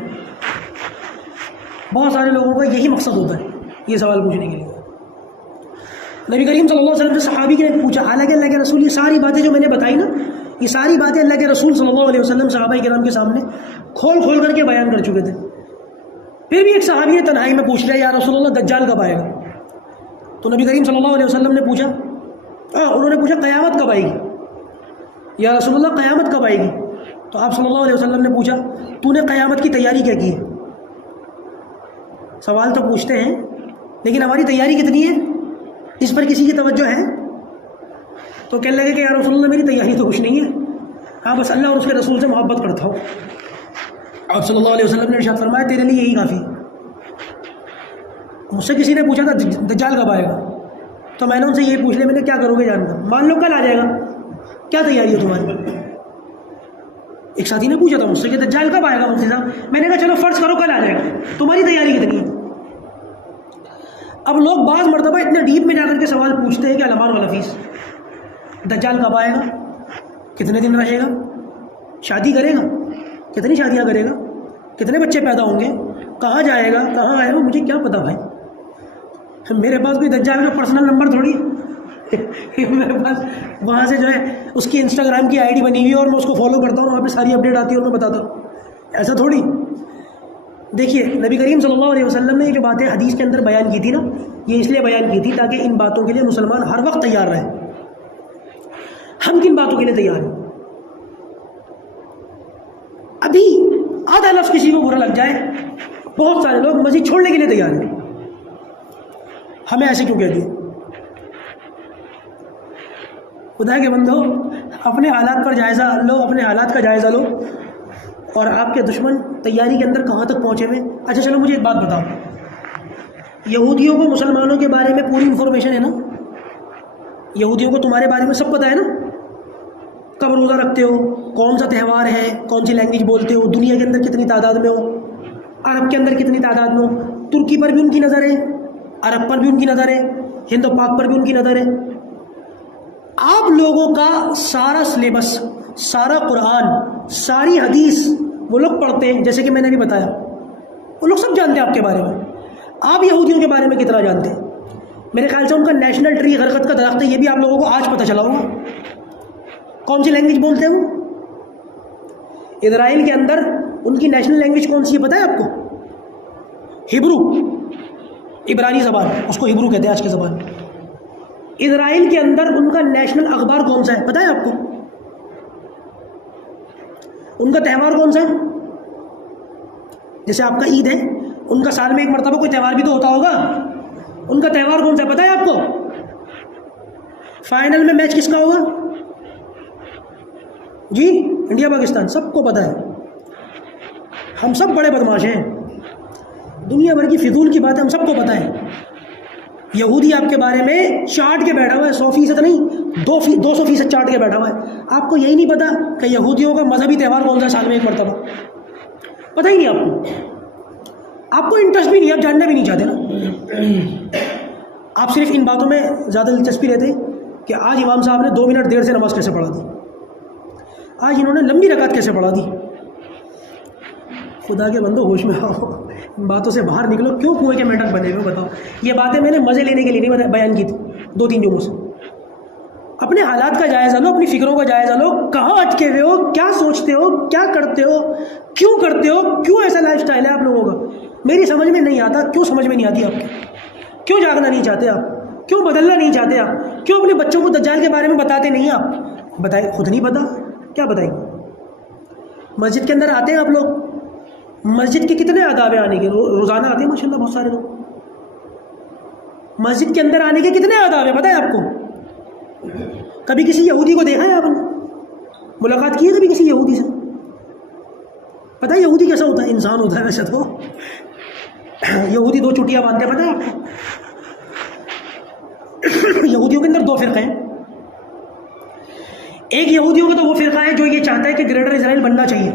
بہت سارے لوگوں کا یہی مقصد ہوتا ہے یہ سوال پوچھنے کے لیے. نبی کریم صلی اللہ علیہ وسلم سے صحابی نے پوچھا, حالانکہ اللہ کے رسول یہ ساری باتیں جو میں نے بتائی نا یہ ساری باتیں اللہ کے رسول صلی اللہ علیہ وسلم صحابہ کرام کے سامنے کھول کھول کر کے بیان کر چکے تھے. پھر بھی ایک صحابی نے تنہائی میں پوچھ لیا یا رسول اللہ دجال کب آئے گا؟ تو نبی کریم صلی اللہ علیہ وسلم نے پوچھا انہوں نے پوچھا قیامت کب آئے گی یا رسول اللہ قیامت کب آئے گی؟ تو آپ صلی اللہ علیہ وسلم نے پوچھا تو نے قیامت کی تیاری کیا کی ہے؟ سوال تو پوچھتے ہیں لیکن ہماری تیاری کتنی ہے اس پر کسی کی توجہ ہے؟ تو کہنے لگے کہ یا رسول اللہ میری تیاری تو کچھ نہیں ہے، ہاں بس اللہ اور اس کے رسول سے محبت کرتا ہوں. آپ صلی اللہ علیہ وسلم نے ارشاد فرمایا تیرے لیے یہی کافی. مجھ سے کسی نے پوچھا تھا دجال کب آئے گا، تو میں نے ان سے یہی پوچھ لیا میں نے کیا کرو گے جان کر، مان لو کل آ جائے گا، کیا تیاری ہے تمہاری؟ ایک ساتھی نے پوچھا تھا مجھ سے کہ دجال کب آئے گا مفتی صاحب، میں نے کہا چلو فرض کرو کل آ جائے گا، تمہاری تیاری کتنی ہے؟ اب لوگ بعض مرتبہ اتنے ڈیپ میں جا کر کے سوال پوچھتے ہیں کہ علمان والحفیظ دجال کب آئے گا، کتنے دن رہے گا، شادی کرے گا، کتنی شادیاں کرے گا، کتنے بچے پیدا ہوں گے، کہاں جائے گا، کہاں آئے گا، مجھے کیا پتا بھائی، میرے پاس کوئی دجال کا پرسنل نمبر تھوڑی میرے پاس وہاں سے جو ہے اس کی انسٹاگرام کی آئی ڈی بنی ہوئی ہے اور میں اس کو فالو کرتا ہوں، وہاں پہ ساری اپڈیٹ آتی ہے اور میں بتاتا ہوں، ایسا تھوڑی. دیکھیے نبی کریم صلی اللہ علیہ وسلم نے یہ جو باتیں حدیث کے اندر بیان کی تھی نا، یہ اس لیے بیان کی تھی تاکہ ان باتوں کے لیے مسلمان ہر وقت تیار رہے. ہم کن باتوں کے لیے تیار ہیں؟ ابھی آدھا لفظ کسی کو برا لگ جائے بہت سارے لوگ مسجد چھوڑنے کے لیے تیار ہیں. ہمیں ایسے کیوں کہہ دیا؟ خدا کے بندو اپنے حالات پر جائزہ لو، اپنے حالات کا جائزہ لو، اور آپ کے دشمن تیاری کے اندر کہاں تک پہنچے ہوئے. اچھا چلو مجھے ایک بات بتاؤ، یہودیوں کو مسلمانوں کے بارے میں پوری انفارمیشن ہے نا؟ یہودیوں کو تمہارے بارے میں سب پتہ ہے نا؟ کب روزہ رکھتے ہو، کون سا تہوار ہے، کون سی لینگویج بولتے ہو، دنیا کے اندر کتنی تعداد میں ہو، عرب کے اندر کتنی تعداد میں ہو، ترکی پر بھی ان کی نظر ہے، عرب پر بھی ان کی نظر ہے، ہند و پاک پر بھی ان کی نظر ہے. آپ لوگوں کا سارا سلیبس، سارا قرآن، ساری حدیث وہ لوگ پڑھتے ہیں، جیسے کہ میں نے بھی بتایا وہ لوگ سب جانتے ہیں آپ کے بارے میں. آپ یہودیوں کے بارے میں کتنا جانتے ہیں؟ میرے خیال سے ان کا نیشنل ٹری غرقت کا درخت ہے، یہ بھی آپ لوگوں کو آج پتہ چلا ہوگا. کون سی لینگویج بولتے ہیں وہ؟ اسرائیل کے اندر ان کی نیشنل لینگویج کون سی ہے پتہ ہے آپ کو؟ ہبرو، عبرانی زبان، اس کو ہبرو کہتے ہیں آج کی زبان. اسرائیل کے اندر ان کا نیشنل اخبار کون سا ہے پتہ ہے آپ کو؟ ان کا تہوار کون سا ہے؟ جیسے آپ کا عید ہے، ان کا سال میں ایک مرتبہ کوئی تہوار بھی تو ہوتا ہوگا. ان کا تہوار کون سا ہے پتہ ہے آپ کو؟ فائنل میں میچ کس کا ہوگا؟ جی انڈیا پاکستان، سب کو پتہ ہے. ہم سب بڑے بدماش ہیں، دنیا بھر کی فضول کی باتیں ہم سب کو پتہ ہے. یہودی آپ کے بارے میں چاٹ کے بیٹھا ہوا ہے، 100% نہیں 200% چاٹ کے بیٹھا ہوا ہے. آپ کو یہی نہیں پتا کہ یہودیوں کا مذہبی تہوار کون سا ہے سال میں ایک مرتبہ؟ پتہ ہی نہیں آپ کو، آپ کو انٹرسٹ بھی نہیں، آپ جاننا بھی نہیں چاہتے نا. آپ صرف ان باتوں میں زیادہ دلچسپی لیتے کہ آج امام صاحب نے 2 منٹ دیر سے نماز کیسے پڑھا دی، آج انہوں نے لمبی رکعت کیسے پڑھا دی. خدا کے بندو ہوش میں آؤ، ان باتوں سے باہر نکلو. کیوں کنویں کے میٹر بنے ہوئے بتاؤ؟ یہ باتیں میں نے مزے لینے کے لیے نہیں بیان کی تھی 2-3 جمعوں سے. اپنے حالات کا جائزہ لو، اپنی فکروں کا جائزہ لو، کہاں اٹکے ہوئے ہو، کیا سوچتے ہو، کیا کرتے ہو، کیوں کرتے ہو، کیوں ایسا لائف سٹائل ہے آپ لوگوں کا. میری سمجھ میں نہیں آتا، کیوں سمجھ میں نہیں آتی آپ کی؟ کیوں جاگنا نہیں چاہتے آپ؟ کیوں بدلنا نہیں چاہتے آپ؟ کیوں اپنے بچوں کو دجال کے بارے میں بتاتے نہیں آپ؟ بتائیں، خود نہیں پتا کیا بتائیں گے؟ مسجد کے اندر آتے ہیں آپ لوگ، مسجد کے کتنے آداب ہیں آنے کے؟ روزانہ آتے ہیں ماشاء اللہ بہت سارے لوگ. مسجد کے اندر آنے کے کتنے آداب ہیں پتہ ہے آپ کو؟ کبھی کسی یہودی کو دیکھا ہے آپ نے؟ ملاقات کی ہے کبھی کسی یہودی سے؟ پتہ ہے یہودی کیسا ہوتا ہے؟ انسان ہوتا ہے ویسے تو. یہودی 2 چٹیاں باندھتے ہیں، پتہ ہے آپ کو؟ یہودیوں کے اندر 2 فرقے ہیں. ایک یہودیوں کا تو وہ فرقہ ہے جو یہ چاہتا ہے کہ گریٹر اسرائیل بننا چاہیے.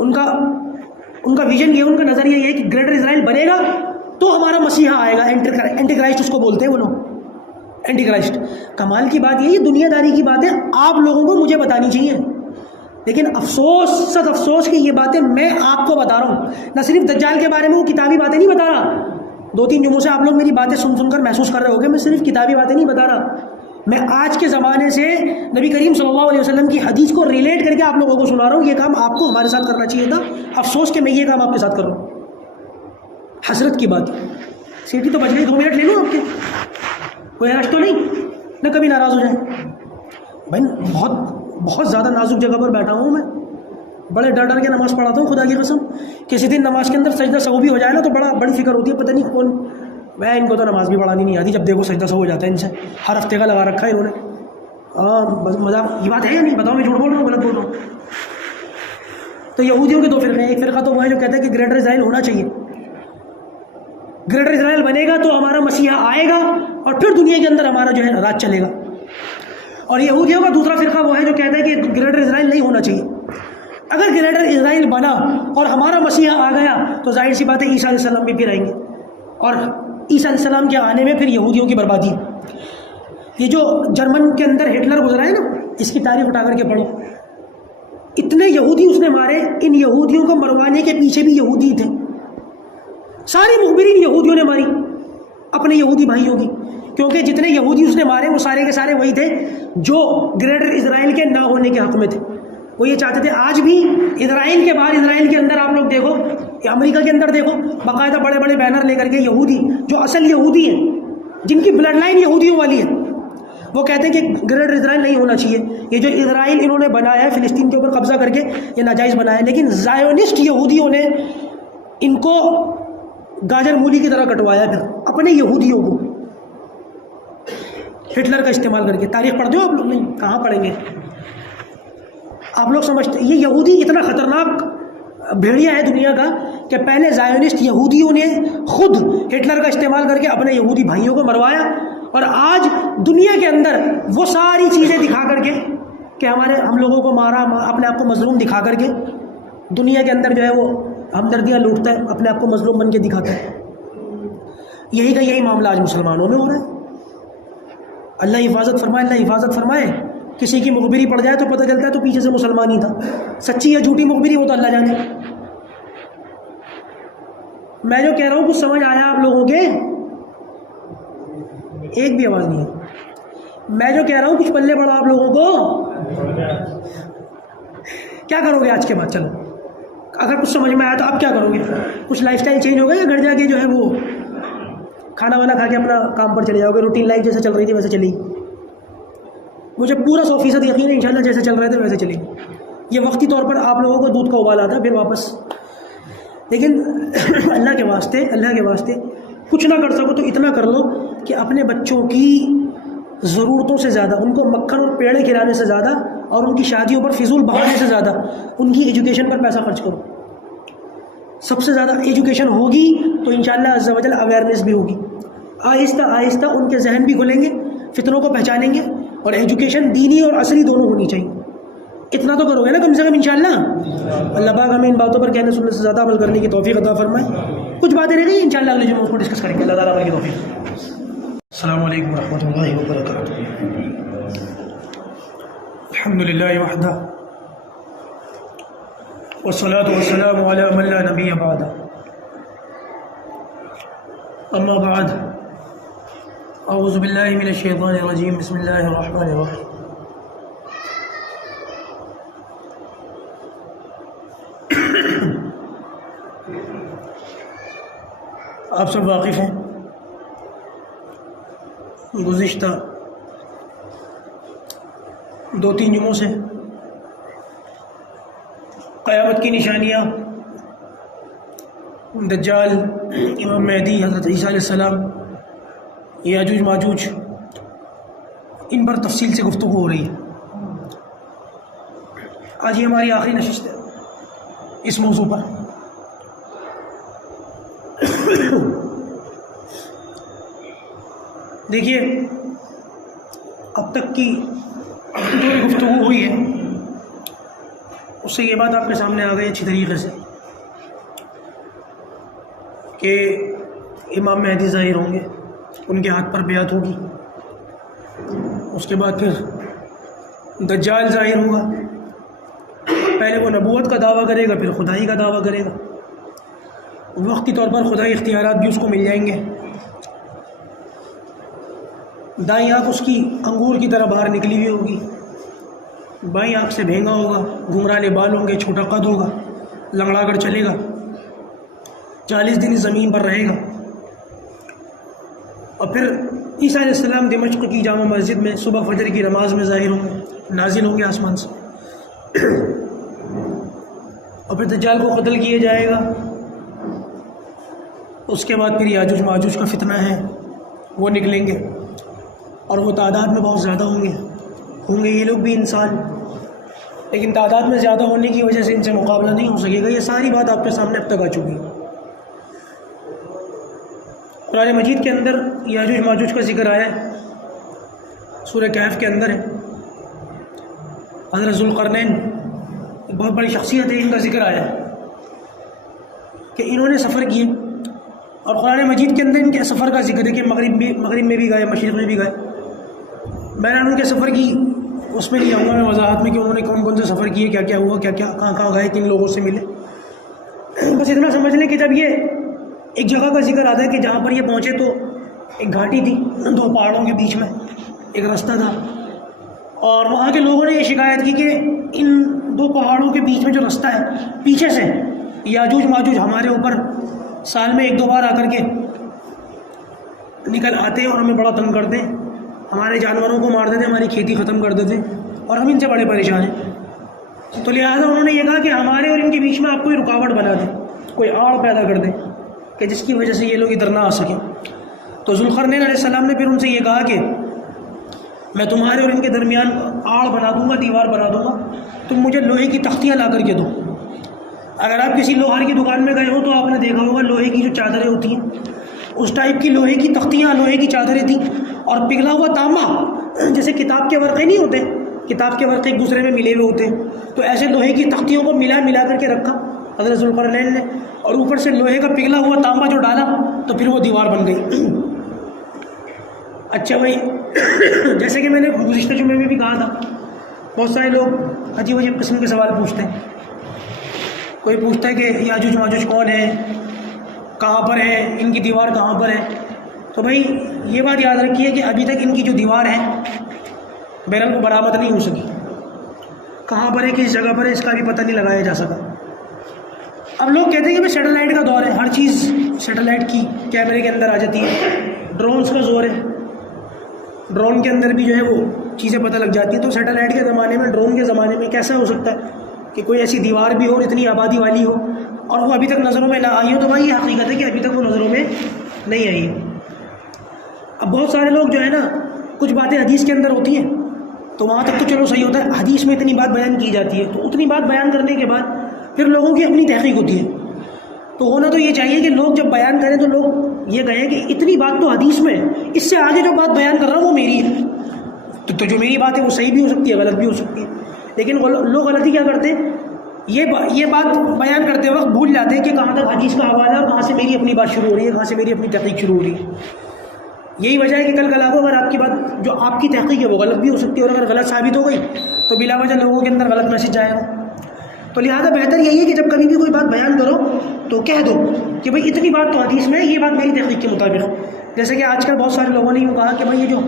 ان کا ویژن یہ، ان کا نظریہ یہ ہے کہ گریٹر اسرائیل بنے گا تو ہمارا مسیحا آئے گا، اینٹی کرائسٹ اس کو بولتے ہیں وہ لوگ، اینٹی کرائسٹ. کمال کی بات یہ دنیا داری کی باتیں آپ لوگوں کو مجھے بتانی چاہیے، لیکن افسوس، سخت افسوس کہ یہ باتیں میں آپ کو بتا رہا ہوں. نہ صرف دجال کے بارے میں وہ کتابی باتیں نہیں بتا رہا، 2-3 جمعوں سے آپ لوگ میری باتیں سن کر محسوس کر رہے ہو کہ میں صرف کتابی باتیں نہیں بتا رہا. میں آج کے زمانے سے نبی کریم صلی اللہ علیہ وسلم کی حدیث کو ریلیٹ کر کے آپ لوگوں کو سنا رہا ہوں. یہ کام آپ کو ہمارے ساتھ کرنا چاہیے تھا, افسوس کہ میں یہ کام آپ کے ساتھ کر رہا ہوں. حسرت کی بات. سیٹی تو بچ گئی, 2 منٹ لے لوں آپ کے, کوئی حرج تو نہیں, نہ کبھی ناراض ہو جائیں. بھائی بہت زیادہ نازک جگہ پر بیٹھا ہوں میں, بڑے ڈر کے نماز پڑھاتا ہوں خدا کی قسم. کسی دن نماز کے اندر سجدہ سہو بھی ہو جائے نا تو بڑی فکر ہوتی ہے, پتہ نہیں کون. میں ان کو تو نماز بھی پڑھانی نہیں آتی, جب دیکھو سجدہ سہو ہو جاتا ہے ان سے. ہر ہفتے کا لگا رکھا ہے انہوں نے. مذاق یہ بات ہے یا نہیں, بتاؤ میں جھوٹ بول رہا ہوں غلط بول رہا ہوں؟ تو یہودیوں کے 2 فرقے ہیں. ایک فرقہ تو وہ ہے جو کہتا ہے کہ گریٹر اسرائیل ہونا چاہیے, گریٹر اسرائیل بنے گا تو ہمارا مسیحا آئے گا اور پھر دنیا کے اندر ہمارا جو ہے راج چلے گا. اور یہودیوں کا دوسرا فرقہ وہ ہے جو کہتا ہے کہ گریٹر اسرائیل نہیں ہونا چاہیے. اگر گریٹر اسرائیل بنا اور ہمارا مسیحا آ گیا تو ظاہر سی بات ہے عیسیٰ علیہ السلام بھی پھر آئیں گے, اور عیسیٰ علیہ السلام کے آنے میں پھر یہودیوں کی بربادی. یہ جو جرمن کے اندر ہٹلر گزرا ہے نا, اس کی تاریخ اٹھا کر کے پڑھو. اتنے یہودی اس نے مارے, ان یہودیوں کو مروانے کے پیچھے بھی یہودی تھے. ساری مخبرین یہودیوں نے ماری اپنے یہودی بھائیوں کی, کیونکہ جتنے یہودی اس نے مارے وہ سارے کے سارے وہی تھے جو گریٹر اسرائیل کے نہ ہونے کے حق میں تھے. وہ یہ چاہتے تھے. آج بھی اسرائیل کے باہر, اسرائیل کے اندر آپ لوگ دیکھو, امریکہ کے اندر دیکھو, باقاعدہ بڑے بڑے بینر لے کر کے یہودی جو اصل یہودی ہیں, جن کی بلڈ لائن یہودیوں والی ہے, وہ کہتے ہیں کہ گریٹر اسرائیل نہیں ہونا چاہیے. یہ جو اسرائیل انہوں نے بنایا ہے فلسطین کے اوپر قبضہ کر کے, یہ ناجائز بنایا ہے. لیکن زائونسٹ یہودیوں نے ان کو گاجر مولی کی طرح کٹوایا, پھر اپنے یہودیوں کو ہٹلر کا استعمال کر کے. تاریخ پڑھتے ہو آپ لوگ؟ نہیں, کہاں پڑھیں گے آپ لوگ. سمجھتے یہ یہودی اتنا خطرناک بھیڑیا ہے دنیا کا کہ پہلے زائونسٹ یہودیوں نے خود ہٹلر کا استعمال کر کے اپنے یہودی بھائیوں کو مروایا, اور آج دنیا کے اندر وہ ساری چیزیں دکھا کر کے کہ ہم لوگوں کو مارا, اپنے آپ کو مظلوم دکھا کر کے دنیا کے اندر جو ہے وہ ہمدردیاں لوٹتا ہے, اپنے آپ کو مظلوم بن کے دکھاتا ہے. یہی کا یہی معاملہ آج مسلمانوں میں ہو رہا ہے. اللہ حفاظت فرمائے, اللہ حفاظت فرمائے. کسی کی مخبری پڑ جائے تو پتہ چلتا ہے تو پیچھے سے مسلمان ہی تھا. سچی یا جھوٹی مخبری وہ تو اللہ جانے. میں جو کہہ رہا ہوں کچھ سمجھ آیا آپ لوگوں کے؟ ایک بھی آواز نہیں ہے. میں جو کہہ رہا ہوں کچھ پلے پڑا آپ لوگوں کو؟ کیا کرو گے آج کے بعد؟ چلو اگر کچھ سمجھ میں آیا تو آپ کیا کرو گے؟ کچھ لائف سٹائل چینج ہوگا یا گھر جا کے جو ہے وہ کھانا وانا کھا کے اپنا کام پر چلے جاؤ گے؟ روٹین لائف جیسے چل رہی تھی ویسے چلی. مجھے پورا 100% یقین ہے انشاءاللہ جیسے چل رہے تھے ویسے چلیں. یہ وقتی طور پر آپ لوگوں کو دودھ کا ابال آتا ہے پھر واپس. لیکن اللہ کے واسطے کچھ نہ کر سکو تو اتنا کر لو کہ اپنے بچوں کی ضرورتوں سے زیادہ, ان کو مکھن اور پیڑے کھلانے سے زیادہ, اور ان کی شادیوں پر فضول بہانے سے زیادہ ان کی ایجوکیشن پر پیسہ خرچ کرو. سب سے زیادہ ایجوکیشن ہوگی تو انشاءاللہ عز و جل اویئرنیس بھی ہوگی. آہستہ آہستہ ان کے ذہن بھی کھلیں گے, فتنوں کو پہچانیں گے, اور ایجوکیشن دینی اور عصری دونوں ہونی چاہیے. اتنا تو کرو گے نا کم سے کم انشاءاللہ. اللہ پاک ہمیں ان باتوں پر کہنے سننے سے زیادہ عمل کرنے کی توفیق عطا فرمائے. کچھ باتیں رہ گئی انشاءاللہ اگلے جمعہ اس کو ڈسکس کریں گے. اللہ تعالیٰ عمل کی توفیق. السلام علیکم ورحمۃ اللہ وبرکاتہ. الحمد للہ وحدہ والصلاة والسلام علی من لا نبی بعد. اما بعد اعوذ باللہ من الشیطان الرجیم. بسم اللہ الرحمن الرحیم. آپ سب واقف ہیں گزشتہ 2-3 جمعوں سے قیامت کی نشانیاں, دجال, امام مہدی, حضرت عیسیٰ علیہ السلام, یاجوج ماجوج, ان پر تفصیل سے گفتگو ہو رہی ہے. آج یہ ہماری آخری نشست ہے اس موضوع پر. دیکھیے اب تک کی جو گفتگو ہوئی ہے اس سے یہ بات آپ کے سامنے آ گئی اچھی طریقے سے کہ امام مہدی ظاہر ہوں گے, ان کے ہاتھ پر بیعت ہوگی. اس کے بعد پھر دجال ظاہر ہوگا. پہلے وہ نبوت کا دعویٰ کرے گا, پھر خدائی کا دعویٰ کرے گا. وقتی طور پر خدائی اختیارات بھی اس کو مل جائیں گے. دائیں آنکھ اس کی انگور کی طرح باہر نکلی ہوئی ہوگی، بائیں آنکھ سے بھینگا ہوگا، گھمرانے بال ہوں گے، چھوٹا قد ہوگا، لنگڑا کر چلے گا، 40 دن زمین پر رہے گا۔ اور پھر عیسیٰ علیہ السلام دمشق کی جامع مسجد میں صبح فجر کی نماز میں ظاہر ہوں گے، نازل ہوں گے آسمان سے، اور پھر دجال کو قتل کیا جائے گا۔ اس کے بعد پھر یاجوج ماجوج کا فتنہ ہے، وہ نکلیں گے، اور وہ تعداد میں بہت زیادہ ہوں گے یہ لوگ بھی انسان، لیکن تعداد میں زیادہ ہونے کی وجہ سے ان سے مقابلہ نہیں ہو سکے گا۔ یہ ساری بات آپ کے سامنے اب تک آ چکی ہے۔ قرآن مجید کے اندر یاجوج ماجوج کا ذکر آیا ہے، سورہ کہف کے اندر ہے۔ حضرت ذوالقرنین ایک بہت بڑی شخصیت ہے، ان کا ذکر آیا ہے کہ انہوں نے سفر کیے، اور قرآن مجید کے اندر ان کے سفر کا ذکر ہے کہ مغرب میں بھی گئے، مشرق میں بھی گئے۔ میں نے ان کے سفر کی اس میں نہیں آؤں گا میں وضاحت میں کہ انہوں نے کون کون سے سفر کیے، کیا کیا ہوا، کیا کیا کہاں کہاں گئے، کن لوگوں سے ملے۔ بس اتنا سمجھ لیں کہ جب یہ ایک جگہ کا ذکر آتا ہے کہ جہاں پر یہ پہنچے تو ایک گھاٹی تھی، 2 پہاڑوں کے بیچ میں ایک راستہ تھا، اور وہاں کے لوگوں نے یہ شکایت کی کہ ان 2 پہاڑوں کے بیچ میں جو راستہ ہے پیچھے سے یاجوج ماجوج ہمارے اوپر سال میں 1-2 بار آ کر کے نکل آتے اور ہمیں بڑا تنگ کرتے، ہمارے جانوروں کو مار دیتے، ہماری کھیتی ختم کر دیتے، اور ہم ان سے بڑے پریشان ہیں۔ تو لہٰذا انہوں نے یہ کہا کہ ہمارے اور ان کے بیچ میں آپ کوئی رکاوٹ بنا دیں، کوئی آڑ پیدا کر دیں کہ جس کی وجہ سے یہ لوگ ادھر نہ آ سکیں۔ تو ذوالقرنین علیہ السلام نے پھر ان سے یہ کہا کہ میں تمہارے اور ان کے درمیان آڑ بنا دوں گا، دیوار بنا دوں گا، تم مجھے لوہے کی تختیاں لا کر کے دو۔ اگر آپ کسی لوہار کی دکان میں گئے ہو تو آپ نے دیکھا ہوگا لوہے کی جو چادریں ہوتی ہیں، اس ٹائپ کی لوہے کی تختیاں، لوہے کی چادریں تھیں، اور پگھلا ہوا تانبا، جیسے کتاب کے ورقے نہیں ہوتے، کتاب کے ورقے ایک دوسرے میں ملے ہوئے ہوتے ہیں، تو ایسے لوہے کی تختیوں کو ملا کر کے رکھا حضرت ذوالقرنین نے، اور اوپر سے لوہے کا پگھلا ہوا تانبا جو ڈالا تو پھر وہ دیوار بن گئی۔ اچھا بھائی، جیسے کہ میں نے گزشتہ جمعے میں بھی کہا تھا، بہت سارے لوگ عجیب عجیب قسم کے سوال پوچھتے ہیں۔ کوئی پوچھتا ہے کہ یاجوج ماجوج کون ہے، کہاں پر ہے، ان کی دیوار کہاں پر ہے؟ تو بھائی یہ بات یاد رکھیے کہ ابھی تک ان کی جو دیوار ہے بہرحال وہ برآمد نہیں ہو سکی، کہاں پر ہے، کس جگہ پر ہے، اس کا بھی پتہ نہیں لگایا جا سکا۔ اب لوگ کہتے ہیں کہ سیٹلائٹ کا دور ہے، ہر چیز سیٹلائٹ کی کیمرے کے اندر آ جاتی ہے، ڈرونز کا زور ہے، ڈرون کے اندر بھی جو ہے وہ چیزیں پتہ لگ جاتی ہیں۔ تو سیٹلائٹ کے زمانے میں، ڈرون کے زمانے میں کیسا ہو سکتا ہے کہ کوئی ایسی دیوار بھی ہو اتنی آبادی والی ہو اور وہ ابھی تک نظروں میں نہ آئی ہو؟ تو بھائی یہ حقیقت ہے کہ ابھی تک وہ نظروں میں نہیں آئی ہے۔ اب بہت سارے لوگ جو ہے نا، کچھ باتیں حدیث کے اندر ہوتی ہیں تو وہاں تک تو چلو صحیح ہوتا ہے، حدیث میں اتنی بات بیان کی جاتی ہے، تو اتنی بات بیان کرنے کے بعد پھر لوگوں کی اپنی تحقیق ہوتی ہے۔ تو ہونا تو یہ چاہیے کہ لوگ جب بیان کریں تو لوگ یہ کہیں کہ اتنی بات تو حدیث میں ہے، اس سے آگے جو بات بیان کر رہا ہوں وہ میری ہے، تو جو میری بات ہے وہ صحیح بھی ہو سکتی ہے، غلط بھی ہو سکتی ہے۔ لیکن لوگ غلطی کیا کرتے ہیں، یہ بات بیان کرتے وقت بھول جاتے ہیں کہ کہاں تک حدیث کا حوالہ ہے اور کہاں سے میری اپنی بات شروع ہو رہی ہے، کہاں سے میری اپنی تحقیق شروع ہو رہی ہے۔ یہی وجہ ہے کہ کل آپ کو اگر آپ کی بات جو آپ کی تحقیق ہے وہ غلط بھی ہو سکتی ہے، اور اگر غلط ثابت ہو گئی تو بلا وجہ لوگوں کے اندر غلط میسج جائے گا۔ تو لہٰذا بہتر یہی ہے کہ جب کبھی بھی کوئی بات بیان کرو تو کہہ دو کہ بھائی اتنی بات تو حدیث میں ہے، یہ بات میری تحقیق کے مطابق ہے۔ جیسے کہ آج کل بہت سارے لوگوں نے یہ کہا کہ بھائی یہ جو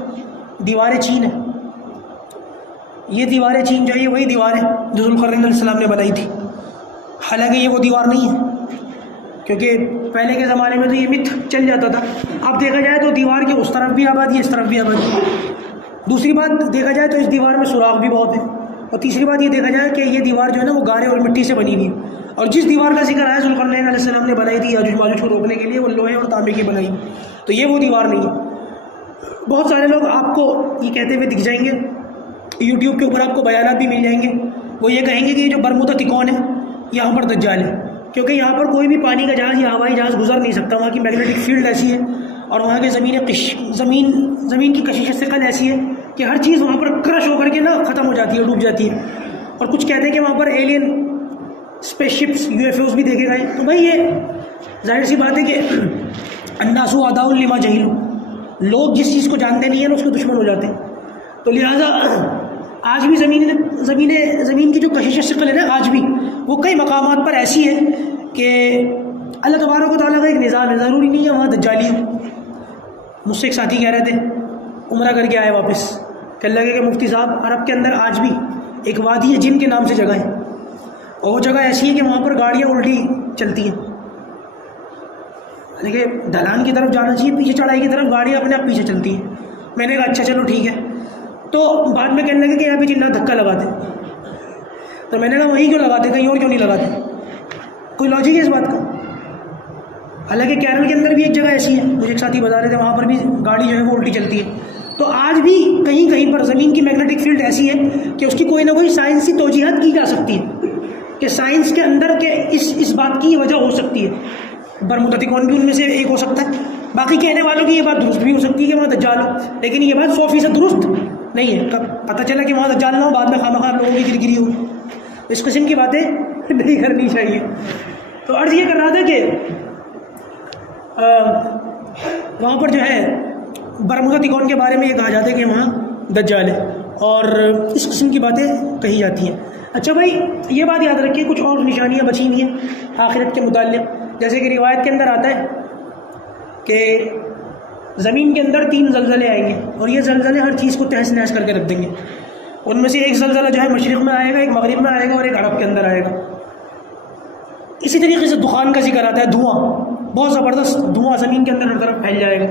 دیوار چین ہے، یہ دیوار چین جو ہے یہ وہی دیوار ہے جو ذوالقرنین علیہ السلام نے بنائی تھی، حالانکہ یہ وہ دیوار نہیں ہے، کیونکہ پہلے کے زمانے میں تو یہ مت چل جاتا تھا۔ اب دیکھا جائے تو دیوار کے اس طرف بھی آبادی ہے، اس طرف بھی آبادی ہے۔ دوسری بات دیکھا جائے تو اس دیوار میں سوراخ بھی بہت ہے، اور تیسری بات یہ دیکھا جائے کہ یہ دیوار جو ہے نا وہ گارے اور مٹی سے بنی ہوئی ہے، اور جس دیوار کا ذکر آیا ذوالقرنین علیہ السلام نے بنائی تھی یاجوج ماجوج کو روکنے کے لیے، وہ لوہے اور تانبے کی بنائی، تو یہ وہ دیوار نہیں ہے۔ بہت سارے لوگ آپ کو یہ کہتے ہوئے دکھ جائیں گے، یوٹیوب کے اوپر آپ کو بیانات بھی مل جائیں گے، وہ یہ کہیں گے کہ یہ جو برمودا تکون ہے یہاں پر دجال ہے، کیونکہ یہاں پر کوئی بھی پانی کا جہاز یا ہوائی جہاز گزر نہیں سکتا، وہاں کی میگنیٹک فیلڈ ایسی ہے اور وہاں کے زمین کی کشش ثقل ایسی ہے کہ ہر چیز وہاں پر کرش ہو کر کے نا ختم ہو جاتی ہے، ڈوب جاتی ہے۔ اور کچھ کہتے ہیں کہ وہاں پر ایلین اسپیس شپس UFOs بھی دیکھے گئے۔ تو بھائی یہ ظاہر سی بات ہے کہ الناس اعداء لما جہلوا، لوگ جس چیز کو جانتے نہیں ہیں اس کے دشمن ہو جاتے ہیں۔ تو لہٰذا آج بھی زمین کی جو کشش ثقل ہے نا، آج بھی وہ کئی مقامات پر ایسی ہے کہ اللہ تبارک و تعالیٰ کا ایک نظام ہے، ضروری نہیں ہے وہاں دجالی ہو۔ مجھ سے ایک ساتھی کہہ رہے تھے عمرہ کر کے آئے واپس، کہنے لگے کہ مفتی صاحب عرب کے اندر آج بھی ایک وادی ہے جن کے نام سے جگہ ہے، اور وہ جگہ ایسی ہے کہ وہاں پر گاڑیاں الٹی چلتی ہیں، دیکھیے ڈھلان کی طرف جانا چاہیے، پیچھے چڑھائی کی طرف گاڑیاں اپنے آپ پیچھے چلتی ہیں۔ میں نے کہا اچھا چلو ٹھیک ہے، تو بعد میں کہنے لگے کہ یہاں پہ جنات دھکا لگاتے، تو میں نے کہا وہیں کیوں لگاتے، کہیں اور کیوں نہیں لگاتے، کوئی لاجک ہے اس بات کا؟ حالانکہ کیرل کے اندر بھی ایک جگہ ایسی ہے، مجھے ایک ساتھی بتا رہے تھے وہاں پر بھی گاڑی جو ہے وہ الٹی چلتی ہے۔ تو آج بھی کہیں کہیں پر زمین کی میگنیٹک فیلڈ ایسی ہے کہ اس کی کوئی نہ کوئی سائنسی توجیحات کی جا سکتی ہے کہ سائنس کے اندر کہ اس بات کی وجہ ہو سکتی ہے، برمودا تریکون بھی ان میں سے ایک ہو سکتا ہے۔ باقی کہنے والوں کی یہ بات درست بھی ہو سکتی ہے کہ وہاں دجال ہو، لیکن یہ بات 100% درست نہیں ہے۔ پتہ چلا کہ وہاں دجال نہ ہو، بعد میں خواہ مخواہ لوگوں کی گرگری ہو، اس قسم کی باتیں نہیں کرنی چاہیے۔ تو عرض یہ کر رہا تھا کہ وہاں پر جو ہے برمودا تریکون کے بارے میں یہ کہا جاتا ہے کہ وہاں دجال ہے، اور اس قسم کی باتیں کہی جاتی ہیں۔ اچھا بھائی یہ بات یاد رکھیے، کچھ اور نشانیاں بچی ہوئی ہیں آخرت کے متعلق، جیسے کہ روایت کے اندر آتا ہے کہ زمین کے اندر 3 زلزلے آئیں گے، اور یہ زلزلے ہر چیز کو تہس نہس کر کے رکھ دیں گے۔ ان میں سے ایک زلزلہ جو ہے مشرق میں آئے گا، ایک مغرب میں آئے گا، اور ایک عرب کے اندر آئے گا۔ اسی طریقے سے دخان کا ذکر آتا ہے، دھواں، بہت زبردست دھواں زمین کے اندر ہر طرف پھیل جائے گا،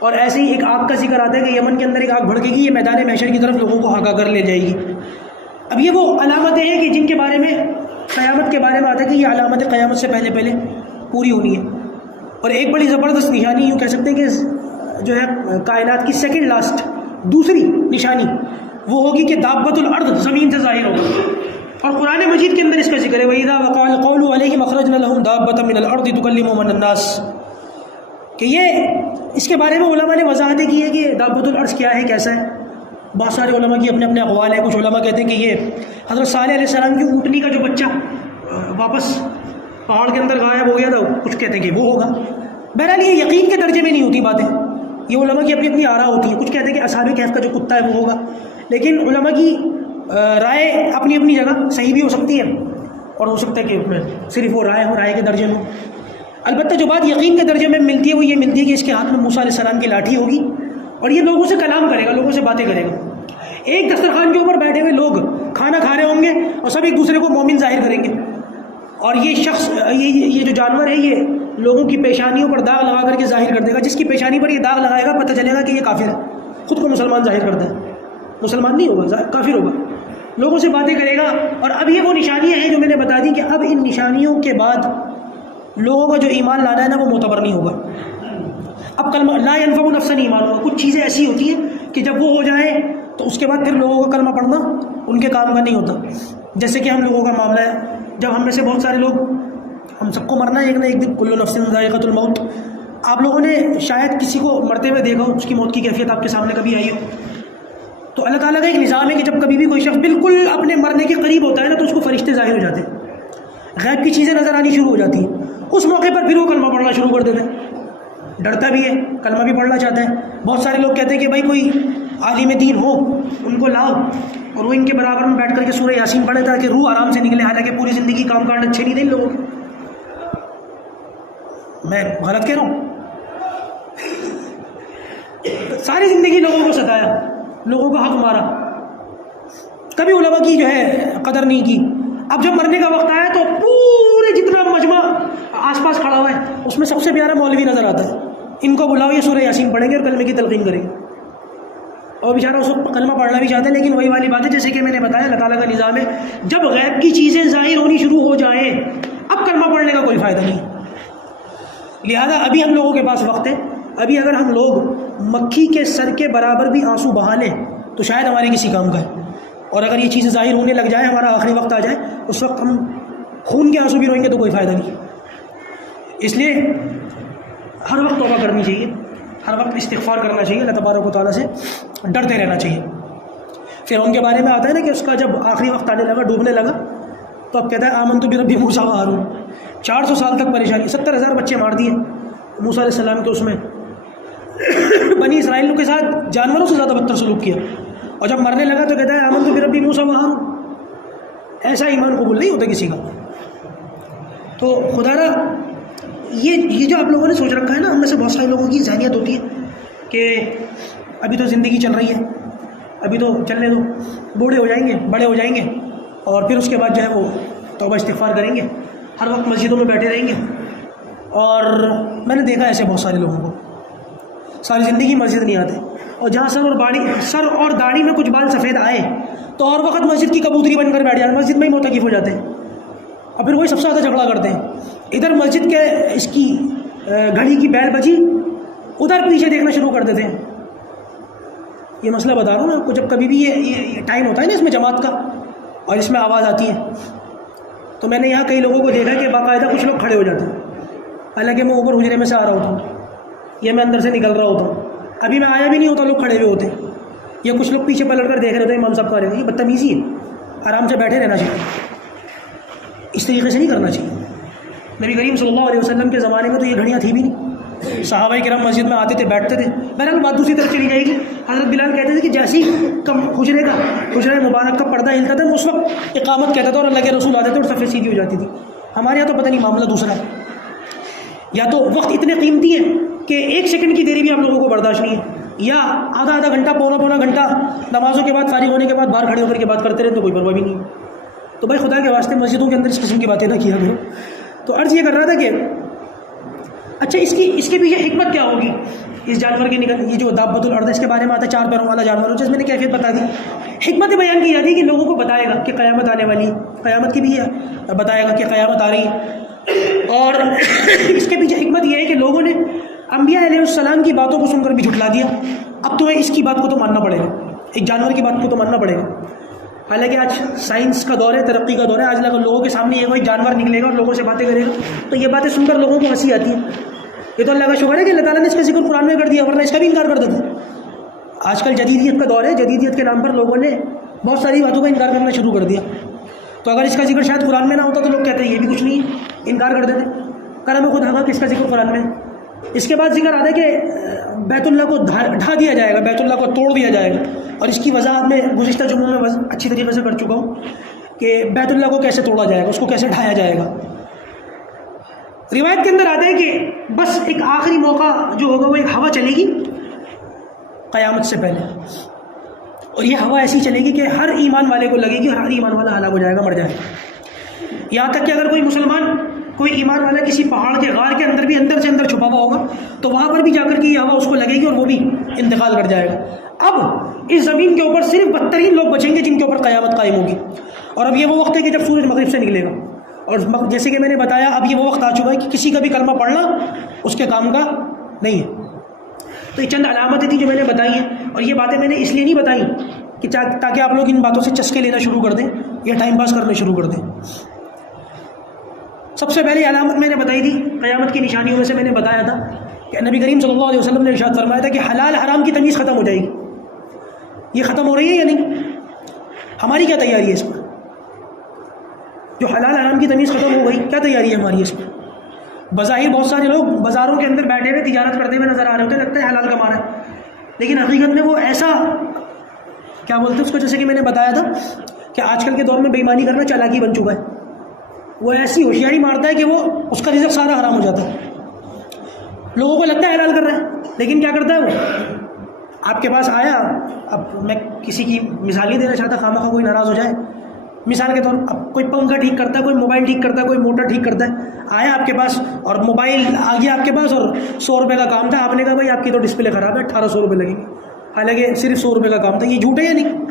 اور ایسے ہی ایک آگ کا ذکر آتا ہے کہ یمن کے اندر ایک آگ بھڑکے گی، یہ میدان محشر کی طرف لوگوں کو ہاکا کر لے جائے گی۔ اب یہ وہ علامتیں ہیں کہ جن کے بارے میں قیامت کے بارے میں آتا ہے کہ یہ علامتیں قیامت سے پہلے پہلے پوری ہونی ہے۔ اور ایک بڑی زبردست نشانی یوں کہہ سکتے ہیں کہ جو ہے کائنات کی سیکنڈ لاسٹ دوسری نشانی وہ ہوگی کہ دابۃ الارض زمین سے ظاہر ہوگا، اور قرآن مجید کے اندر اس کا ذکر ہے وَإِذَا وَقَعَ الْقَوْلُ عَلَيْهِمْ أَخْرَجْنَا لَهُمْ دَابَّةً مِّنَ الْأَرْضِ تُكَلِّمُهُمْ النَّاسَ، کہ یہ اس کے بارے میں علماء نے وضاحتیں کی ہے کہ دابۃ الارض کیا ہے، کیسا ہے۔ بہت سارے علماء کی اپنے اپنے اقوال ہیں۔ کچھ علماء کہتے ہیں کہ یہ حضرت صالح علیہ السلام کی اونٹنی کا جو بچہ واپس پہاڑ کے اندر غائب ہو گیا تھا، کچھ کہتے ہیں کہ وہ ہوگا۔ بہرحال یہ یقین کے درجے میں نہیں ہوتی باتیں، یہ علماء کی اپنی اپنی آراء ہوتی ہیں۔ کچھ کہتے ہیں کہ اصحاب کہف کا جو کتا ہے وہ ہوگا، لیکن علماء کی رائے اپنی اپنی جگہ صحیح بھی ہو سکتی ہے، اور ہو سکتا ہے کہ اس میں صرف وہ رائے کے درجے میں۔ البتہ جو بات یقین کے درجے میں ملتی ہے وہ یہ ملتی ہے کہ اس کے ہاتھ میں موسیٰ علیہ السلام کی لاٹھی ہوگی، اور یہ لوگوں سے کلام کرے گا، لوگوں سے باتیں کرے گا۔ ایک دسترخوان کے اوپر بیٹھے ہوئے لوگ کھانا کھا رہے ہوں گے، اور سب ایک دوسرے کو مومن ظاہر کریں گے، اور یہ شخص یہ جو جانور ہے یہ لوگوں کی پیشانیوں پر داغ لگا کر کے ظاہر کر دے گا۔ جس کی پیشانی پر یہ داغ لگائے گا پتہ چلے گا کہ یہ کافر ہے، خود کو مسلمان ظاہر کرتا ہے، مسلمان نہیں ہوگا، کافر ہوگا، لوگوں سے باتیں کرے گا۔ اور اب یہ وہ نشانیاں ہیں جو میں نے بتا دی کہ اب ان نشانیوں کے بعد لوگوں کا جو ایمان لانا ہے نا وہ معتبر نہیں ہوگا۔ اب کلمہ لا ينفع نفسا ایمان ہوگا۔ کچھ چیزیں ایسی ہوتی ہیں کہ جب وہ ہو جائیں تو اس کے بعد پھر لوگوں کا کلمہ پڑھنا ان کے کام کا نہیں ہوتا۔ جیسے کہ ہم لوگوں کا معاملہ ہے، جب ہم میں سے بہت سارے لوگ، ہم سب کو مرنا ہے ایک نہ ایک دن، کل نفس ذائقۃ الموت۔ آپ لوگوں نے شاید کسی کو مرتے ہوئے دیکھا ہو، اس کی موت کی کیفیت آپ کے سامنے کبھی آئی ہو، تو اللہ تعالیٰ کا ایک نظام ہے کہ جب کبھی بھی کوئی شخص بالکل اپنے مرنے کے قریب ہوتا ہے نا تو اس کو فرشتے ظاہر ہو جاتے ہیں، غیب کی چیزیں نظر آنی شروع ہو جاتی ہیں۔ اس موقع پر پھر وہ کلمہ پڑھنا شروع کر دیتے ہیں، ڈرتا بھی ہے، کلمہ بھی پڑھنا چاہتا ہے۔ بہت سارے لوگ کہتے ہیں کہ بھائی کوئی عالم دین ہو ان کو لاؤ اور وہ ان کے برابر میں بیٹھ کر کے سورہ یاسین پڑھے تاکہ روح آرام سے نکلے، حالانکہ پوری زندگی کام کاج اچھے نہیں تھے ان لوگوں کے۔ میں غلط کہہ رہا ہوں؟ ساری زندگی لوگوں کو ستایا، لوگوں کا حق مارا، کبھی علماء کی جو ہے قدر نہیں کی۔ اب جب مرنے کا وقت آیا تو پورے جتنا مجمع آس پاس کھڑا ہوا ہے اس میں سب سے پیارا مولوی نظر آتا ہے، ان کو بلاؤ، یہ سورہ یاسین پڑھیں گے اور کلمے کی تلقین کریں گے، اور بیچارہ اس وقت کلمہ پڑھنا بھی چاہتے ہیں، لیکن وہی والی بات ہے جیسے کہ میں نے بتایا اللہ تعالیٰ کا نظام ہے، جب غیب کی چیزیں ظاہر ہونی شروع ہو جائیں اب کلمہ پڑھنے کا کوئی فائدہ نہیں۔ لہذا ابھی ہم لوگوں کے پاس وقت ہے، ابھی اگر ہم لوگ مکھی کے سر کے برابر بھی آنسو بہا لیں تو شاید ہمارے کسی کام کا ہے، اور اگر یہ چیزیں ظاہر ہونے لگ جائے، ہمارا آخری وقت آ جائے، اس وقت ہم خون کے آنسو بھی روئیں گے تو کوئی فائدہ نہیں۔ اس لیے ہر وقت توبہ کرنی چاہیے، ہر وقت استغفار کرنا چاہیے، اللہ تبارک و تعالیٰ سے ڈرتے رہنا چاہیے۔ پھر ان کے بارے میں آتا ہے نا کہ اس کا جب آخری وقت آنے لگا، ڈوبنے لگا، تو اب کہتا ہے آمنت برب موسیٰ و ہارون۔ 400 سال تک پریشانی، 70,000 بچے مار دیے موسیٰ علیہ السلام کے، اس میں بنی اسرائیل کے ساتھ جانوروں سے زیادہ بدتر سلوک کیا، اور جب مرنے لگا تو کہتا ہے آمنت برب موسیٰ و ہارون۔ ایسا ایمان قبول نہیں ہوتا کسی کا۔ تو خدا را یہ جو آپ لوگوں نے سوچ رکھا ہے نا، ہم میں سے بہت سارے لوگوں کی ذہنیت ہوتی ہے کہ ابھی تو زندگی چل رہی ہے، ابھی تو چلنے دو، بوڑھے ہو جائیں گے، بڑے ہو جائیں گے، اور پھر اس کے بعد جو ہے وہ توبہ استغفار کریں گے، ہر وقت مسجدوں میں بیٹھے رہیں گے۔ اور میں نے دیکھا ایسے بہت سارے لوگوں کو ساری زندگی مسجد نہیں آتے، اور جہاں سر اور داڑھی میں کچھ بال سفید آئے تو اور وقت مسجد کی کبوتری بن کر بیٹھ جاتے، مسجد میں ہی معتکف ہو جاتے ہیں، اور پھر وہی سب سے زیادہ جھگڑا کرتے ہیں۔ ادھر مسجد کے اس کی گھڑی کی بیل بجی، ادھر پیچھے دیکھنا شروع کر دیتے ہیں۔ یہ مسئلہ بتا رہا ہوں نا آپ کو، جب کبھی بھی یہ ٹائم ہوتا ہے نا اس میں جماعت کا اور اس میں آواز آتی ہے، تو میں نے یہاں کئی لوگوں کو دیکھا کہ باقاعدہ کچھ لوگ کھڑے ہو جاتے ہیں، حالانکہ میں اوپر حجرے میں سے آ رہا ہوتا ہوں، یہ میں اندر سے نکل رہا ہوتا ہوں، ابھی میں آیا بھی نہیں ہوتا، لوگ کھڑے ہوئے ہوتے ہیں، یہ کچھ لوگ پیچھے پلٹ کر دیکھ رہے ہوتے ہیں امام صاحب کا، یہ بدتمیزی ہے، آرام سے بیٹھے رہنا چاہیے، اس طریقے سے نہیں کرنا چاہیے۔ نبی کریم صلی اللہ علیہ وسلم کے زمانے میں تو یہ گھڑیاں تھیں بھی نہیں، صحابہ کرام مسجد میں آتے تھے، بیٹھتے تھے۔ بہرحال بات دوسری طرف چلی جائے گی، حضرت بلال کہتے تھے کہ جیسی حجرے مبارک کا پردہ ہلتا تھا اس وقت اقامت کہتا تھا اور اللہ کے رسول آتے تھے اور صفیں سیدھی ہو جاتی تھی۔ ہمارے یہاں تو پتہ نہیں معاملہ دوسرا ہے، یا تو وقت اتنے قیمتی ہیں کہ ایک سیکنڈ کی دیری بھی آپ لوگوں کو برداشت نہیں ہے، یا آدھا گھنٹہ پونا گھنٹہ نمازوں کے بعد فارغ ہونے کے بعد باہر کھڑے ہو کر کے بات کرتے رہے تو کوئی پرواہ بھی نہیں ہے۔ تو بھائی خدا کے واسطے مسجدوں کے اندر اس قسم کی باتیں نہ کیا کرو۔ تو عرض یہ کر رہا تھا کہ اچھا اس کے پیچھے حکمت کیا ہوگی، اس جانور کے یہ جو دابۃ الارض اس کے بارے میں آتا ہے، 4 پیروں والا جانور، جس میں نے کیفیت بتا دی، حکمت بیان کی جاتی ہے کہ لوگوں کو بتائے گا کہ قیامت آنے والی ہے، قیامت کی بھی ہے، بتائے گا کہ قیامت آ رہی ہے۔ اور اس کے پیچھے حکمت یہ ہے کہ لوگوں نے انبیاء علیہ السلام کی باتوں کو سن کر بھی جھٹلا دیا، اب تو اس کی بات کو تو ماننا پڑے گا، ایک جانور کی بات کو تو ماننا پڑے گا۔ حالانکہ آج سائنس کا دور ہے، ترقی کا دور ہے، آج لوگوں کے سامنے یہ کوئی جانور نکلے گا اور لوگوں سے باتیں کرے گا تو یہ باتیں سن کر لوگوں کو ہنسی آتی ہے۔ یہ تو اللہ کا شکر ہے کہ اللہ تعالیٰ نے اس کا ذکر قرآن میں کر دیا، ورنہ اس کا بھی انکار کر دیتے۔ آج کل جدیدیت کا دور ہے، جدیدیت کے نام پر لوگوں نے بہت ساری باتوں کا انکار کرنا شروع کر دیا۔ تو اگر اس کا ذکر شاید قرآن میں نہ ہوتا تو لوگ کہتے ہیں یہ بھی کچھ نہیں ہے، انکار کر دیتے۔ کرم خود ہوا کہ اس کا ذکر قرآن میں۔ اس کے بعد ذکر آتا ہے کہ بیت اللہ کو ڈھا دیا جائے گا، بیت اللہ کو توڑ دیا جائے گا، اور اس کی وضاحت میں گزشتہ جمعوں میں اچھی طریقے سے کر چکا ہوں کہ بیت اللہ کو کیسے توڑا جائے گا، اس کو کیسے ڈھایا جائے گا۔ روایت کے اندر آتا ہے کہ بس ایک آخری موقع جو ہوگا وہ ایک ہوا چلے گی قیامت سے پہلے، اور یہ ہوا ایسی چلے گی کہ ہر ایمان والے کو لگے گی، ہر ایمان والا ہلاک ہو جائے گا، مر جائے گا۔ یہاں تک کہ اگر کوئی مسلمان، کوئی ایمان والا کسی پہاڑ کے غار کے اندر بھی اندر سے اندر چھپا ہوا ہوگا تو وہاں پر بھی جا کر کے یہ ہوا اس کو لگے گی اور وہ بھی انتقال کر جائے گا۔ اب اس زمین کے اوپر صرف 72 لوگ بچیں گے جن کے اوپر قیامت قائم ہوگی، اور اب یہ وہ وقت ہے کہ جب سورج مغرب سے نکلے گا، اور جیسے کہ میں نے بتایا اب یہ وہ وقت آ چکا ہے کہ کسی کا بھی کلمہ پڑھنا اس کے کام کا نہیں ہے۔ تو یہ چند علامتیں تھیں جو میں نے بتائی ہیں، اور یہ باتیں میں نے اس لیے نہیں بتائی کہ تاکہ آپ لوگ ان باتوں سے چسکے لینا شروع کر دیں یا ٹائم پاس کرنا شروع کر دیں۔ سب سے پہلی علامت میں نے بتائی تھی، قیامت کی نشانیوں میں سے میں نے بتایا تھا کہ نبی کریم صلی اللہ علیہ وسلم نے ارشاد فرمایا تھا کہ حلال حرام کی تمیز ختم ہو جائے گی۔ یہ ختم ہو رہی ہے یا نہیں؟ ہماری کیا تیاری ہے اس پر؟ جو حلال حرام کی تمیز ختم ہو گئی، کیا تیاری ہے ہماری اس پر؟ بظاہر بہت سارے لوگ بازاروں کے اندر بیٹھے ہوئے تجارت کرتے ہوئے نظر آ رہے ہوتے ہیں، لگتا ہے حلال کما رہے ہیں، لیکن حقیقت میں وہ ایسا کیا بولتے ہیں اس کو، جیسے کہ میں نے بتایا تھا کہ آج کل کے دور میں بے ایمانی کرنا چالاکی بن چکا ہے۔ وہ ایسی ہوشیاری مارتا ہے کہ وہ اس کا رزق سارا حرام ہو جاتا ہے، لوگوں کو لگتا ہے حلال کر رہا ہے، لیکن کیا کرتا ہے وہ آپ کے پاس آیا، اب میں کسی کی مثال نہیں دینا چاہتا خواہ کوئی ناراض ہو جائے، مثال کے طور پر اب کوئی پنکھا ٹھیک کرتا ہے، کوئی موبائل ٹھیک کرتا ہے، کوئی موٹر ٹھیک کرتا ہے، آیا آپ کے پاس اور موبائل آ گیا آپ کے پاس اور 100 روپے کا کام تھا، آپ نے کہا بھائی آپ کی تو ڈسپلے خراب ہے، 1800 روپے لگیں گے، حالانکہ صرف 100 روپے کا کام تھا۔ یہ جھوٹ ہے یا نہیں؟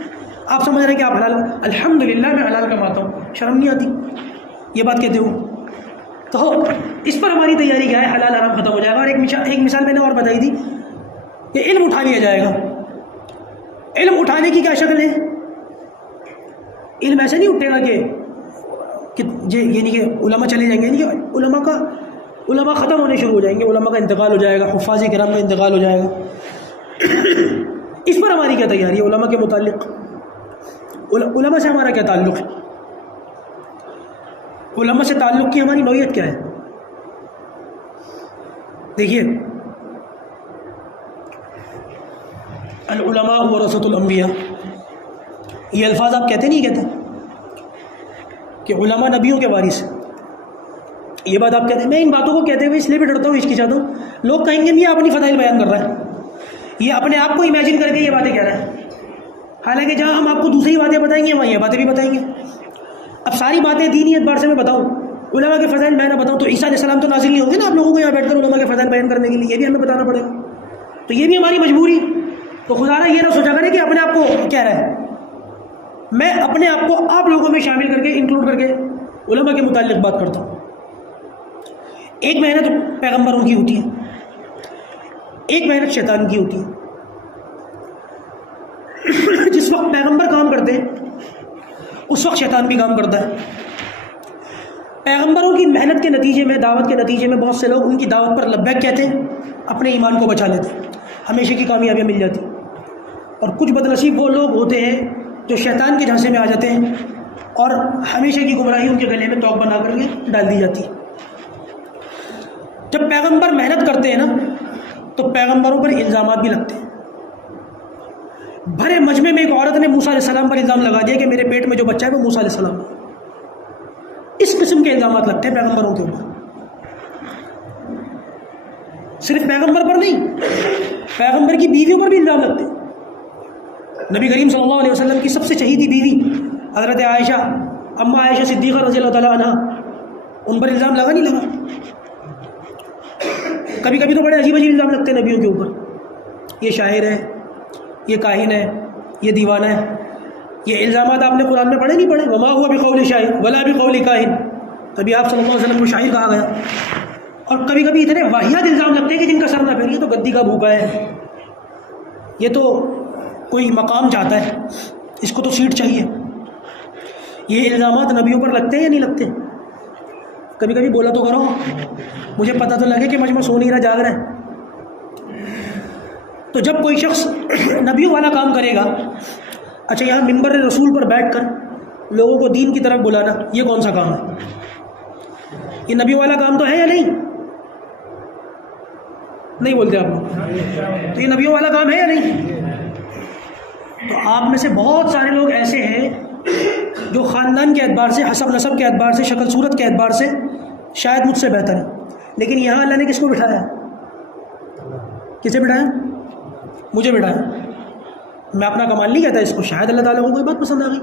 آپ سمجھ رہے ہیں کہ آپ حلال، الحمدللہ میں حلال کماتا ہوں، شرم نہیں آتی یہ بات کہتے ہو؟ تو اس پر ہماری تیاری کیا ہے؟ حلال حرام ختم ہو جائے گا۔ اور ایک مثال میں نے اور بتائی تھی کہ علم اٹھا لیا جائے گا۔ علم اٹھانے کی کیا شکل ہے؟ علم ایسے نہیں اٹھے گا کہ یعنی کہ علماء چلے جائیں گے، یعنی کہ علماء ختم ہونے شروع ہو جائیں گے، علماء کا انتقال ہو جائے گا، حفاظ کرام کا انتقال ہو جائے گا۔ اس پر ہماری کیا تیاری ہے؟ علماء کے متعلق، علماء سے ہمارا کیا تعلق ہے؟ علماء سے تعلق کی ہماری نوعیت کیا ہے؟ دیکھیے، العلماء ورثۃ الانبیاء، یہ الفاظ آپ کہتے نہیں کہتے کہ علماء نبیوں کے وارث ہیں؟ یہ بات آپ کہتے ہیں۔ میں ان باتوں کو کہتے ہوئے اس لیے بھی ڈرتا ہوں، ہچکچاتا ہوں، لوگ کہیں گے یہ اپنی فضائل بیان کر رہا ہے، یہ اپنے آپ کو امیجن کر کے یہ باتیں کہہ رہا ہے، حالانکہ جہاں ہم آپ کو دوسری باتیں بتائیں گے وہاں یہ باتیں بھی بتائیں گے۔ اب ساری باتیں دینی اعتبار سے میں بتاؤں، علماء کے فضائل میں نہ بتاؤں تو عیسیٰ علیہ السلام تو نازل نہیں ہوں گے نا آپ لوگوں کو یہاں بیٹھ کر علماء کے فضائل بیان کرنے کے لیے، یہ بھی ہمیں بتانا پڑے گا، تو یہ بھی ہماری مجبوری۔ تو خدا نہ یہ نہ سوچا کرے کہ اپنے آپ کو کہہ رہا ہے، میں اپنے آپ کو آپ لوگوں میں شامل کر کے انکلوڈ کر کے علماء کے متعلق بات کرتا ہوں۔ ایک محنت پیغمبروں کی ہوتی ہے، ایک محنت شیطان کی ہوتی ہے۔ جس وقت پیغمبر کام کرتے ہیں اس وقت شیطان بھی کام کرتا ہے۔ پیغمبروں کی محنت کے نتیجے میں، دعوت کے نتیجے میں بہت سے لوگ ان کی دعوت پر لبیک کہتے ہیں، اپنے ایمان کو بچا لیتے ہیں، ہمیشہ کی کامیابیاں مل جاتی۔ اور کچھ بدنصیب وہ لوگ ہوتے ہیں جو شیطان کے جھانسے میں آ جاتے ہیں اور ہمیشہ کی گمراہی ان کے گلے میں توق بنا کر کے ڈال دی جاتی ہے۔ جب پیغمبر محنت کرتے ہیں نا تو پیغمبروں پر الزامات بھی لگتے ہیں۔ بھرے مجمع میں ایک عورت نے موسیٰ علیہ السلام پر الزام لگا دیا کہ میرے پیٹ میں جو بچہ ہے وہ موسیٰ علیہ السلام ہے۔ اس قسم کے الزامات لگتے ہیں پیغمبروں کے اوپر، صرف پیغمبر پر نہیں، پیغمبر کی بیویوں پر بھی الزام لگتے ہیں۔ نبی کریم صلی اللہ علیہ وسلم کی سب سے چہیتی بیوی حضرت عائشہ، اماں عائشہ صدیقہ رضی اللہ تعالیٰ عنہ، ان پر الزام لگا نہیں لگا؟ کبھی کبھی تو بڑے عجیب عجیب الزام لگتے ہیں نبیوں کے اوپر، یہ شاعر ہے، یہ کاہن ہے، یہ دیوانہ ہے۔ یہ الزامات آپ نے قرآن میں پڑھے نہیں پڑھے؟ وما ہوا بقول شاعر ولا بقول کاہن، کبھی آپ صلی اللہ علیہ وسلم کو شاعر کہا گیا۔ اور کبھی کبھی اتنے واہیات الزام لگتے ہیں کہ جن کا سر نہ پھیلے، یہ تو گدی کا بھوکا ہے، یہ تو کوئی مقام چاہتا ہے، اس کو تو سیٹ چاہیے۔ یہ الزامات نبیوں پر لگتے ہیں یا نہیں لگتے؟ کبھی کبھی بولا تو کرو، مجھے پتہ تو لگے کہ مجمع سو نہیں رہا، جاگ رہا ہے۔ تو جب کوئی شخص نبیوں والا کام کرے گا، اچھا یہاں منبر رسول پر بیٹھ کر لوگوں کو دین کی طرف بلانا، یہ کون سا کام ہے؟ یہ نبیوں والا کام تو ہے یا نہیں؟ نہیں بولتے آپ لوگ؟ تو یہ نبیوں والا کام ہے یا نہیں؟ تو آپ میں سے بہت سارے لوگ ایسے ہیں جو خاندان کے اعتبار سے، حسب نسب کے اعتبار سے، شکل صورت کے اعتبار سے شاید مجھ سے بہتر ہے، لیکن یہاں اللہ نے کس کو بٹھایا؟ کسے بٹھایا؟ مجھے بٹھایا۔ میں اپنا کمال نہیں کہتا اس کو، شاید اللہ تعالیٰ کو کوئی بات پسند آ گئی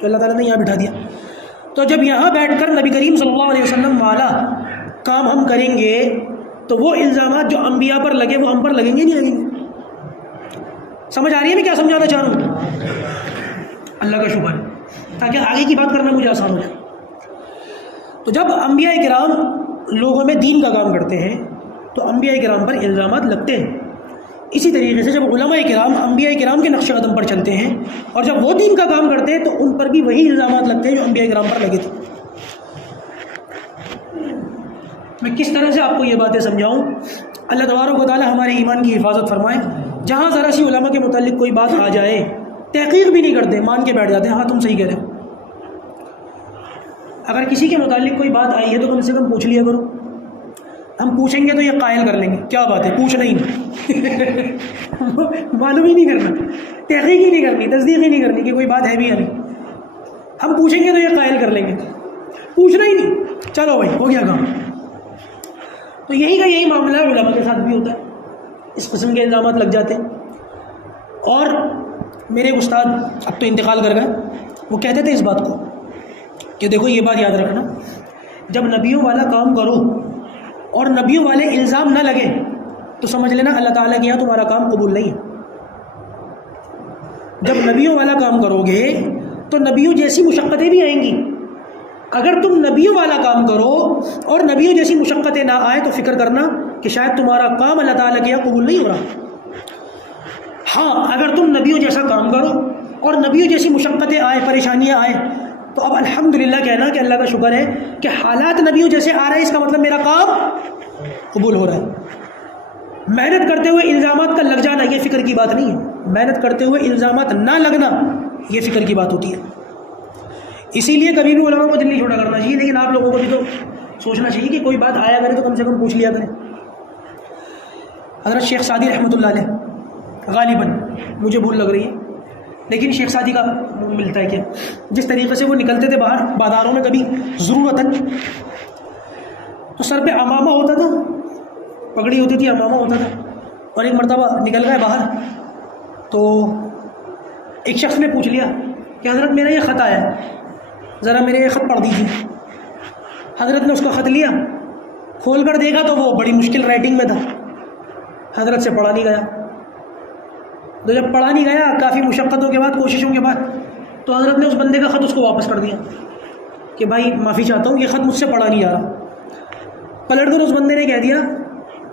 تو اللہ تعالیٰ نے یہاں بٹھا دیا۔ تو جب یہاں بیٹھ کر نبی کریم صلی اللہ علیہ وسلم والا کام ہم کریں گے تو وہ الزامات جو انبیاء پر لگے وہ ہم پر لگیں گے نہیں لگیں گے؟ سمجھ آ رہی ہے میں کیا سمجھانا چاہ رہا ہوں؟ اللہ کا شکر ہے، تاکہ آگے کی بات کرنا مجھے آسان ہو جائے۔ تو جب انبیاء کرام لوگوں میں دین کا کام کرتے ہیں تو انبیاء کرام پر الزامات لگتے ہیں۔ اسی طریقے سے جب علماء کرام انبیاء کرام کے نقش قدم پر چلتے ہیں اور جب وہ دین کا کام کرتے ہیں تو ان پر بھی وہی الزامات لگتے ہیں جو انبیاء کرام پر لگے تھے۔ میں کس طرح سے آپ کو یہ باتیں سمجھاؤں؟ اللہ تبارک و تعالیٰ ہمارے ایمان کی حفاظت فرمائے۔ جہاں ذرا سی علماء کے متعلق کوئی بات آ جائے، تحقیق بھی نہیں کرتے، مان کے بیٹھ جاتے ہیں، ہاں تم صحیح کہہ رہے ہو۔ اگر کسی کے متعلق کوئی بات آئی ہے تو کم سے کم پوچھ لیا کرو۔ ہم پوچھیں گے تو یہ قائل کر لیں گے، کیا بات ہے، پوچھنا ہی نہیں معلوم ہی نہیں کرنا، تحقیق ہی نہیں کرنی، تصدیق ہی نہیں کرنی کہ کوئی بات ہے بھی یا نہیں۔ ہم پوچھیں گے تو یہ قائل کر لیں گے، پوچھنا ہی نہیں، چلو بھائی ہو گیا کام۔ تو یہی کا یہی معاملہ علماء کے ساتھ بھی ہوتا ہے، اس قسم کے الزامات لگ جاتے ہیں۔ اور میرے استاد اب تو انتقال کر گئے، وہ کہتے تھے اس بات کو کہ دیکھو یہ بات یاد رکھنا، جب نبیوں والا کام کرو اور نبیوں والے الزام نہ لگے تو سمجھ لینا اللہ تعالیٰ کے یہاں تمہارا کام قبول نہیں ہے۔ جب نبیوں والا کام کرو گے تو نبیوں جیسی مشقتیں بھی آئیں گی۔ اگر تم نبیوں والا کام کرو اور نبیوں جیسی مشقتیں نہ آئے تو فکر کرنا کہ شاید تمہارا کام اللہ تعالیٰ کے یہاں قبول نہیں ہو رہا۔ ہاں اگر تم نبیوں جیسا کام کرو اور نبیوں جیسی مشقتیں آئے، پریشانیاں آئیں، تو اب الحمدللہ کہنا کہ اللہ کا شکر ہے کہ حالات نبیوں جیسے آ رہے ہیں، اس کا مطلب میرا کام قبول ہو رہا ہے۔ محنت کرتے ہوئے الزامات کا لگ جانا یہ فکر کی بات نہیں ہے، محنت کرتے ہوئے الزامات نہ لگنا یہ فکر کی بات ہوتی ہے۔ اسی لیے کبھی بھی علماء کو دل نہیں چھوڑا کرنا چاہیے، لیکن آپ لوگوں کو بھی تو سوچنا چاہیے کہ کوئی بات آیا کرے تو کم سے کم پوچھ لیا کریں۔ حضرت شیخ سعدی رحمۃ اللہ علیہ، غالباً مجھے بھول لگ رہی ہے لیکن شیخ سعدی کا ملتا ہے کہ جس طریقے سے وہ نکلتے تھے باہر بازاروں میں کبھی ضرورتاً، تو سر پہ امامہ ہوتا تھا، پگڑی ہوتی تھی، امامہ ہوتا تھا، اور ایک مرتبہ نکل گئے باہر، تو ایک شخص نے پوچھ لیا کہ حضرت میرا یہ خط آیا ہے، ذرا میرے یہ خط پڑھ دیجیے۔ حضرت نے اس کا خط لیا، کھول کر دیکھا تو وہ بڑی مشکل رائٹنگ میں تھا، حضرت سے پڑھا نہیں گیا۔ تو جب پڑھا نہیں گیا، کافی مشقتوں کے بعد، کوششوں کے بعد، تو حضرت نے اس بندے کا خط اس کو واپس کر دیا کہ بھائی معافی چاہتا ہوں، یہ خط مجھ سے پڑھا نہیں جا رہا۔ پلٹ کر اس بندے نے کہہ دیا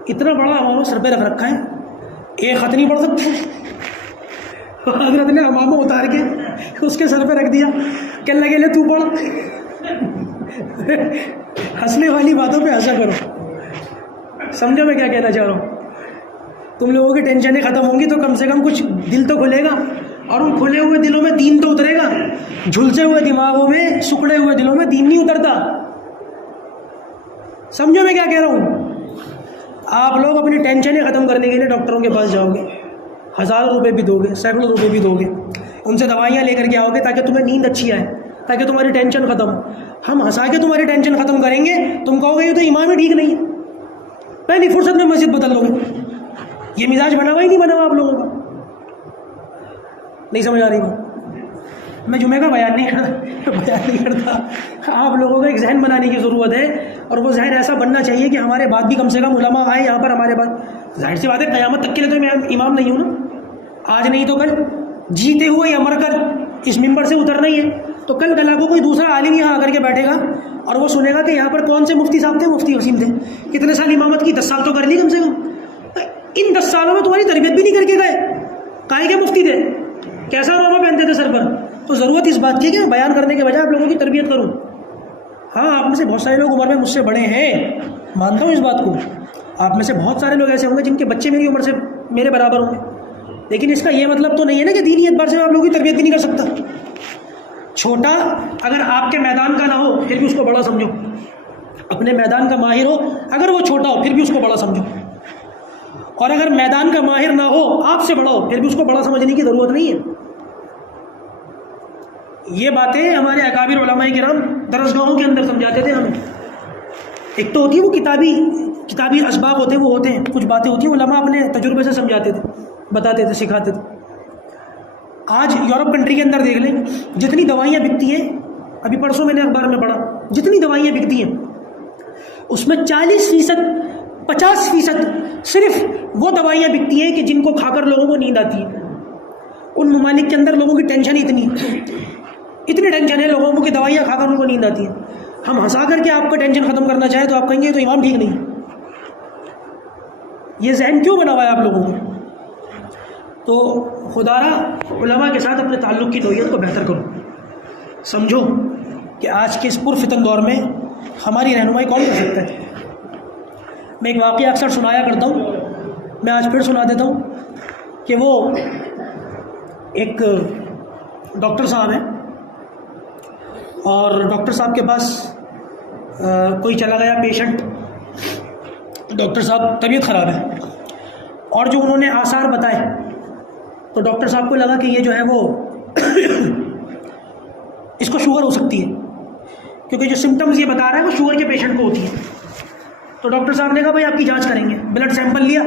اتنا بڑا امامہ سر پہ رکھ رکھا ہے، ایک خط نہیں پڑھ سکتے؟ حضرت نے امامہ اتار کے اس کے سر پہ رکھ دیا، کہنے لگے لے تو پڑھ۔ ہنسنے والی باتوں پہ ہنسا کرو، سمجھو میں کیا کہنا چاہ رہا ہوں؟ تم لوگوں کی ٹینشنیں ختم ہوں گی تو کم سے کم کچھ دل تو کھلے گا، اور ان کھلے ہوئے دلوں میں دین تو اترے گا۔ جھلسے ہوئے دماغوں میں، سکڑے ہوئے دلوں میں دین نہیں اترتا۔ سمجھو میں کیا کہہ رہا ہوں؟ آپ لوگ اپنی ٹینشنیں ختم کرنے کے لیے ڈاکٹروں کے پاس جاؤ گے، ہزاروں روپے بھی دو گے، سینکڑوں روپے بھی دو گے، ان سے دوائیاں لے کر کے آؤ گے تاکہ تمہیں نیند اچھی آئے، تاکہ تمہاری ٹینشن ختم ہو۔ ہم ہنسا کے تمہاری ٹینشن ختم کریں گے، تم کہو گے یہ تو امام ہی ٹھیک نہیں ہے، پہلی فرصت میں مسجد بدل لو گے۔ یہ مزاج بنا ہوا ہی نہیں بنا ہوا آپ لوگوں کا؟ نہیں سمجھ آ رہی بات؟ میں جمعے کا بیان نہیں کرتا، آپ لوگوں کو ایک ذہن بنانے کی ضرورت ہے، اور وہ ذہن ایسا بننا چاہیے کہ ہمارے بعد بھی کم سے کم علماء آئے یہاں پر ہمارے بعد۔ ظاہر سی بات ہے قیامت تک کے لیے تو میں امام نہیں ہوں نا، آج نہیں تو کل جیتے ہوئے یا مر کر اس ممبر سے اترنا ہی ہے۔ تو کل کل کو کوئی دوسرا عالم یہاں آ کر کے بیٹھے گا اور وہ سنے گا کہ یہاں پر کون سے مفتی صاحب تھے، مفتی وسیم تھے، کتنے سال امامت کی، 10 سال تو کر لی کم سے کم، ان 10 سالوں میں تمہاری تربیت بھی نہیں کر کے گئے، کاہے کے مفتی تھے، کیسا امامہ پہنتے تھے سر پر؟ تو ضرورت اس بات کی کہ بیان کرنے کے بجائے آپ لوگوں کی تربیت کروں۔ ہاں آپ میں سے بہت سارے لوگ عمر میں مجھ سے بڑے ہیں، مانتا ہوں اس بات کو، آپ میں سے بہت سارے لوگ ایسے ہوں گے جن کے بچے میری عمر سے میرے برابر ہوں گے، لیکن اس کا یہ مطلب تو نہیں ہے نا کہ دینی اعتبار سے آپ لوگوں کی تربیت بھی نہیں کر سکتا۔ چھوٹا اگر آپ کے میدان کا نہ ہو پھر بھی اس کو بڑا سمجھو، اپنے میدان کا ماہر ہو اگر وہ چھوٹا ہو پھر بھی اس کو بڑا سمجھو، اور اگر میدان کا ماہر نہ ہو آپ سے بڑا ہو پھر بھی اس کو بڑا سمجھنے کی ضرورت نہیں ہے۔ یہ باتیں ہمارے اکابر علماء کرام درسگاہوں کے اندر سمجھاتے تھے ہمیں۔ ایک تو ہوتی ہے وہ کتابی اسباق ہوتے ہیں، وہ ہوتے ہیں، کچھ باتیں ہوتی ہیں علماء اپنے تجربے سے سمجھاتے تھے، بتاتے تھے، سکھاتے تھے۔ آج یورپ کنٹری کے اندر دیکھ لیں، جتنی دوائیاں بکتی ہیں، ابھی پرسوں میں نے اخبار میں پڑھا، جتنی دوائیاں بکتی ہیں اس میں 40%، 50% صرف وہ دوائیاں بکتی ہیں کہ جن کو کھا کر لوگوں کو نیند آتی ہے۔ ان ممالک کے اندر لوگوں کی ٹینشن اتنی ٹینشن ہے لوگوں کو کہ دوائیاں کھا کر ان کو نیند آتی ہے۔ ہم ہنسا کر کے آپ کو ٹینشن ختم کرنا چاہیں تو آپ کہیں گے تو امام ٹھیک نہیں۔ یہ ذہن کیوں بنا ہوا ہے آپ لوگوں کو؟ تو خدا را علماء کے ساتھ اپنے تعلق کی نوعیت کو بہتر کرو۔ سمجھو کہ آج کے اس پرفتن دور میں ہماری رہنمائی کون کر سکتا ہے۔ میں ایک واقعہ اکثر سنایا کرتا ہوں، میں آج پھر سنا دیتا ہوں کہ وہ ایک ڈاکٹر صاحب ہیں، اور ڈاکٹر صاحب کے پاس کوئی چلا گیا پیشنٹ، ڈاکٹر صاحب طبیعت خراب ہے، اور جو انہوں نے آثار بتائے تو ڈاکٹر صاحب کو لگا کہ یہ جو ہے وہ اس کو شوگر ہو سکتی ہے، کیونکہ جو سمٹمز یہ بتا رہا ہے وہ شوگر کے پیشنٹ کو ہوتی ہے۔ تو ڈاکٹر صاحب نے کہا بھائی آپ کی جانچ کریں گے، بلڈ سیمپل لیا،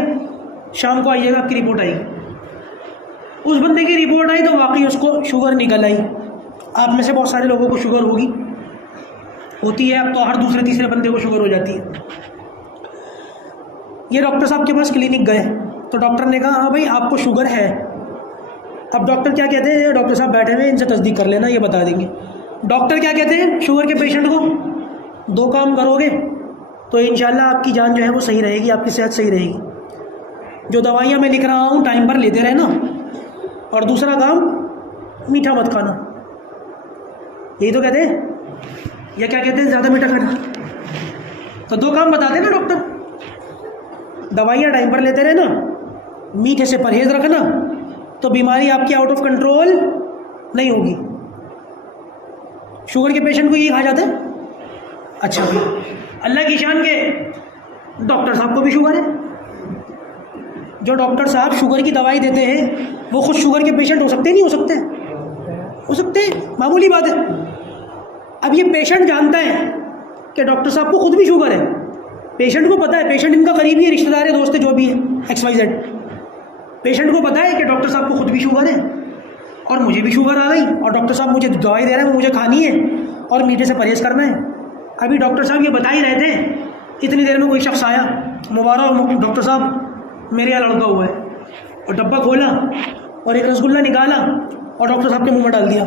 شام کو آئیے گا، آپ کی رپورٹ آئی گی۔ اس بندے کی رپورٹ آئی تو واقعی اس کو شوگر نکل آئی۔ آپ میں سے بہت سارے لوگوں کو شوگر ہوتی ہے، اب تو ہر دوسرے تیسرے بندے کو شوگر ہو جاتی ہے۔ یہ ڈاکٹر صاحب کے پاس کلینک گئے تو ڈاکٹر نے کہا ہاں بھائی آپ کو شوگر ہے۔ اب ڈاکٹر کیا کہتے ہیں، ڈاکٹر صاحب بیٹھے ہوئے، ان سے تصدیق کر لینا، یہ بتا دیں گے۔ ڈاکٹر کیا کہتے ہیں شوگر کے پیشنٹ کو، 2 کام کرو گے تو انشاءاللہ آپ کی جان جو ہے وہ صحیح رہے گی، آپ کی صحت صحیح رہے گی۔ جو دوائیاں میں لکھ رہا ہوں ٹائم پر لیتے رہنا، اور دوسرا کام میٹھا مت کھانا۔ یہی تو کہتے ہیں، یا کیا کہتے ہیں، زیادہ میٹھا کھانا۔ تو 2 کام بتا دیں نا ڈاکٹر، دوائیاں ٹائم پر لیتے رہنا، میٹھے سے پرہیز رکھنا، تو بیماری آپ کی آؤٹ آف کنٹرول نہیں ہوگی۔ شوگر کے پیشنٹ کو یہ کہا جاتا ہے۔ اچھا اللہ کی شان کے ڈاکٹر صاحب کو بھی شوگر ہے۔ جو ڈاکٹر صاحب شوگر کی دوائی دیتے ہیں وہ خود شوگر کے پیشنٹ ہو سکتے نہیں ہو سکتے؟ ہو سکتے ہیں، معمولی بات ہے۔ اب یہ پیشنٹ جانتا ہے کہ ڈاکٹر صاحب کو خود بھی شوگر ہے، پیشنٹ کو پتہ ہے، پیشنٹ ان کا قریبی ہے، رشتہ دار ہے، دوست ہے، جو بھی ہے XYZ۔ پیشنٹ کو پتہ ہے کہ ڈاکٹر صاحب کو خود بھی شوگر ہے اور مجھے بھی شوگر آ گئی اور ڈاکٹر صاحب مجھے دوائی دے رہے ہیں، وہ مجھے کھانی ہے اور میٹھے سے پرہیز کرنا ہے۔ ابھی ڈاکٹر صاحب یہ بتا ہی رہے تھے، اتنی دیر میں کوئی شخص آیا، مبارک ڈاکٹر صاحب میرے یہاں لڑکا ہوا ہے، اور ڈبہ کھولا اور ایک رسگلہ نکالا اور ڈاکٹر صاحب کے منہ میں ڈال دیا۔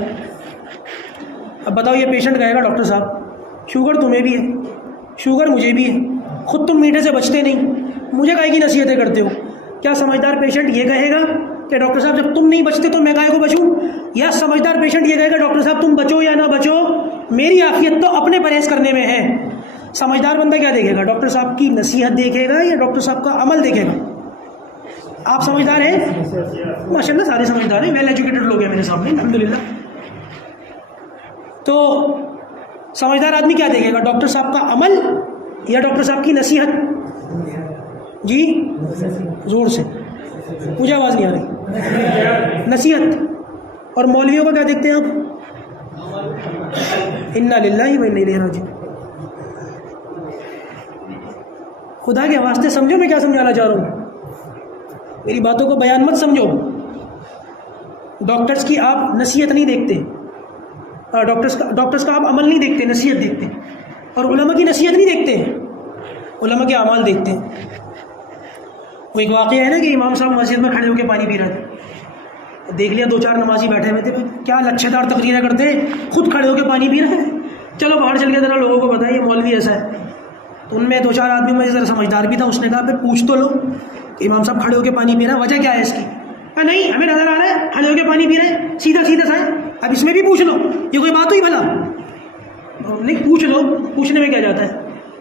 اب بتاؤ یہ پیشنٹ کہے گا ڈاکٹر صاحب شوگر تمہیں بھی ہے، شوگر مجھے بھی ہے، خود تم میٹھے سے بچتے نہیں، مجھے کاہے کی نصیحتیں کرتے ہو؟ کیا سمجھدار پیشنٹ یہ کہے گا کہ ڈاکٹر صاحب جب تم نہیں بچتے تو میں کاہے کو بچوں؟ یا سمجھدار پیشنٹ یہ کہے گا ڈاکٹر صاحب تم بچو یا نہ بچو میری عافیت تو اپنے پرہیز کرنے میں ہے۔ سمجھدار بندہ کیا دیکھے گا؟ ڈاکٹر صاحب کی نصیحت دیکھے گا یا ڈاکٹر صاحب کا عمل دیکھے گا؟ آپ سمجھدار ہیں؟ ماشاء اللہ سارے سمجھدار ہیں، ویل ایجوکیٹڈ لوگ ہیں میرے سامنے الحمدللہ۔ تو سمجھدار آدمی کیا دیکھے گا؟ ڈاکٹر صاحب کا عمل یا ڈاکٹر صاحب کی نصیحت؟ جی زور سے، مجھے آواز نہیں آ رہی۔ نصیحت۔ اور مولویوں کا کیا دیکھتے ہیں آپ؟ انا للہ و انا الیہ راجعون۔ خدا کے واسطے سمجھو میں کیا سمجھانا چاہ رہا ہوں، میری باتوں کو بیان مت سمجھو۔ ڈاکٹرز کی آپ نصیحت نہیں دیکھتے، ڈاکٹرز کا آپ عمل نہیں دیکھتے، نصیحت دیکھتے ہیں۔ اور علماء کی نصیحت نہیں دیکھتے ہیں، علماء کے اعمال دیکھتے ہیں۔ وہ ایک واقعہ ہے نا کہ امام صاحب مسجد میں کھڑے ہو کے پانی پی رہے تھے، دیکھ لیا 2-4 نمازی بیٹھے ہوئے تھے، کیا لچھے دار تقریریں کرتے ہیں، خود کھڑے ہو کے پانی پی رہے ہیں۔ چلو باہر چل کے ذرا لوگوں کو بتائیں یہ مولوی ایسا ہے۔ تو ان میں 2-4 آدمی میں ذرا سمجھدار بھی تھا، اس نے کہا پھر پوچھ تو لو کہ امام صاحب کھڑے ہو کے پانی پی رہے ہیں، وجہ کیا ہے اس کی؟ نہیں ہمیں نظر آ رہا ہے کھڑے ہو کے پانی پی رہے ہیں، سیدھا سیدھا سا ہے، اب اس میں بھی پوچھ لو، یہ کوئی بات ہوئی بھلا؟ نہیں پوچھ لو، پوچھنے میں کیا جاتا ہے؟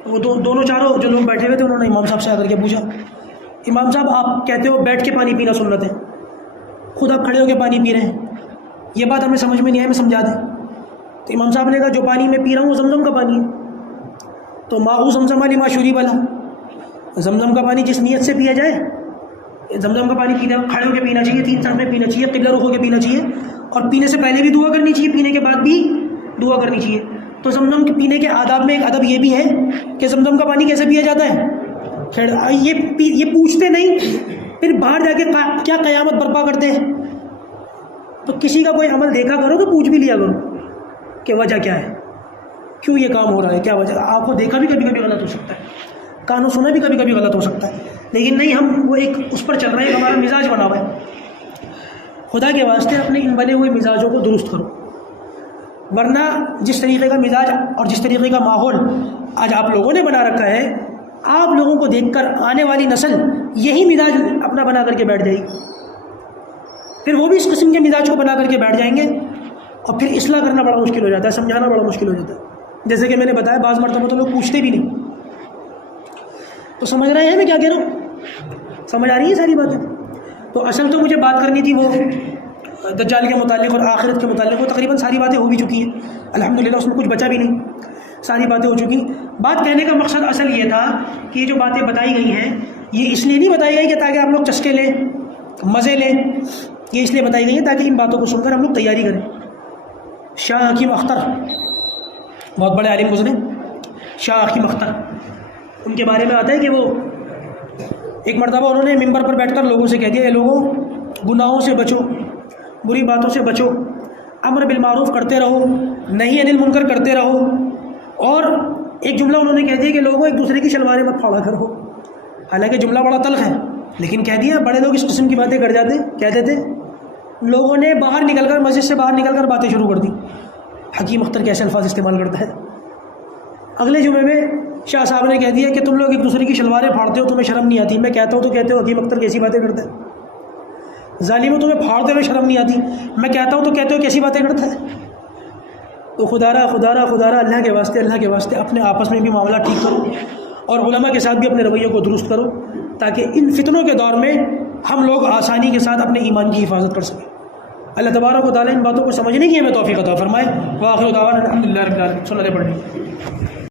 وہ دونوں چاروں جو لوگ بیٹھے ہوئے تھے انہوں نے امام صاحب سے آ کر کے پوچھا، امام صاحب آپ کہتے ہو بیٹھ کے پانی پینا سنت ہے، خود آپ کھڑے ہو کے پانی پی رہے ہیں، یہ بات ہمیں سمجھ میں نہیں آئی، میں سمجھا دیں۔ تو امام صاحب نے کہا جو پانی میں پی رہا ہوں وہ زمزم کا پانی ہے، تو ماء زمزم لما شرب لہ، زمزم کا پانی جس نیت سے پیا جائے، زمزم کا پانی پینا کھڑے ہو کے پینا چاہیے، 3 سر میں پینا چاہیے، قبلہ رخ ہو کے پینا چاہیے، اور پینے سے پہلے بھی دعا کرنی چاہیے، پینے کے بعد بھی دعا کرنی چاہیے۔ تو زمزم کے پینے کے آداب میں ایک ادب یہ بھی ہے کہ زمزم کا پانی کیسے پیا جاتا ہے؟ یہ پوچھتے نہیں، پھر باہر جا کے کیا قیامت برپا کرتے ہیں۔ تو کسی کا کوئی عمل دیکھا کرو تو پوچھ بھی لیا کرو کہ وجہ کیا ہے، کیوں یہ کام ہو رہا ہے، کیا وجہ۔ آپ کو دیکھا بھی کبھی کبھی غلط ہو سکتا ہے، کانوں سنا بھی کبھی کبھی غلط ہو سکتا ہے، لیکن نہیں ہم وہ ایک اس پر چل رہے ہیں، ہمارا مزاج بنا ہوا ہے۔ خدا کے واسطے اپنے ان بنے ہوئے مزاجوں کو درست کرو، ورنہ جس طریقے کا مزاج اور جس طریقے کا ماحول آج آپ لوگوں نے بنا رکھا ہے، آپ لوگوں کو دیکھ کر آنے والی نسل یہی مزاج اپنا بنا کر کے بیٹھ جائے گی، پھر وہ بھی اس قسم کے مزاج کو بنا کر کے بیٹھ جائیں گے، اور پھر اصلاح کرنا بڑا مشکل ہو جاتا ہے، سمجھانا بڑا مشکل ہو جاتا ہے۔ جیسے کہ میں نے بتایا بعض مرتبہ تو لوگ پوچھتے بھی نہیں۔ تو سمجھ رہے ہیں میں کیا کہہ رہا ہوں؟ سمجھ آ رہی ہے ساری باتیں؟ تو اصل تو مجھے بات کرنی تھی وہ دجال کے متعلق اور آخرت کے متعلق، وہ تقریباً ساری باتیں ہو بھی چکی ہیں الحمدللہ، اس میں کچھ بچا بھی نہیں، ساری باتیں ہو چکی۔ بات کہنے کا مقصد اصل یہ تھا کہ یہ جو باتیں بتائی گئی ہیں یہ اس لیے نہیں بتائی گئی کہ تاکہ آپ لوگ چسکے لیں، مزے لیں، یہ اس لیے بتائی گئی ہے تاکہ ان باتوں کو سن کر ہم لوگ تیاری کریں۔ شاہ حکیم اختر بہت بڑے عالم گزرے، شاہ حکیم اختر، ان کے بارے میں آتا ہے کہ وہ ایک مرتبہ انہوں نے ممبر پر بیٹھ کر لوگوں سے کہہ دیا، اے لوگوں گناہوں سے بچو، بری باتوں سے بچو، امر بالمعروف کرتے رہو، نہی عن المنکر کرتے رہو، اور ایک جملہ انہوں نے کہہ دیا کہ لوگوں ایک دوسرے کی شلواریں مت پھاڑا کرو۔ حالانکہ جملہ بڑا تلخ ہے لیکن کہہ دیا، بڑے لوگ اس قسم کی باتیں کر جاتے، کہتے تھے۔ لوگوں نے باہر نکل کر، مسجد سے باہر نکل کر باتیں شروع کر دی، حکیم اختر کیسے الفاظ استعمال کرتا ہے۔ اگلے جمعے میں شاہ صاحب نے کہہ دیا کہ تم لوگ ایک دوسرے کی شلواریں پھاڑتے ہو، تمہیں شرم نہیں آتی؟ میں کہتا ہوں تو کہتے ہو حکیم اختر کیسی باتیں کرتا ہے، ظالموں تمہیں پھاڑتے ہوئے شرم نہیں آتی؟ میں کہتا ہوں تو کہتے ہو کیسی باتیں کرتا ہے۔ تو خدا را اللہ کے واسطے اپنے آپس میں بھی معاملہ ٹھیک کرو، اور علماء کے ساتھ بھی اپنے رویوں کو درست کرو، تاکہ ان فتنوں کے دور میں ہم لوگ آسانی کے ساتھ اپنے ایمان کی حفاظت کر سکیں۔ اللہ تبارک و تعالیٰ ان باتوں کو سمجھنے کی ہمیں توفیق عطا فرمائے۔ وآخر دعوانا الحمدللہ رب العالمین۔ سنتیں پڑھیں۔